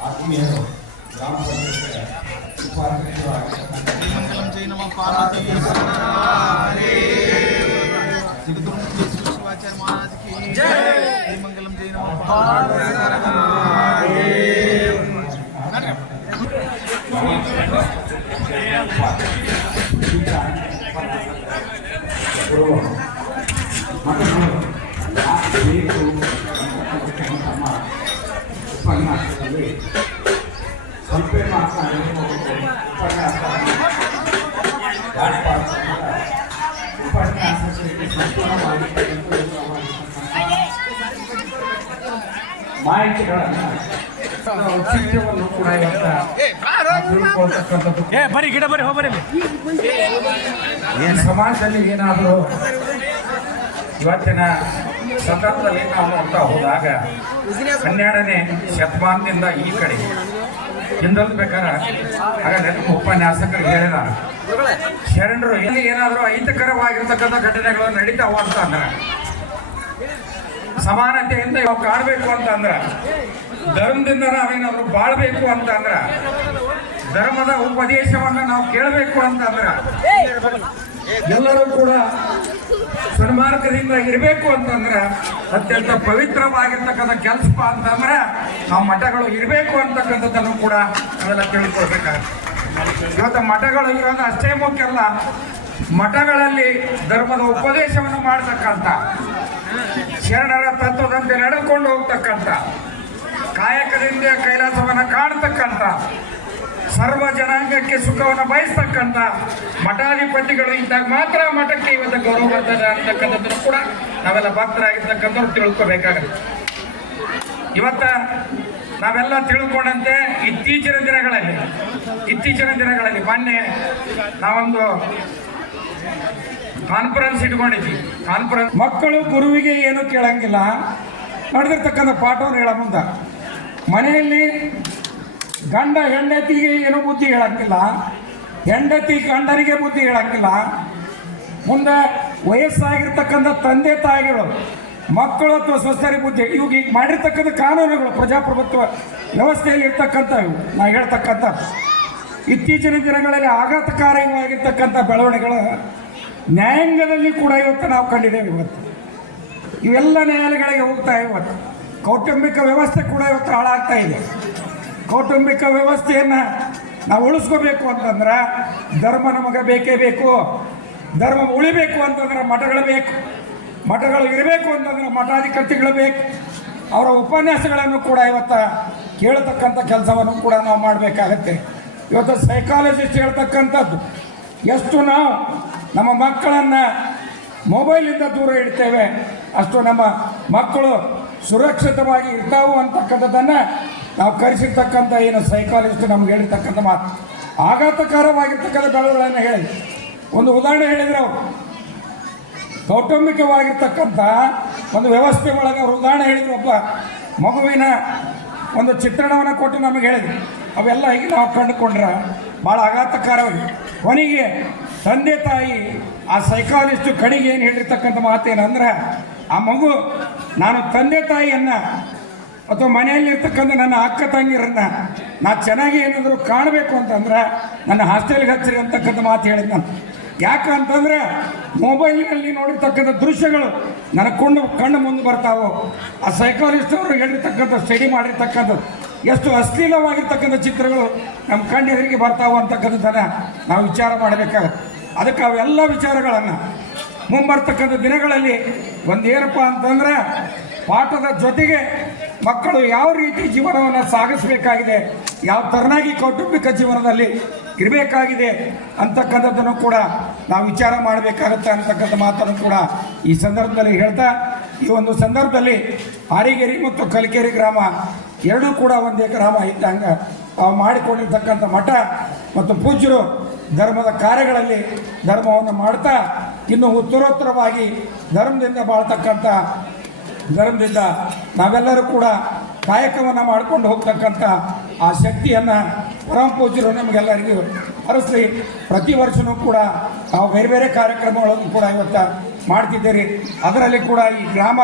ಆತ್ಮೀಯರು ಗ್ರಾಮ ಪಂಚಾಯತ್ ಮಂಗಲಂ ಜೈ ನಮಃ ಪಾರ್ವತಿ ಶಿವಾಚಾರ್ಯ ಮಹಾರಾಜ್ ಕಿ ಜೈ ಮಂಗಲಂ ಜೈ ನಮಃ ಉಪನ್ಯಾಸದಲ್ಲಿ ಸ್ವಲ್ಪ ಮಾಹಿತಿಗಳನ್ನು ಔಚಿತ್ಯವನ್ನು ಕೂಡ ಸಮಾಜದಲ್ಲಿ ಏನಾದರೂ ಇವತ್ತಿನ ಸಂದರ್ಭದಲ್ಲಿ ನಾವು ನೋಡ್ತಾ ಹೋದಾಗ 12ನೇ ಶತಮಾನದಿಂದ ಈ ಕಡೆ ಹಿಂದೊಂದು ಬೇಕಾದ್ರೆ ಆಗ ನೆನಪು ಉಪನ್ಯಾಸಕರು ಹೇಳಿದ ಶರಣರು ಇಲ್ಲಿ ಏನಾದರೂ ಅಹಿತಕರವಾಗಿರ್ತಕ್ಕಂಥ ಘಟನೆಗಳು ನಡೀತಾವ ಅಂತ ಅಂದ್ರೆ ಸಮಾನತೆಯಿಂದ ಇವಾಗ ಕಾಣಬೇಕು ಅಂತ ಅಂದ್ರೆ ಧರ್ಮದಿಂದ ನಾವೇನಾದ್ರು ಬಾಳ್ಬೇಕು ಅಂತ ಅಂದ್ರೆ ಧರ್ಮದ ಉಪದೇಶವನ್ನ ನಾವು ಕೇಳಬೇಕು ಅಂತ ಅಂದ್ರೆ ಎಲ್ಲರೂ ಕೂಡ ಸನ್ಮಾರ್ಗದಿಂದ ಇರಬೇಕು ಅಂತಂದ್ರೆ ಅತ್ಯಂತ ಪವಿತ್ರವಾಗಿರ್ತಕ್ಕಂಥ ಕೆಲಸ ಅಂತಂದ್ರೆ ನಾವು ಮಠಗಳು ಇರಬೇಕು ಅಂತಕ್ಕಂಥದ್ದನ್ನು ಕೂಡ ನಾವೆಲ್ಲ ತಿಳ್ಕೊಳ್ಬೇಕಾಗುತ್ತೆ. ಇವತ್ತು ಮಠಗಳು ಇರೋದು ಅಷ್ಟೇ ಮುಖ್ಯ ಅಲ್ಲ, ಮಠಗಳಲ್ಲಿ ಧರ್ಮದ ಉಪದೇಶವನ್ನು ಮಾಡತಕ್ಕಂಥ ಶರಣರ ತತ್ವದಂತೆ ನಡೆದುಕೊಂಡು ಹೋಗ್ತಕ್ಕಂಥ ಕಾಯಕದಿಂದ ಕೈಲಾಸವನ್ನು ಕಾಣತಕ್ಕಂಥ ಸರ್ವ ಜನಾಂಗಕ್ಕೆ ಸುಖವನ್ನು ಬಯಸ್ತಕ್ಕಂಥ ಮಠಾಧಿಪತಿಗಳು ಇದ್ದಾಗ ಮಾತ್ರ ಮಠಕ್ಕೆ ಇವತ್ತು ಗೌರವ ಬರ್ತದೆ ಅಂತಕ್ಕಂಥದ್ದನ್ನು ಕೂಡ ನಾವೆಲ್ಲ ಭಕ್ತರಾಗಿರ್ತಕ್ಕಂಥವ್ರು ತಿಳ್ಕೊಬೇಕಾಗುತ್ತೆ. ಇವತ್ತ ನಾವೆಲ್ಲ ತಿಳ್ಕೊಂಡಂತೆ ಇತ್ತೀಚಿನ ದಿನಗಳಲ್ಲಿ ಮೊನ್ನೆ ನಾವೊಂದು ಕಾನ್ಫರೆನ್ಸ್ ಇಟ್ಕೊಂಡಿದ್ವಿ. ಮಕ್ಕಳು ಗುರುವಿಗೆ ಏನು ಕೇಳಂಗಿಲ್ಲ, ನಡೆದಿರ್ತಕ್ಕಂಥ ಪಾಠವನ್ನು ಹೇಳ ಮುಂದೆ ಮನೆಯಲ್ಲಿ ಗಂಡ ಹೆಂಡತಿಗೆ ಏನು ಬುದ್ಧಿ ಹೇಳಂಗಿಲ್ಲ, ಹೆಂಡತಿ ಗಂಡನಿಗೆ ಬುದ್ಧಿ ಹೇಳಂಗಿಲ್ಲ. ಮುಂದೆ ವಯಸ್ಸಾಗಿರ್ತಕ್ಕಂಥ ತಂದೆ ತಾಯಿಗಳು ಮಕ್ಕಳು ಅಥವಾ ಸ್ವಸ್ಥರಿಗೆ ಬುದ್ಧಿ ಇವಾಗ ಈಗ ಮಾಡಿರ್ತಕ್ಕಂಥ ಕಾನೂನುಗಳು ಪ್ರಜಾಪ್ರಭುತ್ವ ವ್ಯವಸ್ಥೆಯಲ್ಲಿ ಇರ್ತಕ್ಕಂಥವು ನಾ ಹೇಳ್ತಕ್ಕಂಥ ಇತ್ತೀಚಿನ ದಿನಗಳಲ್ಲಿ ಆಘಾತಕಾರಿಯಾಗಿರ್ತಕ್ಕಂಥ ಬೆಳವಣಿಗೆಗಳು ನ್ಯಾಯಾಂಗದಲ್ಲಿ ಕೂಡ ಇವತ್ತು ನಾವು ಕಂಡಿದ್ದೇವೆ. ಇವತ್ತು ಇವೆಲ್ಲ ನ್ಯಾಯಾಲಯಗಳಿಗೆ ಹೋಗ್ತಾ ಇವತ್ತು ಕೌಟುಂಬಿಕ ವ್ಯವಸ್ಥೆ ಕೂಡ ಇವತ್ತು ಹಾಳಾಗ್ತಾ ಇದೆ. ಕೌಟುಂಬಿಕ ವ್ಯವಸ್ಥೆಯನ್ನು ನಾವು ಉಳಿಸ್ಕೋಬೇಕು ಅಂತಂದ್ರೆ ಧರ್ಮ ನಮಗೆ ಬೇಕೇ ಬೇಕು. ಧರ್ಮ ಉಳಿಬೇಕು ಅಂತಂದ್ರೆ ಮಠಗಳು ಬೇಕು, ಮಠಗಳು ಇರಬೇಕು ಅಂತಂದ್ರೆ ಮಠಾಧಿಪತಿಗಳು ಬೇಕು. ಅವರ ಉಪನ್ಯಾಸಗಳನ್ನು ಕೂಡ ಇವತ್ತು ಕೇಳತಕ್ಕಂಥ ಕೆಲಸವನ್ನು ಕೂಡ ನಾವು ಮಾಡಬೇಕಾಗತ್ತೆ. ಇವತ್ತು ಸೈಕಾಲಜಿಸ್ಟ್ ಹೇಳ್ತಕ್ಕಂಥದ್ದು ಎಷ್ಟು ನಾವು ನಮ್ಮ ಮಕ್ಕಳನ್ನು ಮೊಬೈಲಿಂದ ದೂರ ಇಡ್ತೇವೆ ಅಷ್ಟು ನಮ್ಮ ಮಕ್ಕಳು ಸುರಕ್ಷಿತವಾಗಿ ಇರ್ತಾವು ಅಂತಕ್ಕಂಥದ್ದನ್ನು ನಾವು ಕರೆಸಿರ್ತಕ್ಕಂಥ ಏನು ಸೈಕಾಲಜಿಸ್ಟ್ ನಮ್ಗೆ ಹೇಳಿರ್ತಕ್ಕಂಥ ಮಾತು ಆಘಾತಕಾರವಾಗಿರ್ತಕ್ಕಂಥ ಬೆಳವಣಿಗೆಗಳನ್ನು ಹೇಳಿ ಒಂದು ಉದಾಹರಣೆ ಹೇಳಿದರೆ ಅವರು ಕೌಟುಂಬಿಕವಾಗಿರ್ತಕ್ಕಂಥ ಒಂದು ವ್ಯವಸ್ಥೆ ಒಳಗೆ ಅವರು ಉದಾಹರಣೆ ಹೇಳಿದ್ರು. ಒಬ್ಬ ಮಗುವಿನ ಒಂದು ಚಿತ್ರಣವನ್ನು ಕೊಟ್ಟು ನಮಗೆ ಹೇಳಿದ್ರು. ಅವೆಲ್ಲ ಈಗ ನಾವು ಕಂಡುಕೊಂಡ್ರೆ ಭಾಳ ಆಘಾತಕಾರವಾಗಿ ಕೊನೆಗೆ ತಂದೆ ತಾಯಿ ಆ ಸೈಕಾಲಜಿಸ್ಟು ಕಡೆಗೆ ಏನು ಹೇಳಿರ್ತಕ್ಕಂಥ ಮಾತೇನಂದ್ರೆ ಆ ಮಗು ನಾನು ತಂದೆ ತಾಯಿಯನ್ನು ಅಥವಾ ಮನೆಯಲ್ಲಿರ್ತಕ್ಕಂಥ ನನ್ನ ಅಕ್ಕ ತಂಗಿರನ್ನ ನಾ ಚೆನ್ನಾಗಿ ಏನಾದರೂ ಕಾಣಬೇಕು ಅಂತಂದ್ರೆ ನನ್ನ ಹಾಸ್ಟೆಲ್ಗೆ ಹಚ್ಚಿರಿ ಅಂತಕ್ಕಂಥ ಮಾತು ಹೇಳಿದ್ ನಾನು. ಯಾಕಂತಂದ್ರೆ ಮೊಬೈಲಿನಲ್ಲಿ ನೋಡಿರ್ತಕ್ಕಂಥ ದೃಶ್ಯಗಳು ನನಗೆ ಕಣ್ಣು ಮುಂದೆ ಬರ್ತಾವೋ. ಆ ಸೈಕಾಲಜಿಸ್ಟ್ ಅವರು ಹೇಳಿರ್ತಕ್ಕಂಥ ಸ್ಟಡಿ ಮಾಡಿರ್ತಕ್ಕಂಥದ್ದು ಎಷ್ಟು ಅಶ್ಲೀಲವಾಗಿರ್ತಕ್ಕಂಥ ಚಿತ್ರಗಳು ನಮ್ಮ ಕಣ್ಣೆದುರಿಗೆ ಬರ್ತಾವೋ ಅಂತಕ್ಕಂಥದ್ದನ್ನು ನಾವು ವಿಚಾರ ಮಾಡಬೇಕಾಗುತ್ತೆ. ಅದಕ್ಕೆ ಅವೆಲ್ಲ ವಿಚಾರಗಳನ್ನು ಮುಂಬರ್ತಕ್ಕಂಥ ದಿನಗಳಲ್ಲಿ ಒಂದೇನಪ್ಪ ಅಂತಂದ್ರೆ ಪಾಠದ ಜೊತೆಗೆ ಮಕ್ಕಳು ಯಾವ ರೀತಿ ಜೀವನವನ್ನು ಸಾಗಿಸಬೇಕಾಗಿದೆ, ಯಾವ ಥರನಾಗಿ ಕೌಟುಂಬಿಕ ಜೀವನದಲ್ಲಿ ಇರಬೇಕಾಗಿದೆ ಅಂತಕ್ಕಂಥದ್ದನ್ನು ಕೂಡ ನಾವು ವಿಚಾರ ಮಾಡಬೇಕಾಗುತ್ತೆ ಅಂತಕ್ಕಂಥ ಮಾತನ್ನು ಕೂಡ ಈ ಸಂದರ್ಭದಲ್ಲಿ ಹೇಳ್ತಾ, ಈ ಒಂದು ಸಂದರ್ಭದಲ್ಲಿ ಹಾರಿಗೆರೆ ಮತ್ತು ಕಲಿಕೆರೆ ಗ್ರಾಮ ಎರಡೂ ಕೂಡ ಒಂದೇ ಗ್ರಾಮ ಇದ್ದಂಗೆ ತಾವು ಮಾಡಿಕೊಂಡಿರ್ತಕ್ಕಂಥ ಮಠ ಮತ್ತು ಪೂಜ್ಯರು ಧರ್ಮದ ಕಾರ್ಯಗಳಲ್ಲಿ ಧರ್ಮವನ್ನು ಮಾಡ್ತಾ ಇನ್ನು ಉತ್ತರೋತ್ತರವಾಗಿ ಧರ್ಮದಿಂದ ಬಾಳ್ತಕ್ಕಂಥ ಧರ್ಮದಿಂದ ನಾವೆಲ್ಲರೂ ಕೂಡ ಕಾಯಕವನ್ನು ಮಾಡ್ಕೊಂಡು ಹೋಗ್ತಕ್ಕಂಥ ಆ ಶಕ್ತಿಯನ್ನು ಪರಮ ಪೂಜ್ಯರು ನಮಗೆಲ್ಲರಿಗೂ ಹರಿಸಿ ಪ್ರತಿ ವರ್ಷವೂ ಕೂಡ ನಾವು ಬೇರೆ ಬೇರೆ ಕಾರ್ಯಕ್ರಮಗಳನ್ನು ಕೂಡ ಇವತ್ತು ಮಾಡ್ತಿದ್ದೀರಿ. ಅದರಲ್ಲಿ ಕೂಡ ಈ ಗ್ರಾಮ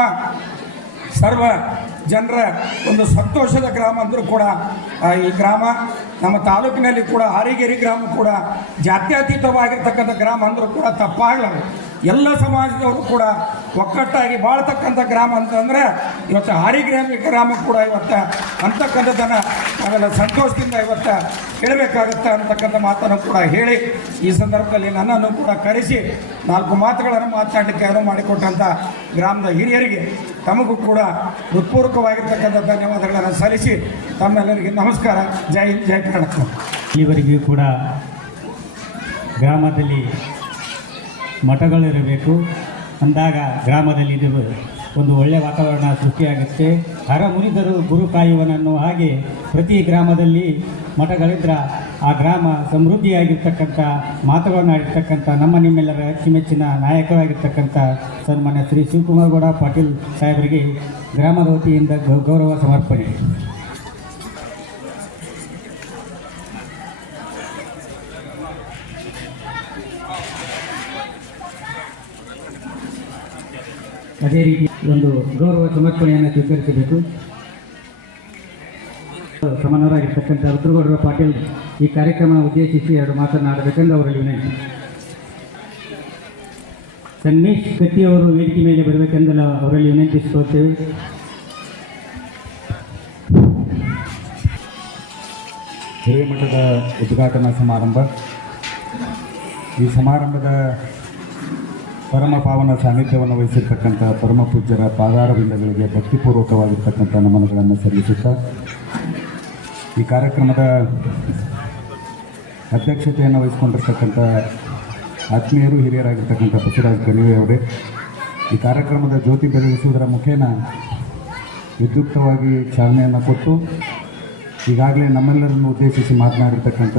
ಸರ್ವ ಜನರ ಒಂದು ಸಂತೋಷದ ಗ್ರಾಮ ಅಂದರೂ ಕೂಡ ಈ ಗ್ರಾಮ ನಮ್ಮ ತಾಲೂಕಿನಲ್ಲಿ ಕೂಡ ಹಾರಿಗೆರೆ ಗ್ರಾಮ ಕೂಡ ಜಾತ್ಯತೀತವಾಗಿರ್ತಕ್ಕಂಥ ಗ್ರಾಮ ಅಂದರೂ ಕೂಡ ತಪ್ಪಾಗಲಾರದು. ಎಲ್ಲ ಸಮಾಜದವರು ಕೂಡ ಒಕ್ಕಟ್ಟಾಗಿ ಬಾಳ್ತಕ್ಕಂಥ ಗ್ರಾಮ ಅಂತಂದರೆ ಇವತ್ತು ಹಾರಿಗೆರೆ ಗ್ರಾಮ ಕೂಡ ಇವತ್ತು ಅಂತಕ್ಕಂಥದ್ದನ್ನು ನಾವೆಲ್ಲ ಸಂತೋಷದಿಂದ ಇವತ್ತು ಹೇಳಬೇಕಾಗುತ್ತೆ ಅಂತಕ್ಕಂಥ ಮಾತನ್ನು ಕೂಡ ಹೇಳಿ ಈ ಸಂದರ್ಭದಲ್ಲಿ ನನ್ನನ್ನು ಕೂಡ ಕರೆಸಿ 4 ಮಾತುಗಳನ್ನು ಮಾತನಾಡಲಿಕ್ಕೆ ಅನುವು ಮಾಡಿಕೊಟ್ಟಂಥ ಗ್ರಾಮದ ಹಿರಿಯರಿಗೆ ತಮಗೂ ಕೂಡ ಹೃತ್ಪೂರ್ವಕವಾಗಿರ್ತಕ್ಕಂಥ ಧನ್ಯವಾದಗಳನ್ನು ಸಲ್ಲಿಸಿ ತಮ್ಮೆಲ್ಲರಿಗೆ ನಮಸ್ಕಾರ. ಜೈ ಹಿಂದ್, ಜೈ ಕರ್ನಾಟಕ. ಈವರೆಗೂ ಕೂಡ ಗ್ರಾಮದಲ್ಲಿ ಮಠಗಳಿರಬೇಕು ಅಂದಾಗ ಗ್ರಾಮದಲ್ಲಿ ಇದು ಒಂದು ಒಳ್ಳೆಯ ವಾತಾವರಣ ಸೃಷ್ಟಿಯಾಗುತ್ತೆ. ಹರ ಮುನಿದರು ಗುರು ಕಾಯುವನನ್ನು ಹಾಗೆ ಪ್ರತಿ ಗ್ರಾಮದಲ್ಲಿ ಮಠಗಳಿದ್ರೆ ಆ ಗ್ರಾಮ ಸಮೃದ್ಧಿಯಾಗಿರ್ತಕ್ಕಂಥ ಮಾತುಗಳನ್ನು ಆಡಿರ್ತಕ್ಕಂಥ ನಮ್ಮ ನಿಮ್ಮೆಲ್ಲರ ಅಚ್ಚುಮೆಚ್ಚಿನ ನಾಯಕರಾಗಿರ್ತಕ್ಕಂಥ ಸನ್ಮಾನ್ಯ ಶ್ರೀ ಶಿವಕುಮಾರ್ ಗೌಡ ಪಾಟೀಲ್ ಸಾಹೇಬರಿಗೆ ಗ್ರಾಮದ ವತಿಯಿಂದ ಗೌರವ ಸಮರ್ಪಣೆ. ಅದೇ ರೀತಿ ಒಂದು ಗೌರವ ಸಮರ್ಪಣೆಯನ್ನು ಸ್ವೀಕರಿಸಬೇಕು. ಸಮನ್ವಯರಾಗಿರ್ತಕ್ಕಂಥ ರುದ್ರಗೌಡರ ಪಾಟೀಲ್ ಈ ಕಾರ್ಯಕ್ರಮ ಉದ್ದೇಶಿಸಿ 2 ಮಾತನಾಡಬೇಕೆಂದು ಅವರಲ್ಲಿ ವಿನಂತಿ. ಸಂಗಮೇಶ್ ಕತ್ತಿಯವರು ವೇದಿಕೆ ಮೇಲೆ ಬರಬೇಕೆಂದು ಅವರಲ್ಲಿ ವಿನಂತಿಸಿಕೊಳ್ಳುತ್ತೇವೆ. ಹಿರೇಮಠದ ಉದ್ಘಾಟನಾ ಸಮಾರಂಭ. ಈ ಸಮಾರಂಭದ ಪರಮ ಪಾವನ ಸಾನ್ನಿಧ್ಯವನ್ನು ವಹಿಸಿರ್ತಕ್ಕಂಥ ಪರಮ ಪೂಜ್ಯರ ಪಾದಾರವಿಂದಗಳಿಗೆ ಭಕ್ತಿಪೂರ್ವಕವಾಗಿರ್ತಕ್ಕಂಥ ನಮನಗಳನ್ನು ಸಲ್ಲಿಸುತ್ತಾ ಈ ಕಾರ್ಯಕ್ರಮದ ಅಧ್ಯಕ್ಷತೆಯನ್ನು ವಹಿಸಿಕೊಂಡಿರ್ತಕ್ಕಂಥ ಆತ್ಮೀಯರು ಹಿರಿಯರಾಗಿರ್ತಕ್ಕಂಥ ಬಸವರಾಜ್ ಕಣಿವೆ ಅವರೇ, ಈ ಕಾರ್ಯಕ್ರಮದ ಜ್ಯೋತಿ ಬೆಳಗಿಸುವುದರ ಮುಖೇನ ವಿದ್ಯುಕ್ತವಾಗಿ ಚಾಲನೆಯನ್ನು ಕೊಟ್ಟು ಈಗಾಗಲೇ ನಮ್ಮೆಲ್ಲರನ್ನು ಉದ್ದೇಶಿಸಿ ಮಾತನಾಡಿರ್ತಕ್ಕಂಥ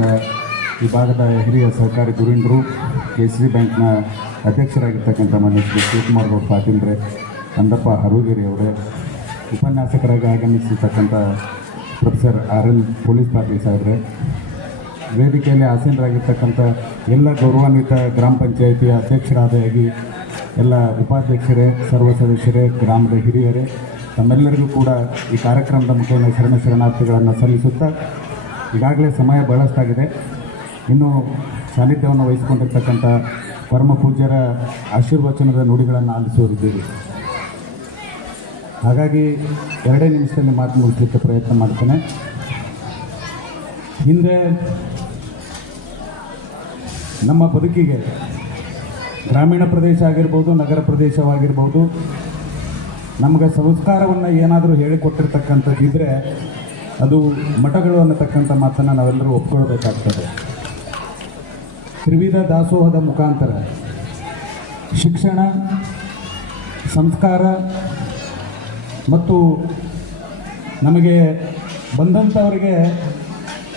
ಈ ಭಾಗದ ಹಿರಿಯ ಸಹಕಾರಿ ಧುರೀಣರು, KCB ಬ್ಯಾಂಕ್ನ ಅಧ್ಯಕ್ಷರಾಗಿರ್ತಕ್ಕಂಥ ಮಾನ್ಯ ಶ್ರೀ ಶಿವಕುಮಾರ್ ಗೌಡ ಪಾಟೀಲ್ರೆ, ಅಂದಪ್ಪ ಹರುಗೇರಿ ಅವರೇ, ಉಪನ್ಯಾಸಕರಾಗಿ ಆಗಮಿಸಿರ್ತಕ್ಕಂಥ ಪ್ರೊಫೆಸರ್ RL ಪೊಲೀಸ್ ಪಾಟೀಲ್ ಸಾಹೇಬ್ರೆ, ವೇದಿಕೆಯಲ್ಲಿ ಆಸೀನರಾಗಿರ್ತಕ್ಕಂಥ ಎಲ್ಲ ಗೌರವಾನ್ವಿತ ಗ್ರಾಮ ಪಂಚಾಯಿತಿಯ ಅಧ್ಯಕ್ಷರಾದಾಗಿ ಎಲ್ಲ ಉಪಾಧ್ಯಕ್ಷರೇ, ಸರ್ವ ಸದಸ್ಯರೇ, ಗ್ರಾಮದ ಹಿರಿಯರೇ, ತಮ್ಮೆಲ್ಲರಿಗೂ ಕೂಡ ಈ ಕಾರ್ಯಕ್ರಮದ ಮುಖೇನ ಶರಣಾರ್ಥಿಗಳನ್ನು ಸಲ್ಲಿಸುತ್ತಾ, ಈಗಾಗಲೇ ಸಮಯ ಬಹಳಷ್ಟಾಗಿದೆ. ಇನ್ನು ಸಾನ್ನಿಧ್ಯವನ್ನು ವಹಿಸಿಕೊಂಡಿರ್ತಕ್ಕಂಥ ಪರಮ ಪೂಜ್ಯರ ಆಶೀರ್ವಚನದ ನುಡಿಗಳನ್ನು ಆಲಿಸುವರಿದ್ದೀರಿ. ಹಾಗಾಗಿ 2 ನಿಮಿಷದಲ್ಲಿ ಮಾತು ಮುಗಿಸಲಿಕ್ಕೆ ಪ್ರಯತ್ನ ಮಾಡ್ತೇನೆ. ಹಿಂದೆ ನಮ್ಮ ಬದುಕಿಗೆ ಗ್ರಾಮೀಣ ಪ್ರದೇಶ ಆಗಿರ್ಬೋದು, ನಗರ ಪ್ರದೇಶವಾಗಿರ್ಬೋದು, ನಮಗೆ ಸಂಸ್ಕಾರವನ್ನು ಏನಾದರೂ ಹೇಳಿಕೊಟ್ಟಿರ್ತಕ್ಕಂಥದ್ದಿದ್ದರೆ ಅದು ಮಠಗಳು ಅನ್ನತಕ್ಕಂಥ ಮಾತನ್ನು ನಾವೆಲ್ಲರೂ ಒಪ್ಕೊಳ್ಬೇಕಾಗ್ತದೆ. ತ್ರಿವಿಧ ದಾಸೋಹದ ಮುಖಾಂತರ ಶಿಕ್ಷಣ, ಸಂಸ್ಕಾರ ಮತ್ತು ನಮಗೆ ಬಂದಂಥವರಿಗೆ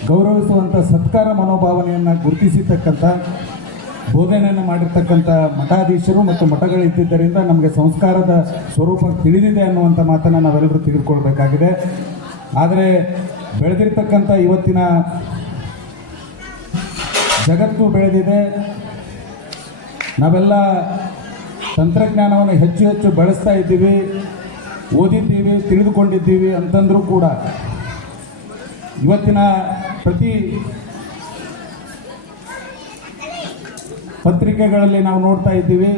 ಗೌರವಿಸುವಂಥ ಸತ್ಕಾರ ಮನೋಭಾವನೆಯನ್ನು ಗುರುತಿಸಿರ್ತಕ್ಕಂಥ ಬೋಧನೆಯನ್ನು ಮಾಡಿರ್ತಕ್ಕಂಥ ಮಠಾಧೀಶರು ಮತ್ತು ಮಠಗಳು ಇದ್ದಿದ್ದರಿಂದ ನಮಗೆ ಸಂಸ್ಕಾರದ ಸ್ವರೂಪ ತಿಳಿದಿದೆ ಅನ್ನುವಂಥ ಮಾತನ್ನು ನಾವೆಲ್ಲರೂ ತಿಳಿದುಕೊಳ್ಬೇಕಾಗಿದೆ. ಆದರೆ ಬೆಳೆದಿರ್ತಕ್ಕಂಥ ಇವತ್ತಿನ ಜಗತ್ತು ಬೆಳೆದಿದೆ. ನಾವೆಲ್ಲ ತಂತ್ರಜ್ಞಾನವನ್ನು ಹೆಚ್ಚು ಹೆಚ್ಚು ಬಳಸ್ತಾ ಇದ್ದೀವಿ, ಓದಿದ್ದೀವಿ, ತಿಳಿದುಕೊಂಡಿದ್ದೀವಿ ಅಂತಂದರೂ ಕೂಡ ಇವತ್ತಿನ ಪ್ರತಿ ಪತ್ರಿಕೆಗಳಲ್ಲಿ ನಾವು ನೋಡ್ತಾ ಇದ್ದೀವಿ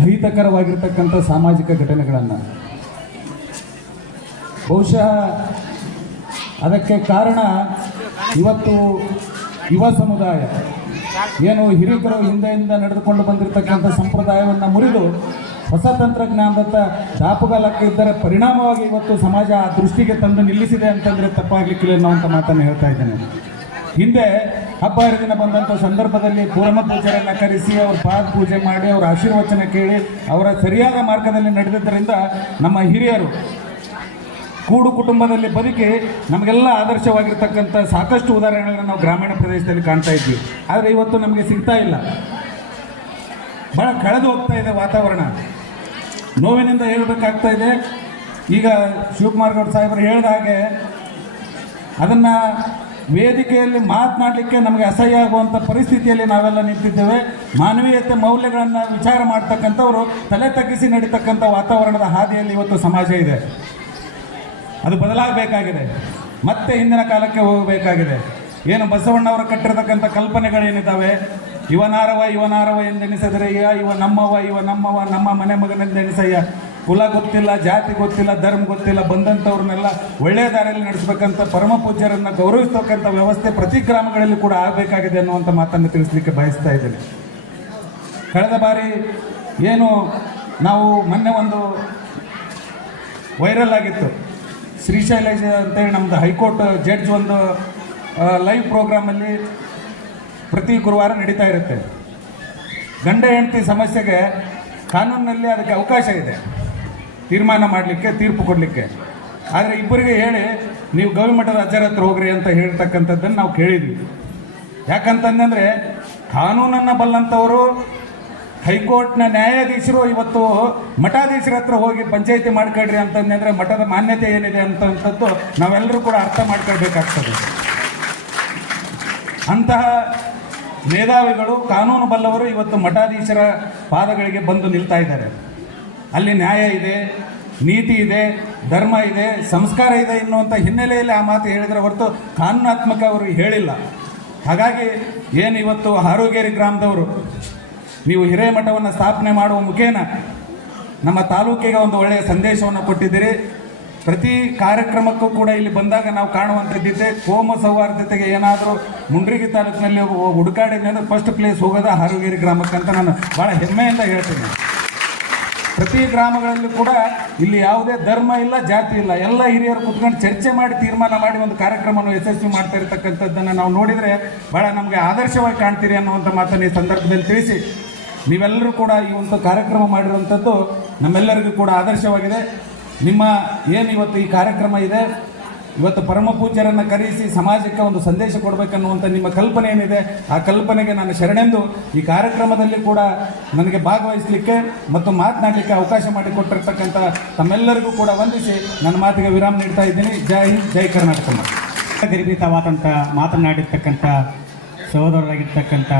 ಅಹಿತಕರವಾಗಿರ್ತಕ್ಕಂಥ ಸಾಮಾಜಿಕ ಘಟನೆಗಳನ್ನು. ಬಹುಶಃ ಅದಕ್ಕೆ ಕಾರಣ ಇವತ್ತು ಯುವ ಸಮುದಾಯ ಏನು ಹಿರಿಯರು ಹಿಂದೆಯಿಂದ ನಡೆದುಕೊಂಡು ಬಂದಿರತಕ್ಕಂಥ ಸಂಪ್ರದಾಯವನ್ನು ಮುರಿದು ಹೊಸ ತಂತ್ರಜ್ಞಾನದತ್ತ ದಾಪುಗಾಲಕ್ಕೆ ಇದ್ದರ ಪರಿಣಾಮವಾಗಿ ಇವತ್ತು ಸಮಾಜ ಆ ದೃಷ್ಟಿಗೆ ತಂದು ನಿಲ್ಲಿಸಿದೆ ಅಂತಂದರೆ ತಪ್ಪಾಗಲಿಕ್ಕಿಲ್ಲ ಅನ್ನೋಂಥ ಮಾತನ್ನು ಹೇಳ್ತಾ ಇದ್ದೇನೆ. ಹಿಂದೆ ಹಬ್ಬ ಹರಿದಿನ ಬಂದಂಥ ಸಂದರ್ಭದಲ್ಲಿ ಪೂರಮ ಪೂಜೆಯನ್ನು ಕರೆಸಿ ಅವ್ರ ಪಾದ ಪೂಜೆ ಮಾಡಿ ಅವರ ಆಶೀರ್ವಚನ ಕೇಳಿ ಅವರ ಸರಿಯಾದ ಮಾರ್ಗದಲ್ಲಿ ನಡೆದಿದ್ದರಿಂದ ನಮ್ಮ ಹಿರಿಯರು ಕೂಡು ಕುಟುಂಬದಲ್ಲಿ ಬದುಕಿ ನಮಗೆಲ್ಲ ಆದರ್ಶವಾಗಿರ್ತಕ್ಕಂಥ ಸಾಕಷ್ಟು ಉದಾಹರಣೆಗಳನ್ನು ನಾವು ಗ್ರಾಮೀಣ ಪ್ರದೇಶದಲ್ಲಿ ಕಾಣ್ತಾ ಇದ್ವಿ. ಆದರೆ ಇವತ್ತು ನಮಗೆ ಸಿಗ್ತಾ ಇಲ್ಲ. ಭಾಳ ಕಳೆದು ಹೋಗ್ತಾ ಇದೆ ವಾತಾವರಣ. ನೋವಿನಿಂದ ಹೇಳಬೇಕಾಗ್ತಾ ಇದೆ. ಈಗ ಶಿವಕುಮಾರ್ ಗೌಡ ಸಾಹೇಬರು ಹೇಳಿದ ಹಾಗೆ ಅದನ್ನು ವೇದಿಕೆಯಲ್ಲಿ ಮಾತನಾಡಲಿಕ್ಕೆ ನಮಗೆ ಅಸಹ್ಯ ಆಗುವಂಥ ಪರಿಸ್ಥಿತಿಯಲ್ಲಿ ನಾವೆಲ್ಲ ನಿಂತಿದ್ದೇವೆ. ಮಾನವೀಯತೆ ಮೌಲ್ಯಗಳನ್ನು ವಿಚಾರ ಮಾಡ್ತಕ್ಕಂಥವರು ತಲೆ ತಗ್ಗಿಸಿ ನಡೀತಕ್ಕಂಥ ವಾತಾವರಣದ ಹಾದಿಯಲ್ಲಿ ಇವತ್ತು ಸಮಾಜ ಇದೆ. ಅದು ಬದಲಾಗಬೇಕಾಗಿದೆ. ಮತ್ತೆ ಹಿಂದಿನ ಕಾಲಕ್ಕೆ ಹೋಗಬೇಕಾಗಿದೆ. ಏನು ಬಸವಣ್ಣವರು ಕಟ್ಟಿರತಕ್ಕಂಥ ಕಲ್ಪನೆಗಳೇನಿದ್ದಾವೆ, ಇವನಾರವ ಎಂದೆನಿಸಿದರಯ್ಯ, ಇವ ನಮ್ಮವ ನಮ್ಮ ಮನೆ ಮಗನೆಂದೆನಿಸಯ್ಯ, ಕುಲ ಗೊತ್ತಿಲ್ಲ, ಜಾತಿ ಗೊತ್ತಿಲ್ಲ, ಧರ್ಮ ಗೊತ್ತಿಲ್ಲ, ಬಂದಂಥವ್ರನ್ನೆಲ್ಲ ಒಳ್ಳೆಯ ದಾರಿಯಲ್ಲಿ ನಡೆಸಬೇಕಂತ ಪರಮ ಪೂಜ್ಯರನ್ನು ಗೌರವಿಸ್ತಕ್ಕಂಥ ವ್ಯವಸ್ಥೆ ಪ್ರತಿ ಗ್ರಾಮಗಳಲ್ಲಿ ಕೂಡ ಆಗಬೇಕಾಗಿದೆ ಅನ್ನುವಂಥ ಮಾತನ್ನು ತಿಳಿಸ್ಲಿಕ್ಕೆ ಬಯಸ್ತಾ ಇದ್ದೇನೆ. ಕಳೆದ ಬಾರಿ ಏನು ನಾವು ಮೊನ್ನೆ ಒಂದು ವೈರಲ್ ಆಗಿತ್ತು, ಶ್ರೀಶೈಲೇಶ್ ಅಂತೇಳಿ ನಮ್ಮದು ಹೈಕೋರ್ಟ್ ಜಡ್ಜ್ ಒಂದು ಲೈವ್ ಪ್ರೋಗ್ರಾಮಲ್ಲಿ ಪ್ರತಿ ಗುರುವಾರ ನಡೀತಾ ಇರುತ್ತೆ. ಗಂಡ ಹೆಂಡತಿ ಸಮಸ್ಯೆಗೆ ಕಾನೂನಿನಲ್ಲಿ ಅದಕ್ಕೆ ಅವಕಾಶ ಇದೆ, ತೀರ್ಮಾನ ಮಾಡಲಿಕ್ಕೆ, ತೀರ್ಪು ಕೊಡಲಿಕ್ಕೆ. ಆದರೆ ಇಬ್ಬರಿಗೆ ಹೇಳಿ ನೀವು ಗವಿಮಠದ ಅಜ್ಜರ ಹತ್ರ ಹೋಗ್ರಿ ಅಂತ ಹೇಳ್ತಕ್ಕಂಥದ್ದನ್ನು ನಾವು ಕೇಳಿದ್ವಿ. ಯಾಕಂತಂದರೆ ಕಾನೂನನ್ನು ಬಲ್ಲಂಥವರು ಹೈಕೋರ್ಟ್ನ ನ್ಯಾಯಾಧೀಶರು ಇವತ್ತು ಮಠಾಧೀಶರ ಹತ್ರ ಹೋಗಿ ಪಂಚಾಯಿತಿ ಮಾಡ್ಕೊಳ್ರಿ ಅಂತಂದರೆ ಮಠದ ಮಾನ್ಯತೆ ಏನಿದೆ ಅಂತಂಥದ್ದು ನಾವೆಲ್ಲರೂ ಕೂಡ ಅರ್ಥ ಮಾಡ್ಕೊಳ್ಬೇಕಾಗ್ತದೆ. ಅಂತಹ ಮೇಧಾವಿಗಳು, ಕಾನೂನು ಬಲ್ಲವರು ಇವತ್ತು ಮಠಾಧೀಶರ ಪಾದಗಳಿಗೆ ಬಂದು ನಿಲ್ತಾ ಇದ್ದಾರೆ. ಅಲ್ಲಿ ನ್ಯಾಯ ಇದೆ, ನೀತಿ ಇದೆ, ಧರ್ಮ ಇದೆ, ಸಂಸ್ಕಾರ ಇದೆ ಎನ್ನುವಂಥ ಹಿನ್ನೆಲೆಯಲ್ಲಿ ಆ ಮಾತು ಹೇಳಿದರೆ ಹೊರತು ಕಾನೂನಾತ್ಮಕ ಅವರು ಹೇಳಿಲ್ಲ. ಹಾಗಾಗಿ ಏನು ಇವತ್ತು ಹಾರೋಗೇರಿ ಗ್ರಾಮದವರು ನೀವು ಹಿರೇಮಠವನ್ನು ಸ್ಥಾಪನೆ ಮಾಡುವ ಮುಖೇನ ನಮ್ಮ ತಾಲೂಕಿಗೆ ಒಂದು ಒಳ್ಳೆಯ ಸಂದೇಶವನ್ನು ಕೊಟ್ಟಿದ್ದೀರಿ. ಪ್ರತಿ ಕಾರ್ಯಕ್ರಮಕ್ಕೂ ಕೂಡ ಇಲ್ಲಿ ಬಂದಾಗ ನಾವು ಕಾಣುವಂಥದ್ದಿದೆ, ಕೋಮು ಸೌಹಾರ್ದತೆಗೆ ಏನಾದರೂ ಮುಂಡ್ರಿಗಿ ತಾಲೂಕಿನಲ್ಲಿ ಹುಡುಕಾಡಿದೆ ಅಂದರೆ ಫಸ್ಟ್ ಪ್ಲೇಸ್ ಹೋಗೋದ ಹಾರೋಗೇರಿ ಗ್ರಾಮಕ್ಕೆ ಅಂತ ನಾನು ಭಾಳ ಹೆಮ್ಮೆಯಿಂದ ಹೇಳ್ತೀನಿ. ಪ್ರತಿ ಗ್ರಾಮಗಳಲ್ಲೂ ಕೂಡ ಇಲ್ಲಿ ಯಾವುದೇ ಧರ್ಮ ಇಲ್ಲ, ಜಾತಿ ಇಲ್ಲ, ಎಲ್ಲ ಹಿರಿಯರು ಕೂತ್ಕೊಂಡು ಚರ್ಚೆ ಮಾಡಿ ತೀರ್ಮಾನ ಮಾಡಿ ಒಂದು ಕಾರ್ಯಕ್ರಮವನ್ನು ಯಶಸ್ವಿ ಮಾಡ್ತಾ ಇರತಕ್ಕಂಥದ್ದನ್ನು ನಾವು ನೋಡಿದರೆ ಭಾಳ ನಮಗೆ ಆದರ್ಶವಾಗಿ ಕಾಣ್ತೀರಿ ಅನ್ನುವಂಥ ಮಾತನ್ನು ಈ ಸಂದರ್ಭದಲ್ಲಿ ತಿಳಿಸಿ, ನೀವೆಲ್ಲರೂ ಕೂಡ ಈ ಒಂದು ಕಾರ್ಯಕ್ರಮ ಮಾಡಿರುವಂಥದ್ದು ನಮ್ಮೆಲ್ಲರಿಗೂ ಕೂಡ ಆದರ್ಶವಾಗಿದೆ. ನಿಮ್ಮ ಏನು ಇವತ್ತು ಈ ಕಾರ್ಯಕ್ರಮ ಇದೆ, ಇವತ್ತು ಪರಮ ಪೂಜ್ಯರನ್ನು ಕರೆಸಿ ಸಮಾಜಕ್ಕೆ ಒಂದು ಸಂದೇಶ ಕೊಡಬೇಕನ್ನುವಂಥ ನಿಮ್ಮ ಕಲ್ಪನೆ ಏನಿದೆ ಆ ಕಲ್ಪನೆಗೆ ನಾನು ಶರಣೆಂದು ಈ ಕಾರ್ಯಕ್ರಮದಲ್ಲಿ ಕೂಡ ನನಗೆ ಭಾಗವಹಿಸಲಿಕ್ಕೆ ಮತ್ತು ಮಾತನಾಡಲಿಕ್ಕೆ ಅವಕಾಶ ಮಾಡಿಕೊಟ್ಟಿರ್ತಕ್ಕಂಥ ತಮ್ಮೆಲ್ಲರಿಗೂ ಕೂಡ ವಂದಿಸಿ ನನ್ನ ಮಾತಿಗೆ ವಿರಾಮ ನೀಡ್ತಾ ಇದ್ದೀನಿ. ಜೈ ಹಿಂದ್, ಜೈ ಕರ್ನಾಟಕ. ಗರ್ಭಿತವಾದಂಥ ಮಾತನಾಡಿರ್ತಕ್ಕಂಥ ಸಹೋದರರಾಗಿರ್ತಕ್ಕಂಥ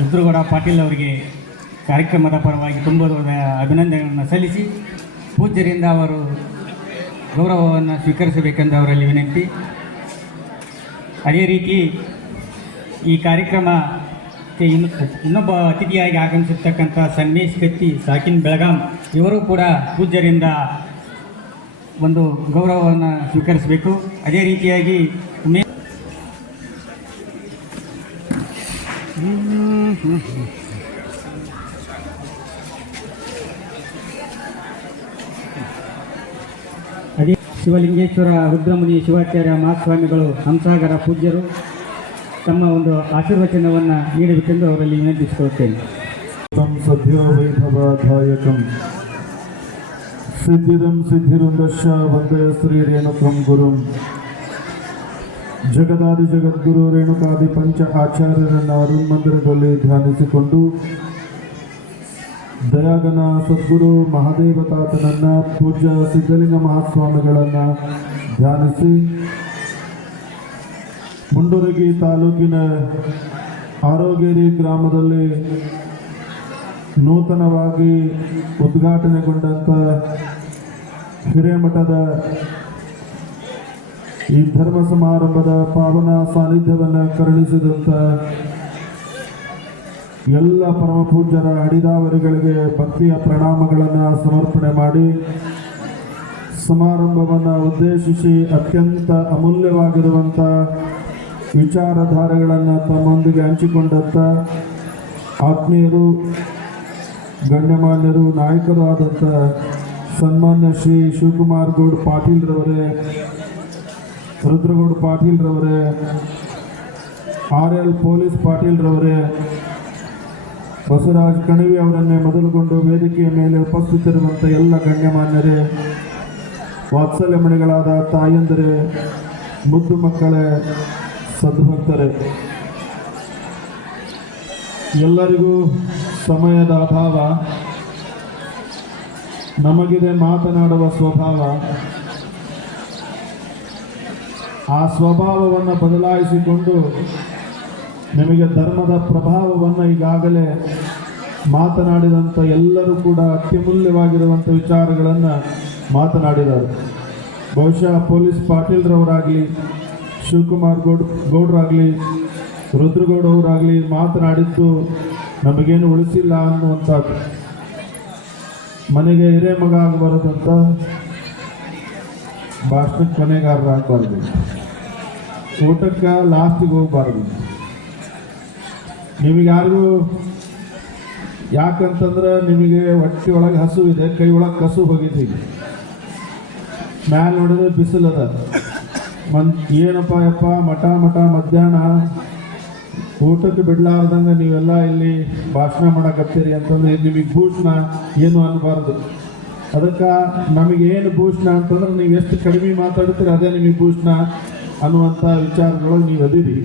ರುದ್ರಗೌಡ ಪಾಟೀಲ್ ಅವರಿಗೆ ಕಾರ್ಯಕ್ರಮದ ಪರವಾಗಿ ತುಂಬ ಅಭಿನಂದನೆಗಳನ್ನು ಸಲ್ಲಿಸಿ ಪೂಜ್ಯರಿಂದ ಅವರು ಗೌರವವನ್ನು ಸ್ವೀಕರಿಸಬೇಕೆಂದು ಅವರಲ್ಲಿ ವಿನಂತಿ. ಅದೇ ರೀತಿ ಈ ಕಾರ್ಯಕ್ರಮಕ್ಕೆ ಇನ್ನೊಬ್ಬ ಅತಿಥಿಯಾಗಿ ಆಗಮಿಸಿರ್ತಕ್ಕಂಥ ಸನ್ಮೇಶ್ ಕತ್ತಿ ಸಾಕಿನ್ ಬೆಳಗಾಂ ಇವರು ಕೂಡ ಪೂಜ್ಯರಿಂದ ಒಂದು ಗೌರವವನ್ನು ಸ್ವೀಕರಿಸಬೇಕು. ಅದೇ ರೀತಿಯಾಗಿ ಅದೇ ಶಿವಲಿಂಗೇಶ್ವರ ರುದ್ರಮುನಿ ಶಿವಾಚಾರ್ಯ ಮಹಾಸ್ವಾಮಿಗಳು ಹಂಸಾಗರ ಪೂಜ್ಯರು ತಮ್ಮ ಒಂದು ಆಶೀರ್ವಚನವನ್ನು ನೀಡಬೇಕೆಂದು ಅವರಲ್ಲಿ ವಿನಂತಿಸಿಕೊಳ್ಳುತ್ತೇನೆ. ಸದ್ಯೋ ವೈಭವದಾಯಕಂ ಸಿದ್ಧಿದಂ ಸಿದ್ಧಿರುಂದಶ್ಯ ವಂದೇ ಶ್ರೀ ರೇಣುಕಂ ಗುರುಂ. ಜಗದಾದಿ ಜಗದ್ಗುರು ರೇಣುಕಾದಿ ಪಂಚ ಆಚಾರ್ಯರನ್ನು ಅರುಣ್ ಮಂದಿರದಲ್ಲಿ ಧ್ಯಾನಿಸಿಕೊಂಡು ದಯಾಗನ ಸದ್ಗುರು ಮಹಾದೇವತಾತನನ್ನು ಪೂಜ್ಯ ಸಿದ್ಧಲಿಂಗ ಮಹಾಸ್ವಾಮಿಗಳನ್ನು ಧ್ಯಾನಿಸಿ ಮುಂಡರಗಿ ತಾಲೂಕಿನ ಆರೋಗೇರಿ ಗ್ರಾಮದಲ್ಲಿ ನೂತನವಾಗಿ ಉದ್ಘಾಟನೆಗೊಂಡಂಥ ಹಿರೇಮಠದ ಈ ಧರ್ಮ ಸಮಾರಂಭದ ಪಾವನ ಸಾನ್ನಿಧ್ಯವನ್ನು ಕರುಣಿಸಿದಂಥ ಎಲ್ಲ ಪರಮ ಪೂಜ್ಯರ ಅಡಿದಾವರಿಗಳಿಗೆ ಭಕ್ತಿಯ ಪ್ರಣಾಮಗಳನ್ನು ಸಮರ್ಪಣೆ ಮಾಡಿ ಸಮಾರಂಭವನ್ನು ಉದ್ದೇಶಿಸಿ ಅತ್ಯಂತ ಅಮೂಲ್ಯವಾಗಿರುವಂಥ ವಿಚಾರಧಾರೆಗಳನ್ನು ತಮ್ಮೊಂದಿಗೆ ಹಂಚಿಕೊಂಡಂಥ ಆತ್ಮೀಯರು, ಗಣ್ಯಮಾನ್ಯರು, ನಾಯಕರು ಆದಂಥ ಸನ್ಮಾನ್ಯ ಶ್ರೀ ಶಿವಕುಮಾರ್ ಗೌಡ್ ಪಾಟೀಲ್ರವರೇ, ರುದ್ರಗೌಡ ಪಾಟೀಲ್ರವರೇ, RL ಪೊಲೀಸ್ ಪಾಟೀಲ್ರವರೇ, ಬಸವರಾಜ್ ಕಣಿವಿ ಅವರನ್ನೇ ಮೊದಲುಗೊಂಡು ವೇದಿಕೆಯ ಮೇಲೆ ಉಪಸ್ಥಿತರಿರುವಂಥ ಎಲ್ಲ ಗಣ್ಯಮಾನ್ಯರೇ, ವಾತ್ಸಲ್ಯಮಣಿಗಳಾದ ತಾಯಂದಿರೇ, ಮುದ್ದು ಮಕ್ಕಳೇ, ಸದ್ಭಕ್ತರೇ, ಎಲ್ಲರಿಗೂ ಸಮಯದ ಅಭಾವ, ನಮಗಿದೆ ಮಾತನಾಡುವ ಸ್ವಭಾವ. ಆ ಸ್ವಭಾವವನ್ನು ಬದಲಾಯಿಸಿಕೊಂಡು ನಿಮಗೆ ಧರ್ಮದ ಪ್ರಭಾವವನ್ನು ಈಗಾಗಲೇ ಮಾತನಾಡಿದಂಥ ಎಲ್ಲರೂ ಕೂಡ ಅತ್ಯಮೂಲ್ಯವಾಗಿರುವಂಥ ವಿಚಾರಗಳನ್ನು ಮಾತನಾಡಿದ್ದಾರೆ. ಬಹುಶಃ ಪೊಲೀಸ್ ಪಾಟೀಲ್ರವರಾಗಲಿ, ಶಿವಕುಮಾರ್ ಗೌಡ್ರಾಗಲಿ, ರುದ್ರಗೌಡ ಅವರಾಗಲಿ ಮಾತನಾಡಿದ್ದು ನಮಗೇನು ಉಳಿಸಿಲ್ಲ ಅನ್ನುವಂಥದ್ದು. ಮನೆಗೆ ಹಿರೇ ಮಗ ಆಗಬಾರದಂತ ಭಾಷಣಕ್ಕೆ ಕೊನೆಗಾರರಾಗಬಾರ್ದು, ಊಟಕ್ಕೆ ಲಾಸ್ಟಿಗೆ ಹೋಗಬಾರ್ದು. ನಿಮಗೆ ಯಾರಿಗೂ ಯಾಕಂತಂದ್ರೆ ನಿಮಗೆ ಹೊಟ್ಟೆ ಒಳಗೆ ಹಸು ಇದೆ, ಕೈ ಒಳಗೆ ಕಸು ಹೋಗಿದ್ದೀವಿ, ಮ್ಯಾಲೆ ನೋಡಿದ್ರೆ ಬಿಸಿಲದ, ಏನಪ್ಪ ಯಪ್ಪ ಮಠ ಮಧ್ಯಾಹ್ನ ಊಟಕ್ಕೆ ಬಿಡಲಾರ್ದಂಗೆ ನೀವೆಲ್ಲ ಇಲ್ಲಿ ಭಾಷಣ ಮಾಡಕತ್ತೀರಿ ಅಂತಂದ್ರೆ ನಿಮಗೆ ಭೂಷಣ ಏನು ಅನ್ನಬಾರ್ದು. ಅದಕ್ಕೆ ನಮಗೇನು ಭೂಷಣ ಅಂತಂದ್ರೆ ನೀವು ಎಷ್ಟು ಕಡಿಮೆ ಮಾತಾಡ್ತೀರಿ ಅದೇ ನಿಮಗೆ ಭೂಷಣ ಅನ್ನುವಂಥ ವಿಚಾರದೊಳಗೆ ನೀವು ಅದಿರಿ.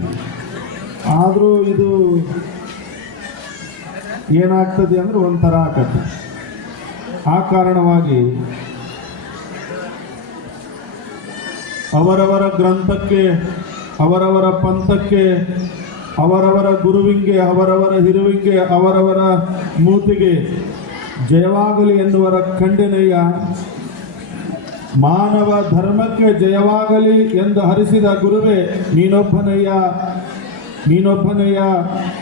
ಆದರೂ ಇದು ಏನಾಗ್ತದೆ ಅಂದ್ರೆ ಒಂಥರ ಆಗತ್ತೆ. ಆ ಕಾರಣವಾಗಿ ಅವರವರ ಗ್ರಂಥಕ್ಕೆ, ಅವರವರ ಪಂಥಕ್ಕೆ, ಅವರವರ ಗುರುವಿಂಗೆ, ಅವರವರ ಹಿರುವಿಂಗೆ, ಅವರವರ ಮೂತಿಗೆ ಜಯವಾಗಲಿ ಎನ್ನುವರ ಖಂಡನೆಯ ಮಾನವ ಧರ್ಮಕ್ಕೆ ಜಯವಾಗಲಿ ಎಂದು ಹರಿಸಿದ ಗುರುವೇ ನೀನೊಬ್ಬನಯ್ಯ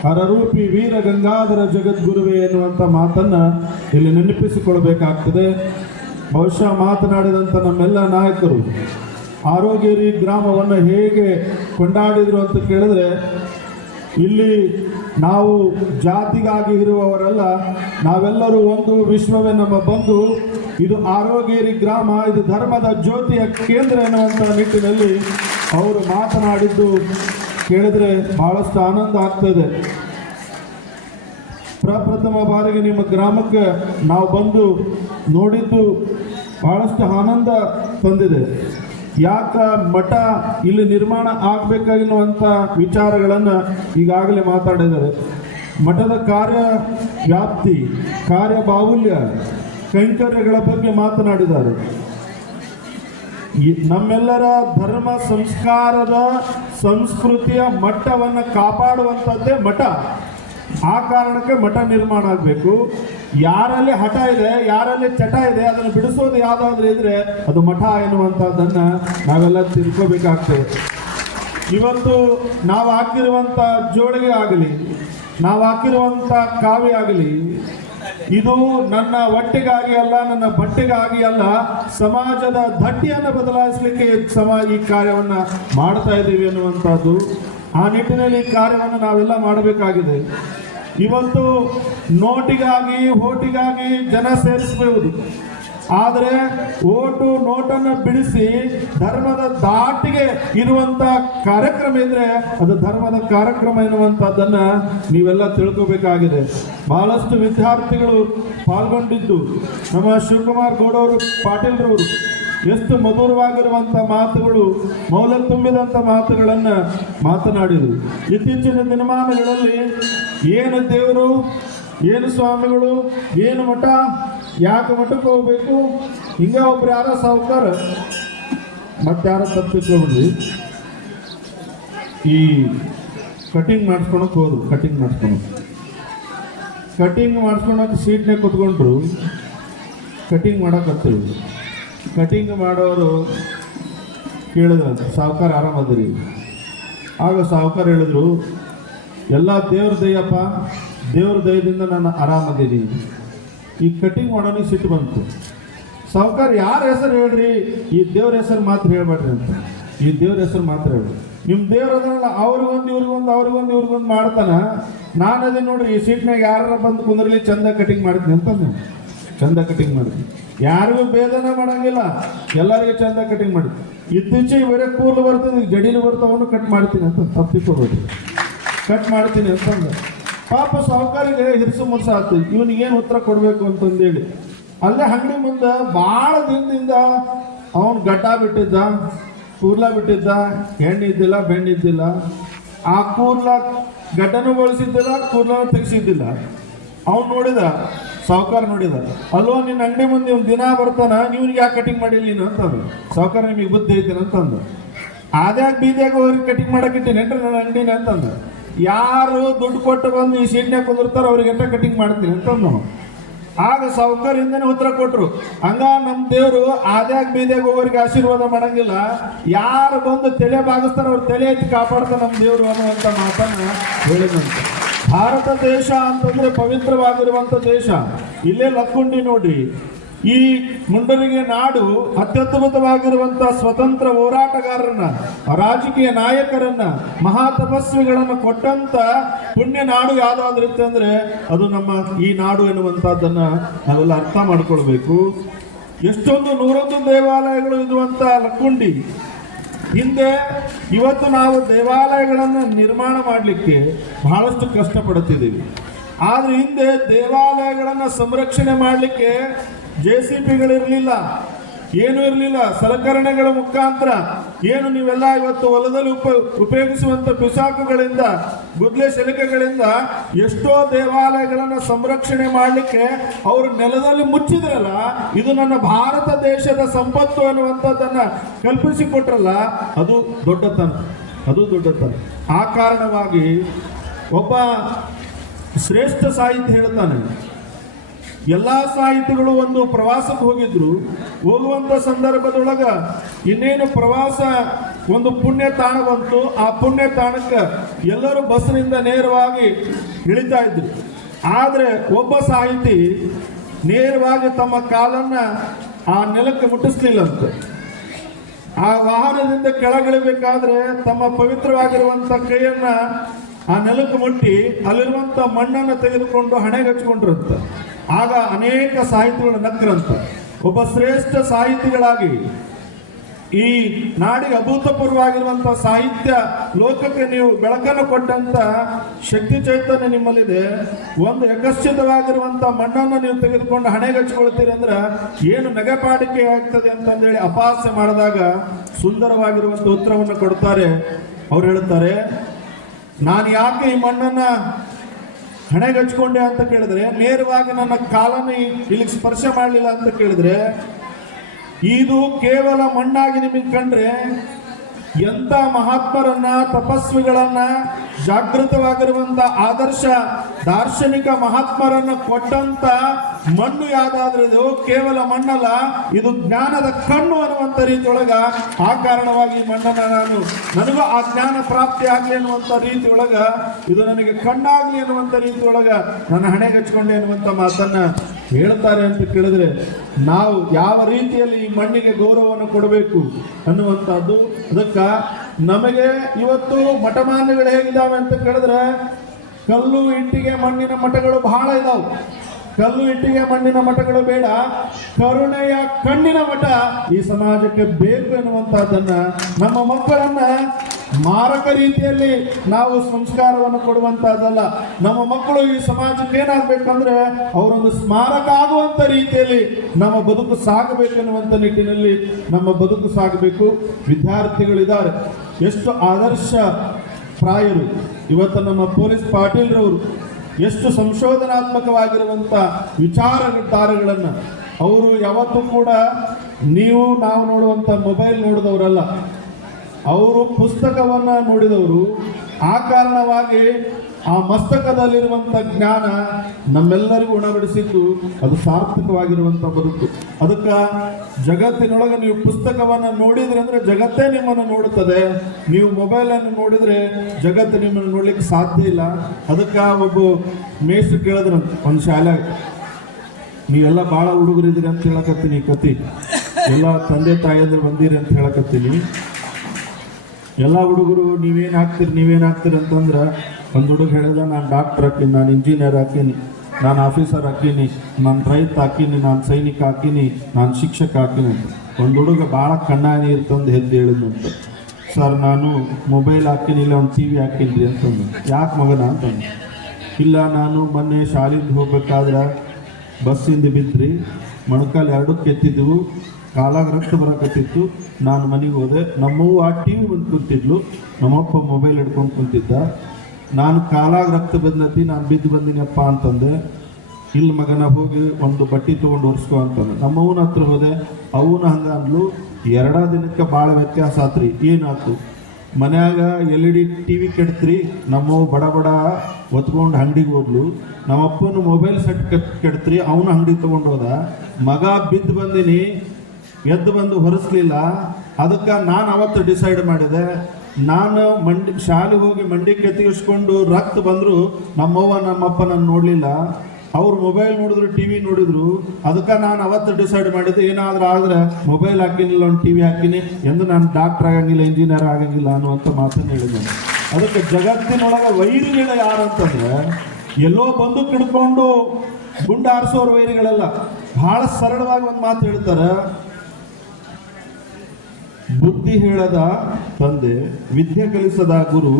ಹರರೂಪಿ ವೀರ ಗಂಗಾಧರ ಜಗದ್ಗುರುವೇ ಎನ್ನುವಂಥ ಮಾತನ್ನು ಇಲ್ಲಿ ನೆನಪಿಸಿಕೊಳ್ಬೇಕಾಗ್ತದೆ. ಬಹುಶಃ ಮಾತನಾಡಿದಂಥ ನಮ್ಮೆಲ್ಲ ನಾಯಕರು ಆರೋಗೇರಿ ಗ್ರಾಮವನ್ನು ಹೇಗೆ ಕೊಂಡಾಡಿದರು ಅಂತ ಕೇಳಿದ್ರೆ, ಇಲ್ಲಿ ನಾವು ಜಾತಿಗಾಗಿ ಇರುವವರಲ್ಲ, ನಾವೆಲ್ಲರೂ ಒಂದು, ವಿಶ್ವವೇ ನಮ್ಮ ಬಂಧು, ಇದು ಆರೋಗೇರಿ ಗ್ರಾಮ, ಇದು ಧರ್ಮದ ಜ್ಯೋತಿಯ ಕೇಂದ್ರ ಎನ್ನುವಂಥ ನಿಟ್ಟಿನಲ್ಲಿ ಅವರು ಮಾತನಾಡಿದ್ದು ಕೇಳಿದ್ರೆ ಬಹಳಷ್ಟು ಆನಂದ ಆಗ್ತದೆ. ಪ್ರಪ್ರಥಮ ಬಾರಿಗೆ ನಿಮ್ಮ ಗ್ರಾಮಕ್ಕೆ ನಾವು ಬಂದು ನೋಡಿದ್ದು ಬಹಳಷ್ಟು ಆನಂದ ತಂದಿದೆ. ಯಾಕ ಮಠ ಇಲ್ಲಿ ನಿರ್ಮಾಣ ಆಗಬೇಕಾಗಿರುವಂಥ ವಿಚಾರಗಳನ್ನು ಈಗಾಗಲೇ ಮಾತಾಡಿದ್ದಾರೆ. ಮಠದ ಕಾರ್ಯ ವ್ಯಾಪ್ತಿ, ಕಾರ್ಯ ಬಾಹುಲ್ಯ, ಕೈಂಕರ್ಯಗಳ ಬಗ್ಗೆ ಮಾತನಾಡಿದ್ದಾರೆ. ನಮ್ಮೆಲ್ಲರ ಧರ್ಮ ಸಂಸ್ಕಾರದ ಸಂಸ್ಕೃತಿಯ ಮಟ್ಟವನ್ನು ಕಾಪಾಡುವಂಥದ್ದೇ ಮಠ. ಆ ಕಾರಣಕ್ಕೆ ಮಠ ನಿರ್ಮಾಣ ಆಗಬೇಕು. ಯಾರಲ್ಲಿ ಹಠ ಇದೆ, ಯಾರಲ್ಲಿ ಚಟ ಇದೆ, ಅದನ್ನು ಬಿಡಿಸೋದು ಯಾವುದಾದ್ರೂ ಇದ್ರೆ ಅದು ಮಠ ಎನ್ನುವಂಥದ್ದನ್ನು ನಾವೆಲ್ಲ ತಿಳ್ಕೋಬೇಕಾಗ್ತದೆ. ಇವತ್ತು ನಾವು ಹಾಕಿರುವಂಥ ಜೋಳಿಗೆ ಆಗಲಿ, ನಾವು ಹಾಕಿರುವಂಥ ಕಾವಿ ಆಗಲಿ, ಇದು ನನ್ನ ಹೊಟ್ಟೆಗಾಗಿ ಅಲ್ಲ, ನನ್ನ ಬಟ್ಟೆಗಾಗಿ ಅಲ್ಲ, ಸಮಾಜದ ದಟ್ಟಿಯನ್ನು ಬದಲಾಯಿಸಲಿಕ್ಕೆ ಈ ಕಾರ್ಯವನ್ನು ಮಾಡ್ತಾ ಇದ್ದೀವಿ ಅನ್ನುವಂಥದ್ದು. ಆ ನಿಟ್ಟಿನಲ್ಲಿ ಈ ಕಾರ್ಯವನ್ನು ನಾವೆಲ್ಲ ಮಾಡಬೇಕಾಗಿದೆ. ಇವತ್ತು ನೋಟಿಗಾಗಿ ಹೋಟಿಗಾಗಿ ಜನ ಸೇರಿಸಬಹುದು, ಆದರೆ ಓಟು ನೋಟನ್ನು ಬಿಡಿಸಿ ಧರ್ಮದ ದಾಟಿಗೆ ಇರುವಂತ ಕಾರ್ಯಕ್ರಮ ಇದ್ರೆ ಅದು ಧರ್ಮದ ಕಾರ್ಯಕ್ರಮ ಎನ್ನುವಂಥದ್ದನ್ನು ನೀವೆಲ್ಲ ತಿಳ್ಕೋಬೇಕಾಗಿದೆ. ಬಹಳಷ್ಟು ವಿದ್ಯಾರ್ಥಿಗಳು ಪಾಲ್ಗೊಂಡಿದ್ದು ನಮ್ಮ ಶಿವಕುಮಾರ್ ಗೌಡವರು ಪಾಟೀಲ್ರವರು ಎಷ್ಟು ಮಧುರವಾಗಿರುವಂಥ ಮಾತುಗಳು, ಮೌಲ್ಯ ತುಂಬಿದಂಥ ಮಾತುಗಳನ್ನು ಮಾತನಾಡಿದರು. ಇತ್ತೀಚಿನ ದಿನಮಾನಗಳಲ್ಲಿ ಏನು ದೇವರು, ಏನು ಸ್ವಾಮಿಗಳು, ಏನು ಮಠ, ಯಾಕೆ ಮಠಕ್ಕೆ ಹೋಗ್ಬೇಕು, ಹಿಂಗ ಒಬ್ರು ಯಾರೋ ಸಾವುಕಾರ ಮತ್ತಾರೋ ತಪ್ಪಿಸ್ಕೊಬಿಡ್ರಿ, ಈ ಕಟಿಂಗ್ ಮಾಡಿಸ್ಕೊಳಕ್ ಹೋದ್ರು. ಕಟಿಂಗ್ ಮಾಡಿಸ್ಕೊಳಕ್ಕೆ ಸೀಟ್ನಾಗ ಕೂತ್ಕೊಂಡ್ರು. ಕಟಿಂಗ್ ಮಾಡಕತ್ತೀವಿ. ಕಟಿಂಗ್ ಮಾಡೋರು ಕೇಳಿದ್ರು, ಸಾವುಕಾರ ಆರಾಮದಿರಿ? ಆಗ ಸಾವುಕಾರ ಹೇಳಿದ್ರು, ಎಲ್ಲ ದೇವ್ರ ದಯಪ್ಪ, ದೇವ್ರ ದಯದಿಂದ ನಾನು ಆರಾಮದೀನಿ. ಈ ಕಟಿಂಗ್ ಮಾಡೋನಿಗೆ ಸಿಟ್ಟು ಬಂತು. ಸಾವುಕಾರ ಯಾರ ಹೆಸರು ಹೇಳ್ರಿ, ಈ ದೇವ್ರ ಹೆಸರು ಮಾತ್ರ ಹೇಳ್ಬೇಡ್ರಿ ಅಂತ. ಈ ದೇವ್ರ ಹೆಸರು ಮಾತ್ರ ಹೇಳ್ರಿ. ನಿಮ್ಮ ದೇವ್ರ ಅದಲ್ಲ, ಅವ್ರಿಗೊಂದು ಇವ್ರಿಗೊಂದು ಮಾಡ್ತಾನ. ನಾನು ಅದೇ ನೋಡ್ರಿ, ಈ ಸೀಟ್ನಾಗ ಯಾರ ಬಂದು ಕುಂದ್ರಲಿ, ಚಂದ ಕಟಿಂಗ್ ಮಾಡ್ತೀನಿ ಅಂತಂದು ಚಂದ ಕಟಿಂಗ್ ಮಾಡ್ತೀನಿ. ಯಾರಿಗೂ ಭೇದನ ಮಾಡಂಗಿಲ್ಲ, ಎಲ್ಲರಿಗೂ ಚಂದ ಕಟಿಂಗ್ ಮಾಡಿ. ಇತ್ತೀಚೆಗೆ ಬೇರೆ ಕೂದಲು ಬರ್ತದೆ, ಜಡಿಲು ಬರ್ತಾವನು ಕಟ್ ಮಾಡ್ತೀನಿ ಅಂತ ತಪ್ಪಿಸ್ಕೋಬೇಡಿ, ಕಟ್ ಮಾಡ್ತೀನಿ ಅಂತಂದು. ಪಾಪ ಸಾವುಕಾರಿಗೆ ಹಿರಿಸು ಮುರ್ಸ ಆಯ್ತು, ಇವನಿಗೇನು ಉತ್ತರ ಕೊಡಬೇಕು ಅಂತಂದೇಳಿ ಅಲ್ಲೇ ಅಂಗಡಿ ಮುಂದೆ ಭಾಳ ದಿನದಿಂದ ಅವನು ಗಡ್ಡ ಬಿಟ್ಟಿದ್ದ, ಕೂರ್ಲ ಬಿಟ್ಟಿದ್ದ, ಹೆಣ್ಣಿದ್ದಿಲ್ಲ ಬೆಣ್ಣಿದ್ದಿಲ್ಲ. ಆ ಕೂರ್ಲ ಗಡ್ಡನೂ ಬಳಸಿದ್ದಿಲ್ಲ, ಕೂರ್ಲನೂ ತೆಗಿಸಿದ್ದಿಲ್ಲ. ಅವ್ನು ನೋಡಿದ, ಸಾವುಕಾರ ನೋಡಿದ, ಅಲ್ವಾ ನಿನ್ನ ಅಂಗಡಿ ಮುಂದೆ ಒಂದು ದಿನ ಬರ್ತಾನ, ನೀವ್ನಿಗೆ ಯಾಕೆ ಕಟಿಂಗ್ ಮಾಡಿಲ್ಲ ನೀನು ಅಂತಂದು. ಸಾವುಕಾರ ನಿಮಗೆ ಬುದ್ಧಿ ಐತೇನೆ ಅಂತಂದು. ಆದ್ಯಾಗ ಬೀದಿಯಾಗ ಹೋಗಿ ಕಟಿಂಗ್ ಮಾಡಕ್ಕಿಟ್ಟೇನೆ ನನ್ನ ಅಂಗಡಿನ ಅಂತಂದು. ಯಾರು ದುಡ್ಡು ಕೊಟ್ಟು ಬಂದು ಈ ಸೀಟ್ನಾಗ ಕುಂದಿರ್ತಾರೋ ಅವ್ರಿಗೆ ಎಷ್ಟ ಕಟಿಂಗ್ ಮಾಡ್ತೀನಿ ಅಂತಂದು. ಆಗ ಸಾವುಕಾರಿಂದನೇ ಉತ್ತರ ಕೊಟ್ರು, ಹಂಗ ನಮ್ಮ ದೇವರು ಆದ್ಯಾಗ ಬೀದಿಯಾಗ ಹೋಗೋರಿಗೆ ಆಶೀರ್ವಾದ ಮಾಡಂಗಿಲ್ಲ, ಯಾರು ಬಂದು ತಲೆ ಬಾಗಿಸ್ತಾರ ಅವ್ರ ತಲೆ ಎತ್ತಿ ಕಾಪಾಡ್ತಾರ ನಮ್ಮ ದೇವರು ಅನ್ನುವಂಥ ಮಾತನ್ನ ಹೇಳಿದಂತೆ. ಭಾರತ ದೇಶ ಅಂತಂದ್ರೆ ಪವಿತ್ರವಾಗಿರುವಂಥ ದೇಶ. ಇಲ್ಲೇ ಲಕ್ಕುಂಡಿ ನೋಡಿ, ಈ ಮುಂಡರಿಗೆ ನಾಡು ಅತ್ಯದ್ಭುತವಾಗಿರುವಂಥ ಸ್ವತಂತ್ರ ಹೋರಾಟಗಾರರನ್ನ, ರಾಜಕೀಯ ನಾಯಕರನ್ನ, ಮಹಾ ತಪಸ್ವಿಗಳನ್ನು ಕೊಟ್ಟಂತ ಪುಣ್ಯ ನಾಡು ಯಾವ್ದಾದ್ರು ಇರುತ್ತೆ ಅಂದ್ರೆ ಅದು ನಮ್ಮ ಈ ನಾಡು ಎನ್ನುವಂಥದ್ದನ್ನ ನಾವೆಲ್ಲ ಅರ್ಥ ಮಾಡ್ಕೊಳ್ಬೇಕು. ಎಷ್ಟೊಂದು 101 ದೇವಾಲಯಗಳು ಇರುವಂತ ಲಕ್ಕುಂಡಿ. ಹಿಂದೆ ಇವತ್ತು ನಾವು ದೇವಾಲಯಗಳನ್ನು ನಿರ್ಮಾಣ ಮಾಡಲಿಕ್ಕೆ ಬಹಳಷ್ಟು ಕಷ್ಟಪಡುತ್ತಿದ್ದೀವಿ. ಆದರೆ ಹಿಂದೆ ದೇವಾಲಯಗಳನ್ನು ಸಂರಕ್ಷಣೆ ಮಾಡಲಿಕ್ಕೆ JCBಗಳಿರಲಿಲ್ಲ, ಏನೂ ಇರಲಿಲ್ಲ. ಸಲಕರಣೆಗಳ ಮುಖಾಂತರ ಏನು ನೀವೆಲ್ಲ ಇವತ್ತು ಹೊಲದಲ್ಲಿ ಉಪಯೋಗಿಸುವಂಥ ಪಿಸಾಕುಗಳಿಂದ, ಗುದ್ಲೆ ಶಲಿಕೆಗಳಿಂದ ಎಷ್ಟೋ ದೇವಾಲಯಗಳನ್ನು ಸಂರಕ್ಷಣೆ ಮಾಡಲಿಕ್ಕೆ ಅವರು ನೆಲದಲ್ಲಿ ಮುಚ್ಚಿದ್ರಲ್ಲ, ಇದು ನನ್ನ ಭಾರತ ದೇಶದ ಸಂಪತ್ತು ಅನ್ನುವಂಥದ್ದನ್ನು ಕಲ್ಪಿಸಿಕೊಟ್ರಲ್ಲ, ಅದು ದೊಡ್ಡತನ. ಆ ಕಾರಣವಾಗಿ ಒಬ್ಬ ಶ್ರೇಷ್ಠ ಸಾಹಿತಿ ಹೇಳ್ತಾನೆ, ಎಲ್ಲ ಸಾಹಿತಿಗಳು ಒಂದು ಪ್ರವಾಸಕ್ಕೆ ಹೋಗಿದ್ರು. ಹೋಗುವಂಥ ಸಂದರ್ಭದೊಳಗ ಇನ್ನೇನು ಪ್ರವಾಸ ಒಂದು ಪುಣ್ಯ ತಾಣ ಬಂತು. ಆ ಪುಣ್ಯ ತಾಣಕ್ಕೆ ಎಲ್ಲರೂ ಬಸ್ನಿಂದ ನೇರವಾಗಿ ಇಳಿತಾ ಇದ್ರು. ಆದರೆ ಒಬ್ಬ ಸಾಹಿತಿ ನೇರವಾಗಿ ತಮ್ಮ ಕಾಲನ್ನ ಆ ನೆಲಕ್ಕೆ ಮುಟ್ಟಿಸ್ಲಿಲ್ಲಂತ. ಆ ವಾಹನದಿಂದ ಕೆಳಗಿಳಿಬೇಕಾದ್ರೆ ತಮ್ಮ ಪವಿತ್ರವಾಗಿರುವಂಥ ಕೈಯನ್ನ ಆ ನೆಲಕ್ಕೆ ಮುಟ್ಟಿ ಅಲ್ಲಿರುವಂಥ ಮಣ್ಣನ್ನು ತೆಗೆದುಕೊಂಡು ಹಣೆಗೆ ಹಚ್ಕೊಂಡ್ರಂತ. ಆಗ ಅನೇಕ ಸಾಹಿತಿಗಳು ನಕ್ಕರಂತ. ಒಬ್ಬ ಶ್ರೇಷ್ಠ ಸಾಹಿತಿಗಳಾಗಿ ಈ ನಾಡಿಗೆ ಅಭೂತಪೂರ್ವವಾಗಿರುವಂಥ ಸಾಹಿತ್ಯ ಲೋಕಕ್ಕೆ ನೀವು ಬೆಳಕನ್ನು ಕೊಟ್ಟಂತ ಶಕ್ತಿ ಚೈತನ್ಯ ನಿಮ್ಮಲ್ಲಿದೆ. ಒಂದು ಯಕಶ್ಚಿತವಾಗಿರುವಂಥ ಮಣ್ಣನ್ನು ನೀವು ತೆಗೆದುಕೊಂಡು ಹಣೆಗಚ್ಕೊಳ್ತೀರಿ ಅಂದ್ರೆ ಏನು ನಗೆಪಾಡಿಕೆ ಆಗ್ತದೆ ಅಂತಂದೇಳಿ ಅಪಹಾಸ್ಯ ಮಾಡಿದಾಗ ಸುಂದರವಾಗಿರುವಂಥ ಉತ್ತರವನ್ನು ಕೊಡ್ತಾರೆ. ಅವ್ರು ಹೇಳ್ತಾರೆ, ನಾನು ಯಾಕೆ ಈ ಮಣ್ಣನ್ನ ಹಣೆಗಚ್ಕೊಂಡೆ ಅಂತ ಕೇಳಿದ್ರೆ, ನೇರವಾಗಿ ನನ್ನ ಕಾಲನ್ನು ಇಲ್ಲಿಗೆ ಸ್ಪರ್ಶ ಮಾಡಲಿಲ್ಲ ಅಂತ ಕೇಳಿದ್ರೆ, ಇದು ಕೇವಲ ಮಣ್ಣಾಗಿ ನಿಮಗೆ ಕಂಡ್ರೆ ಎಂಥ ಮಹಾತ್ಮರನ್ನ, ತಪಸ್ವಿಗಳನ್ನ, ಜಾಗೃತವಾಗಿರುವಂತ ಆದರ್ಶ ದಾರ್ಶನಿಕ ಮಹಾತ್ಮರನ್ನ ಕೊಟ್ಟಂತ ಮಣ್ಣು ಯಾವ್ದಾದ್ರೆ ಇದು ಕೇವಲ ಮಣ್ಣಲ್ಲ, ಇದು ಜ್ಞಾನದ ಕಣ್ಣು ಅನ್ನುವಂಥ ರೀತಿಯೊಳಗ ಆ ಕಾರಣವಾಗಿ ಈ ಮಣ್ಣನ್ನ ನನಗೂ ಆ ಜ್ಞಾನ ಪ್ರಾಪ್ತಿ ಆಗ್ಲಿ ಅನ್ನುವಂಥ ರೀತಿಯೊಳಗ ಇದು ನನಗೆ ಕಣ್ಣಾಗ್ಲಿ ಅನ್ನುವಂಥ ರೀತಿಯೊಳಗ ನನ್ನ ಹಣೆಗಚ್ಕೊಂಡೆ ಅನ್ನುವಂಥ ಮಾತನ್ನ ಹೇಳ್ತಾರೆ ಅಂತ ಕೇಳಿದ್ರೆ, ನಾವು ಯಾವ ರೀತಿಯಲ್ಲಿ ಈ ಮಣ್ಣಿಗೆ ಗೌರವವನ್ನು ಕೊಡಬೇಕು ಅನ್ನುವಂಥದ್ದು. ಅದಕ್ಕೆ ನಮಗೆ ಇವತ್ತು ಮಠಮಾನ್ಯಗಳು ಹೇಗಿದ್ದಾವೆ ಅಂತ ಕೇಳಿದ್ರೆ, ಕಲ್ಲು ಇಟ್ಟಿಗೆ ಮಣ್ಣಿನ ಮಠಗಳು ಬಹಳ ಇದಾವೆ. ಕಲ್ಲು ಇಟ್ಟಿಗೆ ಮಣ್ಣಿನ ಮಠಗಳು ಬೇಡ, ಕರುಣೆಯ ಕಣ್ಣಿನ ಮಠ ಈ ಸಮಾಜಕ್ಕೆ ಬೇಕು ಎನ್ನುವಂತಹದ್ದನ್ನ ನಮ್ಮ ಮಕ್ಕಳನ್ನ ಮಾರಕ ರೀತಿಯಲ್ಲಿ ನಾವು ಸಂಸ್ಕಾರವನ್ನು ಕೊಡುವಂತಹದ್ದಲ್ಲ. ನಮ್ಮ ಮಕ್ಕಳು ಈ ಸಮಾಜಕ್ಕೆ ಏನಾಗಬೇಕಂದ್ರೆ ಅವರೊಂದು ಸ್ಮಾರಕ ಆಗುವಂತ ರೀತಿಯಲ್ಲಿ ನಮ್ಮ ಬದುಕು ಸಾಗಬೇಕು ಎನ್ನುವಂತ ನಿಟ್ಟಿನಲ್ಲಿ ನಮ್ಮ ಬದುಕು ಸಾಗಬೇಕು. ವಿದ್ಯಾರ್ಥಿಗಳಿದ್ದಾರೆ, ಎಷ್ಟು ಆದರ್ಶ ಪ್ರಾಯರು. ಇವತ್ತು ನಮ್ಮ ಪೊಲೀಸ್ ಪಾಟೀಲ್ರವರು ಎಷ್ಟು ಸಂಶೋಧನಾತ್ಮಕವಾಗಿರುವಂಥ ವಿಚಾರಧಾರೆಗಳನ್ನು ಅವರು ಯಾವತ್ತೂ ಕೂಡ ನಾವು ನೋಡುವಂಥ ಮೊಬೈಲ್ ನೋಡಿದವರಲ್ಲ, ಅವರು ಪುಸ್ತಕವನ್ನು ನೋಡಿದವರು. ಆ ಕಾರಣವಾಗಿ ಆ ಮಸ್ತಕದಲ್ಲಿರುವಂಥ ಜ್ಞಾನ ನಮ್ಮೆಲ್ಲರಿಗೂ ಉಣಬಡಿಸಿದ್ದು ಅದು ಸಾರ್ಥಕವಾಗಿರುವಂಥ ಬದುಕು. ಅದಕ್ಕೆ ಜಗತ್ತಿನೊಳಗೆ ನೀವು ಪುಸ್ತಕವನ್ನು ನೋಡಿದ್ರಿ ಅಂದರೆ ಜಗತ್ತೇ ನಿಮ್ಮನ್ನು ನೋಡುತ್ತದೆ. ನೀವು ಮೊಬೈಲನ್ನು ನೋಡಿದರೆ ಜಗತ್ತು ನಿಮ್ಮನ್ನು ನೋಡ್ಲಿಕ್ಕೆ ಸಾಧ್ಯ ಇಲ್ಲ. ಅದಕ್ಕೆ ಒಬ್ಬ ಮೇಷ್ಟ್ರು ಕೇಳಿದ್ರಂತ ಒಂದು ಶಾಲೆಗೆ, ನೀವೆಲ್ಲ ಭಾಳ ಹುಡುಗರಿದ್ದೀರಿ ಅಂತ ಹೇಳಕತ್ತೀನಿ, ಕತಿ ಎಲ್ಲ ತಂದೆ ತಾಯಿಯಂದ್ರೆ ಬಂದಿರಿ ಅಂತ ಹೇಳಕತ್ತೀನಿ. ಎಲ್ಲ ಹುಡುಗರು ನೀವೇನಾಗ್ತೀರಿ ಅಂತಂದ್ರೆ, ಒಂದು ಹುಡುಗ ಹೇಳಿದ, ನಾನು ಡಾಕ್ಟರ್ ಹಾಕೀನಿ, ನಾನು ಇಂಜಿನಿಯರ್ ಹಾಕೀನಿ, ನಾನು ಆಫೀಸರ್ ಹಾಕೀನಿ, ನಾನು ರೈತ ಹಾಕೀನಿ, ನಾನು ಸೈನಿಕ ಹಾಕೀನಿ, ನಾನು ಶಿಕ್ಷಕ ಹಾಕೀನಿ ಅಂತ. ಒಂದು ಹುಡುಗ ಭಾಳ ಕಣ್ಣಾಗಿ ನೀರು ತಂದು ಎದ್ದು ಹೇಳಿದ್ನಂತ, ಸರ್ ನಾನು ಮೊಬೈಲ್ ಹಾಕೀನಿ, ಇಲ್ಲ ಒಂದು TV ಹಾಕೀನಿ ಅಂತಂದು. ಯಾಕೆ ಮಗನ ಅಂತಂದು. ಇಲ್ಲ, ನಾನು ಮೊನ್ನೆ ಶಾಲೆಗೆ ಹೋಗ್ಬೇಕಾದ್ರೆ ಬಸ್ಸಿಂದ ಬಿದ್ದ್ರಿ, ಮೊಣಕಾಲು ಎರಡೂ ಕೆತ್ತಿದ್ವು, ಕಾಲಾಗ ರಕ್ತ ಬರಕತ್ತಿತ್ತು, ನಾನು ಮನೆಗೆ ಹೋದೆ. ನಮ್ಮವ್ವ TV ಬಂದು ಕುಂತಿದ್ಲು, ನಮ್ಮಪ್ಪ ಮೊಬೈಲ್ ಹಿಡ್ಕೊಂಡು ಕುಂತಿದ್ದ. ನಾನು ಕಾಲಾಗ ರಕ್ತ ಬಂದತಿ, ನಾನು ಬಿದ್ದು ಬಂದಿನಪ್ಪ ಅಂತಂದೆ. ಇಲ್ಲಿ ಮಗನ ಹೋಗಿ ಒಂದು ಬಟ್ಟೆ ತೊಗೊಂಡು ಒರೆಸ್ಕೊ ಅಂತಂದೆ. ನಮ್ಮವ್ವನ ಹತ್ರ ಹೋದೆ, ಅವನ ಹಂಗೆ ಅಂದ್ಲು. 2 ದಿನಕ್ಕೆ ಭಾಳ ವ್ಯತ್ಯಾಸ ಆತ್ರಿ. ಏನಾಯ್ತು? ಮನ್ಯಾಗ LED TV ಕೆಡ್ತ್ರಿ, ನಮ್ಮವ್ವ ಬಡ ಬಡ ಒತ್ಕೊಂಡು ಅಂಗಡಿಗೆ ಹೋದ್ಲು. ನಮ್ಮಪ್ಪನ ಮೊಬೈಲ್ ಸೆಟ್ ಕೆಡ್ತ್ರಿ, ಅವನು ಅಂಗಡಿಗೆ ತೊಗೊಂಡು ಹೋದ. ಮಗ ಬಿದ್ದು ಬಂದಿನಿ, ಎದ್ದು ಬಂದು ಹೊರಿಸ್ಲಿಲ್ಲ. ಅದಕ್ಕೆ ನಾನು ಅವತ್ತು ಡಿಸೈಡ್ ಮಾಡಿದೆ, ನಾನು ಶಾಲೆಗೆ ಹೋಗಿ ಮಂಡಿ ಕೆತ್ತಿಗಿಸ್ಕೊಂಡು ರಕ್ತ ಬಂದರು ನಮ್ಮವ್ವ ನಮ್ಮಪ್ಪ ನಾನು ನೋಡಲಿಲ್ಲ. ಅವ್ರು ಮೊಬೈಲ್ ನೋಡಿದ್ರು, TV ನೋಡಿದ್ರು. ಅದಕ್ಕೆ ನಾನು ಅವತ್ತು ಡಿಸೈಡ್ ಮಾಡಿದ್ದೆ, ಏನಾದರೂ ಆದರೆ ಮೊಬೈಲ್ ಹಾಕಿನಿಲ್ಲ, ಒಂದು TV ಹಾಕಿನಿ ಎಂದು ನಾನು ಡಾಕ್ಟರ್ ಆಗಂಗಿಲ್ಲ, ಇಂಜಿನಿಯರ್ ಆಗಂಗಿಲ್ಲ ಅನ್ನುವಂಥ ಮಾತನ್ನು ಹೇಳಿದೆ. ಅದಕ್ಕೆ ಜಗತ್ತಿನೊಳಗೆ ವೈರಿಗಳು ಯಾರು ಅಂತಂದರೆ, ಎಲ್ಲೋ ಬಂದು ಕಿಡ್ಕೊಂಡು ಗುಂಡು ಆರಿಸೋರು ವೈರಿಗಳೆಲ್ಲ. ಬಹಳ ಸರಳವಾಗಿ ಒಂದು ಮಾತು ಹೇಳ್ತಾರೆ, ಬುದ್ಧಿ ಹೇಳದ ತಂದೆ, ವಿದ್ಯೆ ಕಲಿಸದ ಗುರು,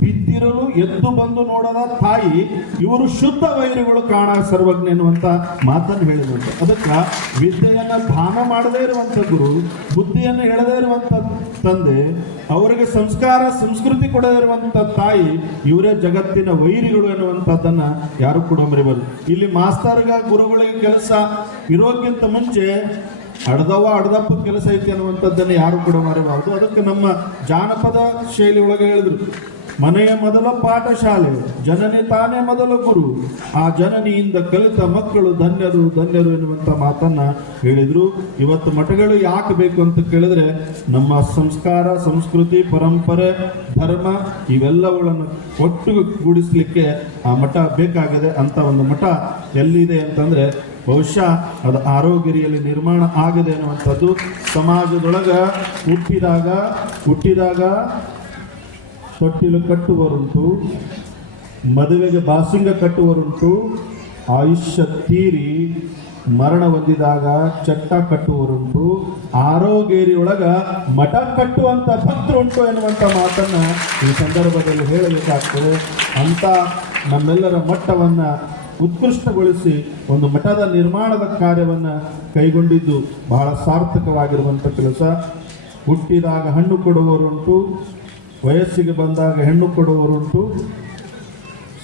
ಬಿದ್ದಿರಲು ಎದ್ದು ಬಂದು ನೋಡದ ತಾಯಿ, ಇವರು ಶುದ್ಧ ವೈರಿಗಳು ಕಾಣ ಸರ್ವಜ್ಞ ಎನ್ನುವಂಥ ಮಾತನ್ನು ಹೇಳಿದಂತೆ. ಅದಕ್ಕೆ ವಿದ್ಯೆಯನ್ನು ದಾನ ಮಾಡದೇ ಇರುವಂಥ ಗುರು, ಬುದ್ಧಿಯನ್ನು ಹೇಳದೇ ಇರುವಂಥ ತಂದೆ, ಅವರಿಗೆ ಸಂಸ್ಕಾರ ಸಂಸ್ಕೃತಿ ಕೊಡದೇ ಇರುವಂಥ ತಾಯಿ, ಇವರೇ ಜಗತ್ತಿನ ವೈರಿಗಳು ಎನ್ನುವಂಥದ್ದನ್ನು ಯಾರು ಕೂಡ ಮರಿಬಾರದು. ಇಲ್ಲಿ ಮಾಸ್ತರ್ಗ ಗುರುಗಳಿಗೆ ಕೆಲಸ ಇರೋಕ್ಕಿಂತ ಮುಂಚೆ ಅಡ್ದಪ್ಪ ಕೆಲಸ ಐತಿ ಅನ್ನುವಂಥದ್ದನ್ನು ಯಾರು ಕೂಡ ಮರೆಯಬಾರದು. ಅದಕ್ಕೆ ನಮ್ಮ ಜಾನಪದ ಶೈಲಿ ಒಳಗೆ ಹೇಳಿದ್ರು, ಮನೆಯ ಮೊದಲ ಪಾಠಶಾಲೆ, ಜನನಿ ತಾನೇ ಮೊದಲ ಗುರು, ಆ ಜನನಿಯಿಂದ ಕಲಿತ ಮಕ್ಕಳು ಧನ್ಯರು ಧನ್ಯರು ಎನ್ನುವಂಥ ಮಾತನ್ನ ಹೇಳಿದ್ರು. ಇವತ್ತು ಮಠಗಳು ಯಾಕೆ ಬೇಕು ಅಂತ ಕೇಳಿದ್ರೆ, ನಮ್ಮ ಸಂಸ್ಕಾರ ಸಂಸ್ಕೃತಿ ಪರಂಪರೆ ಧರ್ಮ ಇವೆಲ್ಲವುಗಳನ್ನು ಒಟ್ಟುಗೂಡಿಸ್ಲಿಕ್ಕೆ ಆ ಮಠ ಬೇಕಾಗಿದೆ. ಅಂತ ಒಂದು ಮಠ ಎಲ್ಲಿದೆ ಅಂತಂದ್ರೆ ಬಹುಶಃ ಅದು ಆರೋಗ್ಯರಿಯಲ್ಲಿ ನಿರ್ಮಾಣ ಆಗಿದೆ ಅನ್ನುವಂಥದ್ದು. ಸಮಾಜದೊಳಗೆ ಹುಟ್ಟಿದಾಗ ತೊಟ್ಟಿಲು ಕಟ್ಟುವರುಂಟು, ಮದುವೆಗೆ ಬಾಸಿಂಗ ಕಟ್ಟುವರುಂಟು, ಆಯುಷ್ಯ ತೀರಿ ಮರಣ ಹೊಂದಿದಾಗ ಚಟ್ಟ ಕಟ್ಟುವರುಂಟು, ಆರೋಗೇರಿಯೊಳಗ ಮಠ ಕಟ್ಟುವಂಥ ಭಕ್ತರುಂಟು ಎನ್ನುವಂಥ ಮಾತನ್ನ ಈ ಸಂದರ್ಭದಲ್ಲಿ ಹೇಳಬೇಕಾಗ್ತದೆ. ಅಂತ ನಮ್ಮೆಲ್ಲರ ಮಟ್ಟವನ್ನು ಉತ್ಕೃಷ್ಟಗೊಳಿಸಿ ಒಂದು ಮಠದ ನಿರ್ಮಾಣದ ಕಾರ್ಯವನ್ನು ಕೈಗೊಂಡಿದ್ದು ಬಹಳ ಸಾರ್ಥಕವಾಗಿರುವಂಥ ಕೆಲಸ. ಹುಟ್ಟಿದಾಗ ಹಣ್ಣು ಕೊಡುವವರುಂಟು, ವಯಸ್ಸಿಗೆ ಬಂದಾಗ ಹೆಣ್ಣು ಕೊಡುವವರುಂಟು,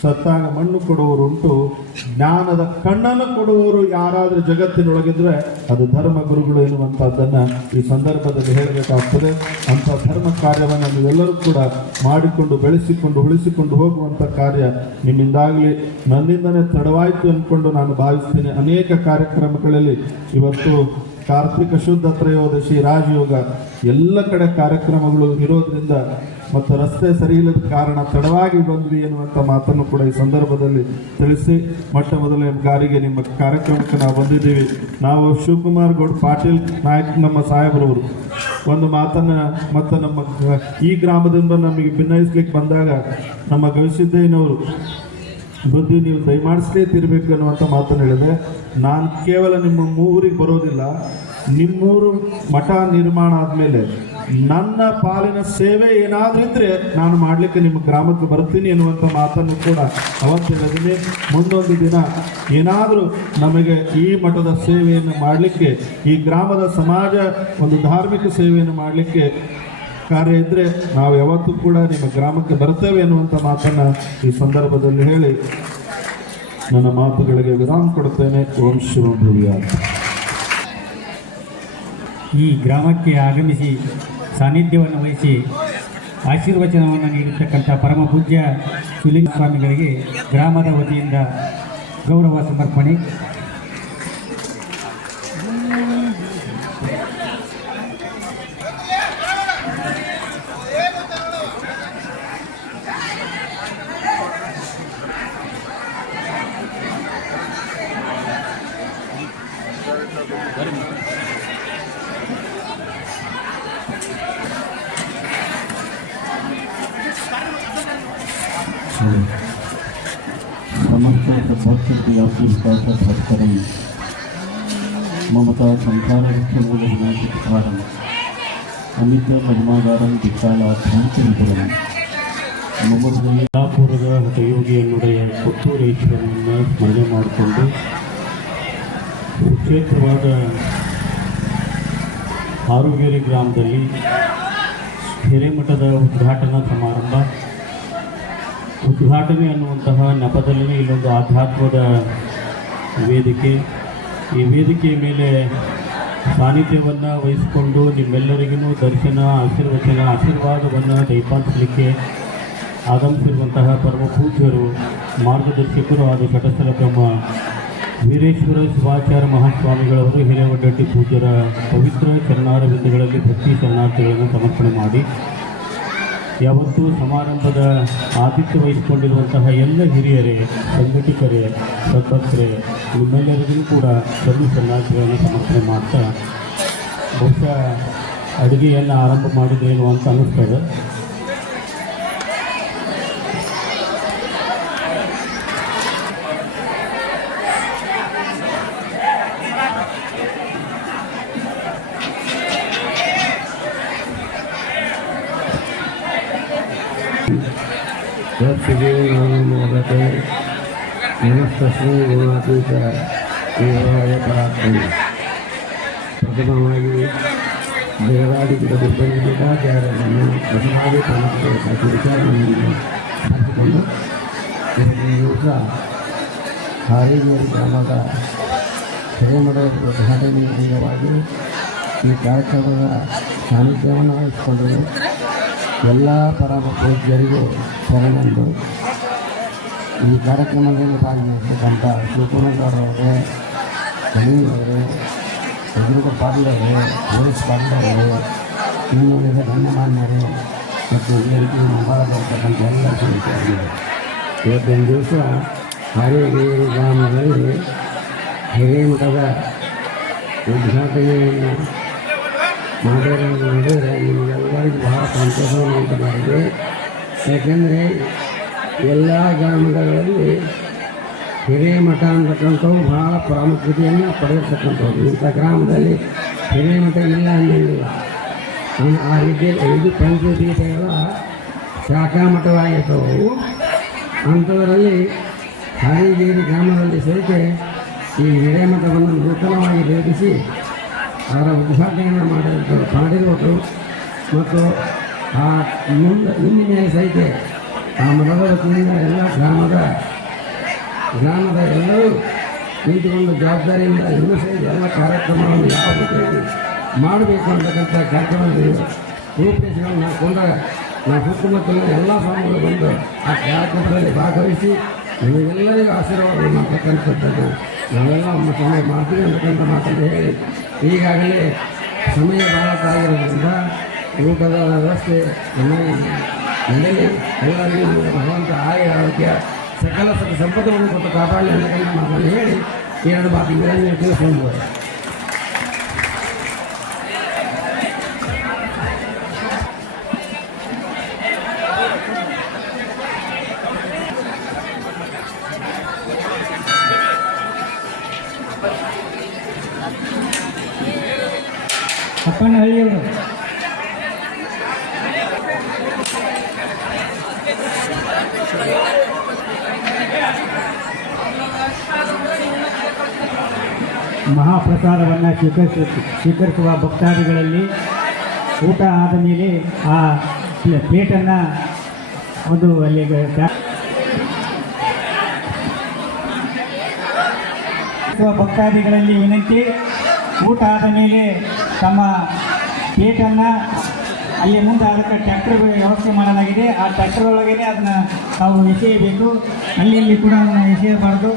ಸತ್ತಾಗ ಮಣ್ಣು ಕೊಡುವವರುಂಟು. ಜ್ಞಾನದ ಕಣ್ಣನ್ನು ಕೊಡುವವರು ಯಾರಾದರೂ ಜಗತ್ತಿನೊಳಗಿದ್ರೆ ಅದು ಧರ್ಮ ಗುರುಗಳು ಎನ್ನುವಂಥದ್ದನ್ನು ಈ ಸಂದರ್ಭದಲ್ಲಿ ಹೇಳಬೇಕಾಗ್ತದೆ. ಅಂಥ ಧರ್ಮ ಕಾರ್ಯವನ್ನು ನೀವೆಲ್ಲರೂ ಕೂಡ ಮಾಡಿಕೊಂಡು ಬೆಳೆಸಿಕೊಂಡು ಉಳಿಸಿಕೊಂಡು ಹೋಗುವಂಥ ಕಾರ್ಯ ನಿಮ್ಮಿಂದಾಗಲಿ. ನನ್ನಿಂದನೇ ತಡವಾಯಿತು ಅಂದ್ಕೊಂಡು ನಾನು ಭಾವಿಸ್ತೀನಿ. ಅನೇಕ ಕಾರ್ಯಕ್ರಮಗಳಲ್ಲಿ ಇವತ್ತು ಕಾರ್ತಿಕ ಶುದ್ಧ ತ್ರಯೋದಶಿ, ರಾಜಯೋಗ ಎಲ್ಲ ಕಡೆ ಕಾರ್ಯಕ್ರಮಗಳು ಇರೋದ್ರಿಂದ ಮತ್ತು ರಸ್ತೆ ಸರಿ ಇಲ್ಲದ ಕಾರಣ ತಡವಾಗಿ ಬಂದ್ವಿ ಎನ್ನುವಂಥ ಮಾತನ್ನು ಕೂಡ ಈ ಸಂದರ್ಭದಲ್ಲಿ ತಿಳಿಸಿ, ಮೊಟ್ಟ ಮೊದಲನೇ ಬಾರಿಗೆ ನಿಮ್ಮ ಕಾರ್ಯಕ್ರಮಕ್ಕೆ ನಾವು ಬಂದಿದ್ದೀವಿ. ನಾವು ಶಿವಕುಮಾರ್ ಗೌಡ್ ಪಾಟೀಲ್ ನಾಯಕ್ ನಮ್ಮ ಸಾಹೇಬ್ರವರು ಒಂದು ಮಾತನ್ನು ಮತ್ತು ನಮ್ಮ ಈ ಗ್ರಾಮದಿಂದ ನಮಗೆ ಭಿನ್ನಯಿಸ್ಲಿಕ್ಕೆ ಬಂದಾಗ ನಮ್ಮ ಗವಿಸಿದ್ದಯ್ಯನವರು ಬುದ್ಧಿ ನೀವು ದಯಮಾಡಿಸ್ಲೇ ತಿರ್ಬೇಕು ಅನ್ನುವಂಥ ಮಾತನ್ನು ಹೇಳಿದೆ. ನಾನು ಕೇವಲ ನಿಮ್ಮ ಊರಿಗೆ ಬರೋದಿಲ್ಲ, ನಿಮ್ಮೂರು ಮಠ ನಿರ್ಮಾಣ ಆದಮೇಲೆ ನನ್ನ ಪಾಲಿನ ಸೇವೆ ಏನಾದರೂ ಇದ್ದರೆ ನಾನು ಮಾಡಲಿಕ್ಕೆ ನಿಮ್ಮ ಗ್ರಾಮಕ್ಕೆ ಬರ್ತೀನಿ ಎನ್ನುವಂಥ ಮಾತನ್ನು ಕೂಡ ಅವತ್ತು ಹೇಳಿದ್ದೀನಿ. ಮುಂದೊಂದು ದಿನ ಏನಾದರೂ ನಮಗೆ ಈ ಮಠದ ಸೇವೆಯನ್ನು ಮಾಡಲಿಕ್ಕೆ, ಈ ಗ್ರಾಮದ ಸಮಾಜ ಒಂದು ಧಾರ್ಮಿಕ ಸೇವೆಯನ್ನು ಮಾಡಲಿಕ್ಕೆ ಕಾರ್ಯ ಇದ್ದರೆ ನಾವು ಯಾವತ್ತೂ ಕೂಡ ನಿಮ್ಮ ಗ್ರಾಮಕ್ಕೆ ಬರ್ತೇವೆ ಎನ್ನುವಂಥ ಮಾತನ್ನು ಈ ಸಂದರ್ಭದಲ್ಲಿ ಹೇಳಿ ನನ್ನ ಮಾತುಗಳಿಗೆ ವಿರಾಮ ಕೊಡುತ್ತೇನೆ. ಓಂ ಶಿವ ಭೂವಿಯಾರ್. ಈ ಗ್ರಾಮಕ್ಕೆ ಆಗಮಿಸಿ ಸಾನ್ನಿಧ್ಯವನ್ನು ವಹಿಸಿ ಆಶೀರ್ವಚನವನ್ನು ನೀಡಿರ್ತಕ್ಕಂಥ ಪರಮ ಪೂಜ್ಯ ಶಿವಲಿಂಗ ಸ್ವಾಮಿಗಳಿಗೆ ಗ್ರಾಮದ ವತಿಯಿಂದ ಗೌರವ ಸಮರ್ಪಣೆ. ममता संसारवृक्षमूलविनाशकारम् अमित महिमागारं दिक्कालाभ्यन्तरितरम् मम ಹೃದಯಪೂರ್ವದ ಹಠಯೋಗಿಯನ್ನುடைய ಕೊಟ್ಟೂರೇಶ್ವರನನ್ನು ಸ್ಮರಣೆ ಮಾಡಿಕೊಂಡು ಸುಕ್ಷೇತ್ರವಾದ ಆರುಗೇರಿ ಗ್ರಾಮದಲ್ಲಿ ಹಿರೇಮಠದ ಉದ್ಘಾಟನಾ ಸಮಾರಂಭ. ಉದ್ಘಾಟನೆ ಅನ್ನುವಂತಹ ನೆಪದಲ್ಲೇ ಇಲ್ಲೊಂದು ಆಧ್ಯಾತ್ಮದ ವೇದಿಕೆ. ಈ ವೇದಿಕೆಯ ಮೇಲೆ ಸಾನ್ನಿಧ್ಯವನ್ನು ವಹಿಸಿಕೊಂಡು ನಿಮ್ಮೆಲ್ಲರಿಗೂ ದರ್ಶನ, ಆಶೀರ್ವಾದವನ್ನು ದಯಪಾಲಿಸಲಿಕ್ಕೆ ಆಗಮಿಸಿರುವಂತಹ ಪರಮ ಪೂಜ್ಯರು, ಮಾರ್ಗದರ್ಶಕರು ಆದ ಶಟಸ್ಥಲ ಬ್ರಹ್ಮ ವೀರೇಶ್ವರ ಶಿವಾಚಾರ್ಯ ಮಹಾಸ್ವಾಮಿಗಳವರು ಹಿರೇವಡ್ಡಟ್ಟಿ ಪೂಜ್ಯರ ಪವಿತ್ರ ಚರಣಾರವಿಂದಗಳಲ್ಲಿ ಭಕ್ತಿ ಶರಣಾರ್ಥಿಗಳನ್ನು ಸಮರ್ಪಣೆ ಮಾಡಿ ಯಾವತ್ತೂ ಸಮಾರಂಭದ ಆತಿಥ್ಯ ವಹಿಸಿಕೊಂಡಿರುವಂತಹ ಎಲ್ಲ ಹಿರಿಯರೇ, ಸಂಘಟಕರೇ, ಸದಸ್ಯರೇ ನಿಮ್ಮೆಲ್ಲರಿಗೂ ಕೂಡ ಶರಣಾರ್ಥಿಗಳನ್ನು ಸಮರ್ಪಣೆ ಮಾಡ್ತಾ ಬಹುಶಃ ಅಡುಗೆಯನ್ನು ಆರಂಭ ಮಾಡಿದ್ರೇನು ಅಂತ ಅನ್ನಿಸ್ತದೆ. ಇವತ್ತಿಗೆ ನಾನು ನೋಡದೆ ಮನಸ್ಸು ಗುಣಾತೀತ ದೇವಾಲಯ ಪ್ರಾರ್ಥನೆ. ಪ್ರಥಮವಾಗಿ ದೇವಾಲಯದ ದುರ್ಬಲಿತಾಚಾರ್ಯರನ್ನು ಪ್ರಥಮವಾಗಿ ಕಾಣಿಸಬೇಕಾದ ವಿಚಾರವನ್ನು ಹಾಕಿಕೊಂಡು ಇವತ್ತಿನ ದಿವಸ ಹಾರೇಗೇರಿ ಗ್ರಾಮದ ಹಿರೇಮಠದ ಉದ್ಘಾಟನೆ ಅಂಗವಾಗಿ ಈ ಕಾರ್ಯಕ್ರಮದ ಸಾನ್ನಿಧ್ಯವನ್ನು ವಹಿಸಿಕೊಂಡರು. ಎಲ್ಲ ಪರಮ ಪೂಜ್ಯರಿಗೂ ಶರಣೆಂದು ಈ ಕಾರ್ಯಕ್ರಮದಲ್ಲಿ ಭಾಗವಹಿಸತಕ್ಕಂಥ ಶಿವಕುಮಾರವರೇ, ಕಲೀಲವರೇ, ಎದುರುಗ ಪಾಟೀಲವರೇ, ಬೋರಿಸ್ ಪಾಟೀಲವರೇ, ಇನ್ನುಳಿದ ಗಣ್ಯಮಾನ್ಯರೇ ಮತ್ತು ವೇದಿಕೆ ಮುಂಭಾಗದಲ್ಲಿರ್ತಕ್ಕಂಥ ಎಲ್ಲ ಸ್ನೇಹಿತರಿಗೆ ಇವತ್ತಿನ ದಿವಸ ಹಾರೇಗೇರಿ ಗ್ರಾಮದಲ್ಲಿ ಹಿರೇಮಠದ ಉದ್ಘಾಟನೆಯನ್ನು ಮಾಡಿದರೆ ನಿಮಗೆಲ್ಲರಿಗೂ ಬಹಳ ಸಂತೋಷವನ್ನು ಉಂಟು ಮಾಡಿದೆ. ಯಾಕೆಂದರೆ ಎಲ್ಲ ಗ್ರಾಮಗಳಲ್ಲಿ ಹಿರೇಮಠ ಅಂತಕ್ಕಂಥವು ಭಾಳ ಪ್ರಾಮುಖ್ಯತೆಯನ್ನು ಪಡೆದಿರ್ತಕ್ಕಂಥದ್ದು. ಇಂಥ ಗ್ರಾಮದಲ್ಲಿ ಹಿರೇಮಠ ಇಲ್ಲ ಅನ್ನೋಂಗಿಲ್ಲ. ಆ ರೀತಿಯಲ್ಲಿ 5 ಪಂಚದೀಪಗಳ ಶಾಖಾ ಮಠವಾಗಿರ್ತವು. ಅಂಥದರಲ್ಲಿ ಹಾರಿಗೇರಿ ಗ್ರಾಮದಲ್ಲಿ ಸಹಿತ ಈ ಹಿರೇಮಠವನ್ನು ನೂತನವಾಗಿ ನಿರ್ಮಿಸಿ ಅವರ ಉದ್ಘಾಟನೆಯನ್ನು ಮಾಡಿರುವುದು ಮತ್ತು ಆ ಮುಂದಿನ ಮೇಲೆ ಸಹಿತ ಆ ಮಠದ ವತಿಯಿಂದ ಎಲ್ಲ ಗ್ರಾಮದ ಎಲ್ಲರೂ ನಿಂತುಕೊಂಡು ಜವಾಬ್ದಾರಿಯಿಂದ ಇನ್ನೂ ಸಹಿತ ಎಲ್ಲ ಕಾರ್ಯಕ್ರಮವನ್ನು ಯಾವ ರೀತಿಯಾಗಿ ಮಾಡಬೇಕು ಅಂತಕ್ಕಂಥ ಕಾರ್ಯಕ್ರಮದಲ್ಲಿ ರೂಪರೇಷೆಗಳನ್ನು ನಾವು ಕೊಂಡಾಗ ನಾವು ಸುತ್ತಮುತ್ತಲಿನ ಎಲ್ಲ ಸ್ವಾಮಿಗಳು ಬಂದು ಆ ಕಾರ್ಯಕ್ರಮದಲ್ಲಿ ಭಾಗವಹಿಸಿ ನಮಗೆಲ್ಲರಿಗೂ ಆಶೀರ್ವಾದ ಮಾಡ್ತಕ್ಕಂಥದ್ದು ನಾವೆಲ್ಲ ನಮ್ಮ ಸಮಯ ಮಾಡ್ತೀವಿ ಅಂತಕ್ಕಂಥ ಮಾತನ್ನು ಹೇಳಿ ಈಗಾಗಲೇ ಸಮಯ ಭಾಳ ಆಗಿರೋದ್ರಿಂದ ಊಟದ ವ್ಯವಸ್ಥೆ ನಡೆಯಲಿ. ಎಲ್ಲರಿಗೂ ಭಗವಂತ ಆರೋಗ್ಯ ಸಕಲ ಸಂಪತ್ತನ್ನು ಕೊಟ್ಟು ಕಾಪಾಡಲಿ ಅಂತಕ್ಕಂಥ ಮಾತನ್ನು ಹೇಳಿ 2 ಮಾತುಗಳನ್ನು ತಿಳಿಸ್ಕೊಂಡು ಅಪ್ಪನಹಳ್ಳಿಯವರು ಮಹಾಪ್ರಸಾದವನ್ನು ಸ್ವೀಕರಿಸುವ ಭಕ್ತಾದಿಗಳಲ್ಲಿ ಊಟ ಆದ ಮೇಲೆ ಆ ಪ್ಲೇಟನ್ನು ಒಂದು ಅಲ್ಲಿ ಭಕ್ತಾದಿಗಳಲ್ಲಿ ವಿನಂತಿ, ಊಟ ಆದ ಮೇಲೆ ತಮ್ಮ ಪ್ಲೇಟನ್ನು ಅಲ್ಲಿ ಮುಂದೆ ಅದಕ್ಕೆ ಟ್ರ್ಯಾಕ್ಟರ್ ವ್ಯವಸ್ಥೆ ಮಾಡಲಾಗಿದೆ. ಆ ಟ್ರ್ಯಾಕ್ಟರ್ ಒಳಗೇ ಅದನ್ನು ನಾವು ಎಸೆಯಬೇಕು. ಅಲ್ಲಿ ಕೂಡ ಅದನ್ನು ಎಸೆಯಬಾರದು.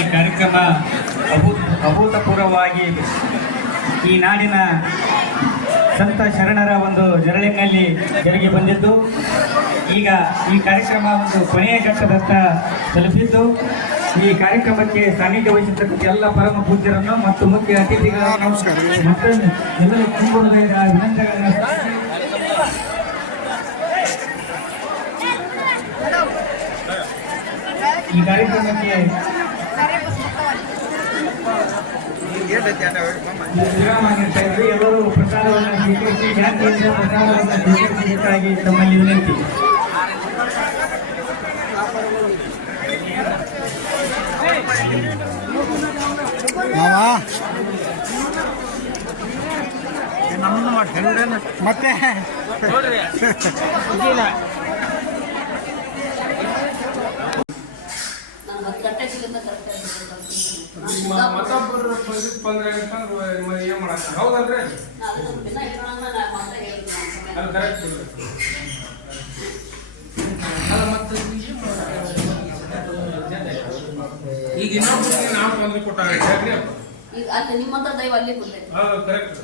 ಈ ಕಾರ್ಯಕ್ರಮ ಅಭೂತಪೂರ್ವವಾಗಿ ಈ ನಾಡಿನ ಸಂತ ಶರಣರ ಒಂದು ಜರಳಿನಲ್ಲಿ ಜರುಗಿ ಬಂದಿದ್ದು, ಈಗ ಈ ಕಾರ್ಯಕ್ರಮ ಒಂದು ಕೊನೆಯ ಘಟ್ಟದತ್ತ ತಲುಪಿದ್ದು, ಈ ಕಾರ್ಯಕ್ರಮಕ್ಕೆ ಸಾನ್ನಿಧ್ಯ ವಹಿಸಿರ್ತಕ್ಕಂಥ ಎಲ್ಲ ಪರಮ ಪೂಜ್ಯರನ್ನು ಮತ್ತು ಮುಖ್ಯ ಅತಿಥಿಗಳನ್ನು ಮತ್ತು ಎಲ್ಲರೂ ತುಂಬುವುದರಿಂದ ವಿನಂತಿಗಳನ್ನು ಈ ಕಾರ್ಯಕ್ರಮಕ್ಕೆ ವಿರಾಮ ನೀಡ್ತಾ ಇದ್ವಿ. ಎಲ್ಲರೂ ಪ್ರಸಾದವನ್ನು ಸ್ವೀಕರಿಸಿ ಶಾಂತಿಯಿಂದ ಪ್ರಸಾದವನ್ನು ಸ್ವೀಕರಿಸಬೇಕಾಗಿ ತಮ್ಮಲ್ಲಿ ವಿನಂತಿ. ಮತ್ತೆ ಮತ್ತೊಬ್ಬರು ಬಂದ್ರೆ ಏನ್ ಮಾಡಕ್ಕ ಹೌದಲ್ರಿ? ಅದು ಕರೆಕ್ಟ್. ಈಗ ಇನ್ನೊಬ್ಬರಿಗೆ ನಾವು ತೊಂದರೆ ಕೊಟ್ಟಾಗ ನಿಮ್ಮಂತ ದೈವ ಅಲ್ಲಿ ಕರೆಕ್ಟ್.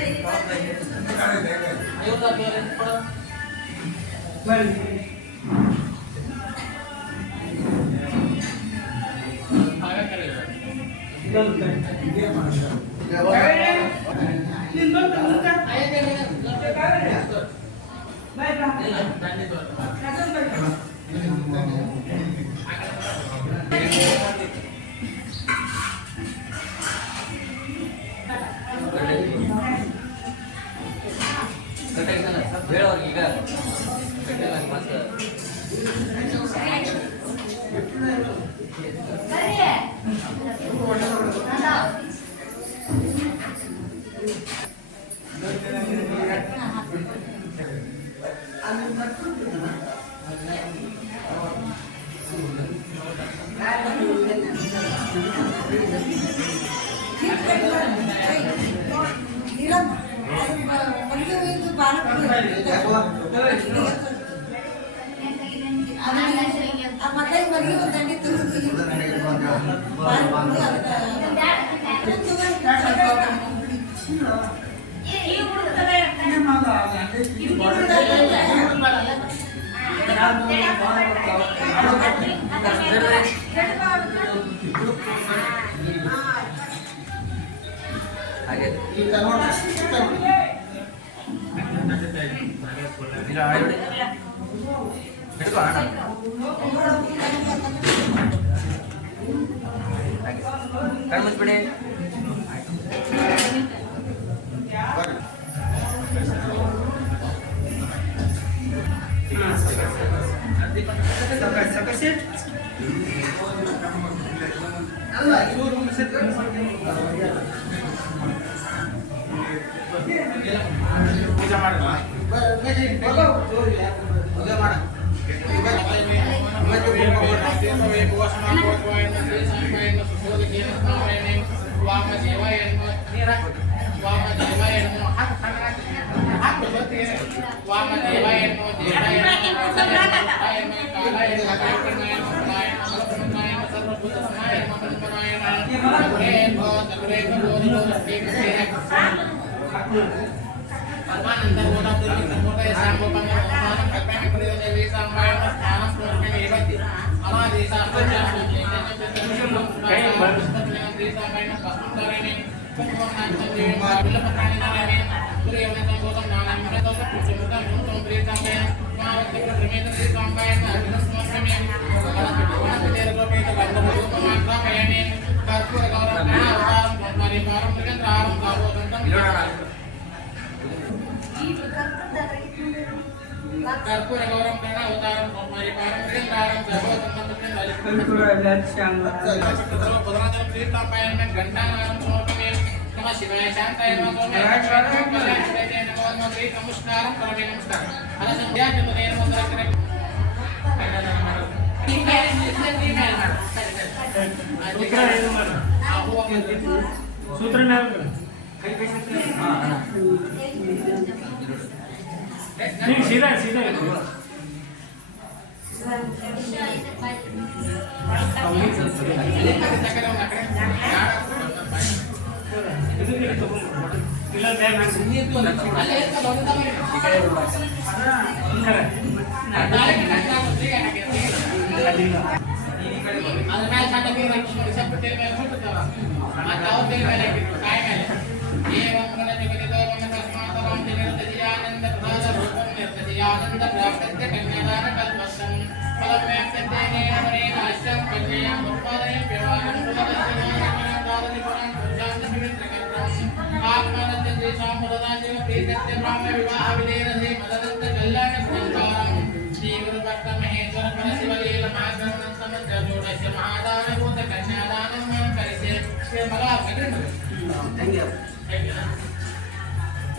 Gracias.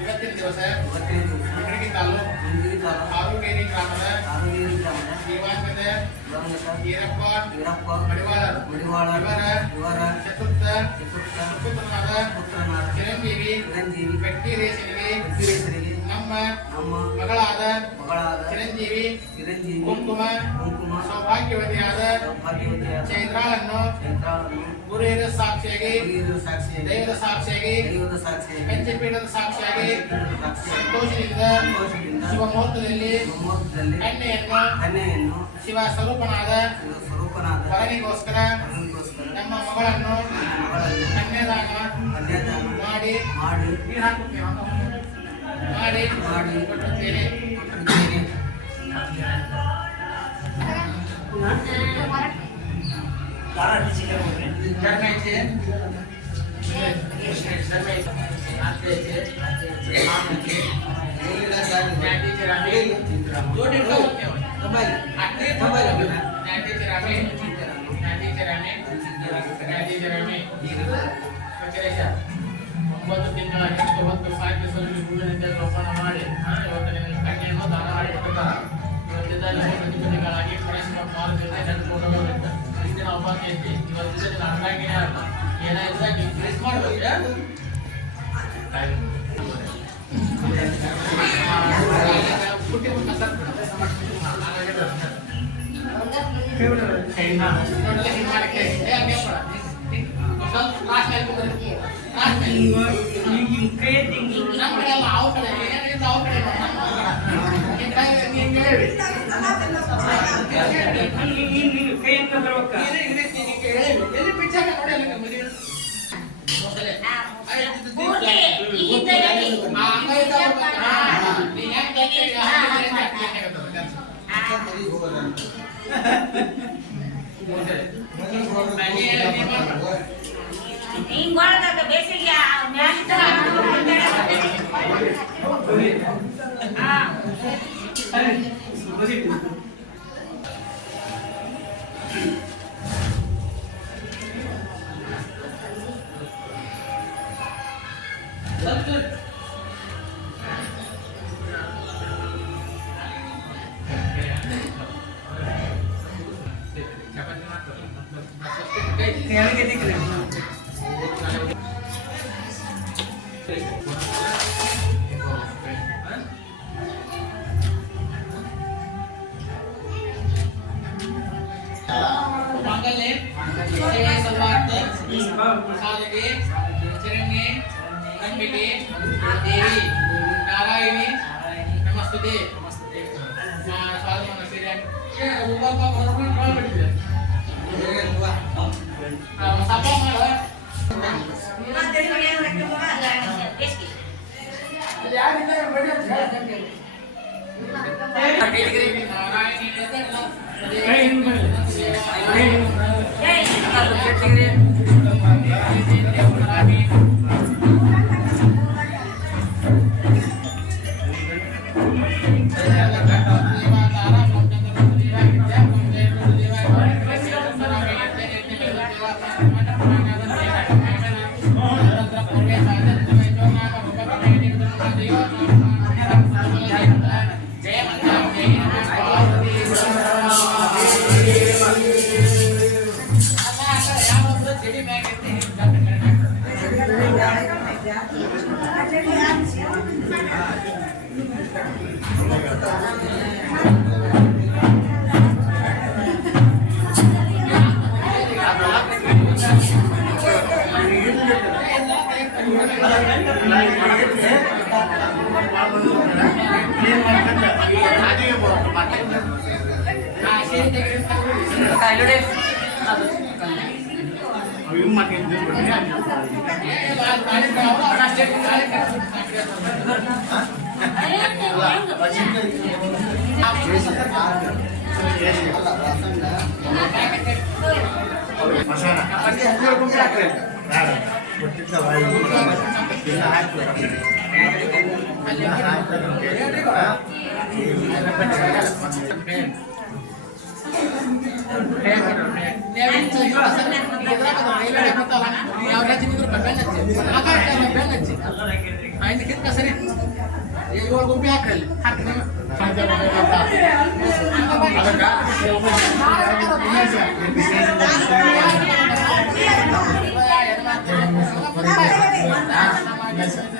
ಇವತ್ತಿನ ದಿವಸ ಮುಂಡರಗಿ ತಾಲೂಕು ಆರುಗೇರಿ ಗ್ರಾಮದ ದಿವಂಗತ ಈರಪ್ಪ ಮಡಿವಾಳ ಇವರ ಚತುರ್ಥ ಪುತ್ರನಾದ ಚಿರಂಜೀವಿ ವ್ಯಕ್ತಿ ರೇಸರಿಗೆ ನಮ್ಮ ನಮ್ಮ ಮಗಳಾದ ಚಿರಂಜೀವಿ ಕುಂಕುಮ ಸೌಭಾಗ್ಯವತಿಯಾದ ಚೈತ್ರಾಳನ್ನು ಗುರು ಹಿರಿಯ ಸಾಕ್ಷಿಯಾಗಿ ದೈವದ ಸಾಕ್ಷಿಯಾಗಿ ಪಂಚಪೀಠದ ಸಾಕ್ಷಿಯಾಗಿ ಸಂತೋಷದಿಂದ ಶುಭ ಮುಹೂರ್ತದಲ್ಲಿ ಕನ್ಯೆಯನ್ನು ಶಿವ ಸ್ವರೂಪನಾದ ವರನಿಗೋಸ್ಕರ ನಮ್ಮ ಮಗಳನ್ನು ಕನ್ಯಾದಾನ ಮಾಡಿ ಕೊಟ್ಟುತ್ತೇನೆ. ಇವತ್ತು ಸಾಹಿತ್ಯ ಸಮಿತಿ ಹೂವಿನಿಂದ ಜೋಪಾನ ಮಾಡಿ ಇವತ್ತು ನಿಮಗೆ ಕನ್ಯೆಯನ್ನು ದಾನ ಮಾಡಿ ಕೊಡ್ತಾರೆ. ಇವತ್ತಿಂದ ನಿಮ್ಮ ಪ್ರತಿನಿಧಿಗಳಾಗಿ ಪರಸ್ಪರ ಪಾಲ್ಗೊಳ್ಳಿ ನಡೆದುಕೊಂಡು ಹೋಗುತ್ತೆ. ಇಷ್ಟಿನ ಒಬ್ಬಾಕಿ ಐತಿ. ಇವತ್ತಿಂದ ಅಂದಾಗಿನೇ ಅಲ್ಲ ಏನಾಯ್ತು ನೀವು ಮಿಸ್ ಮಾಡ್ಬೇಕು. देवी नारायणी नमस्ते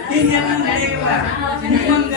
ಹಿಂಗೆಲ್ಲ ನಡೆಯಲ್ಲ ನಿಮ್ಮಂಗ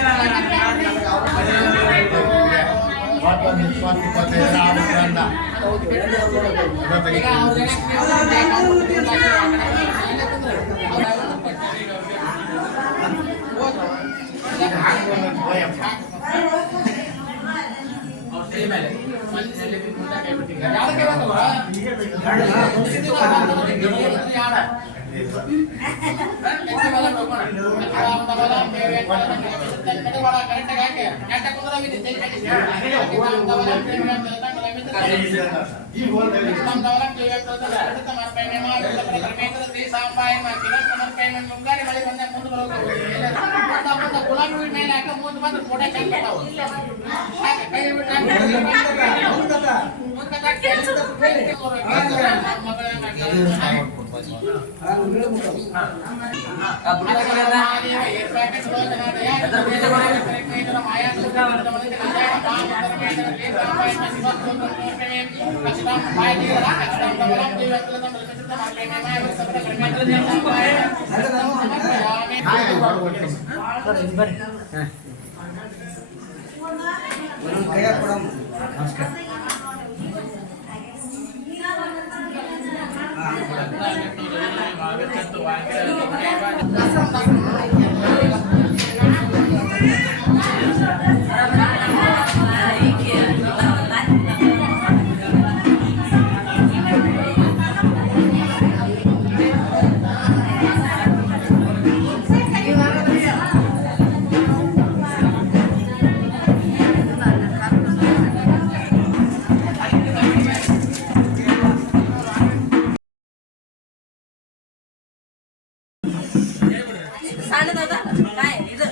ಸಣ್ಣದ ಕಾಯಿ ಇದು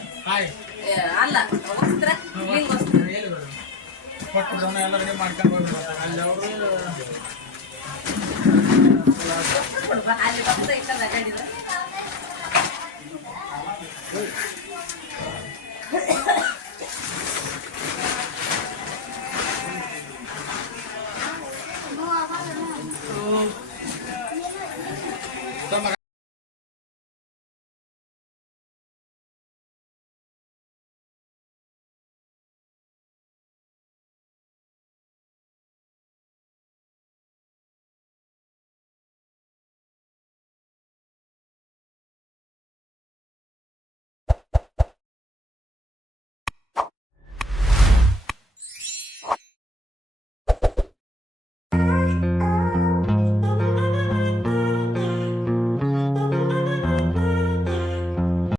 ಅಲ್ಲ ವಸ್ತ್ರ ಲಿಂಗ ವಸ್ತ್ರ ಎಲ್ಲ ರೆಡಿ ಮಾಡ್ಕೊಂಡು ಹೋಗ್ಬಿಡ್ತಾರೆ ಅಲ್ಲಿ ಅವರು ಅಲ್ಲಿ ಬರ್ತದೆ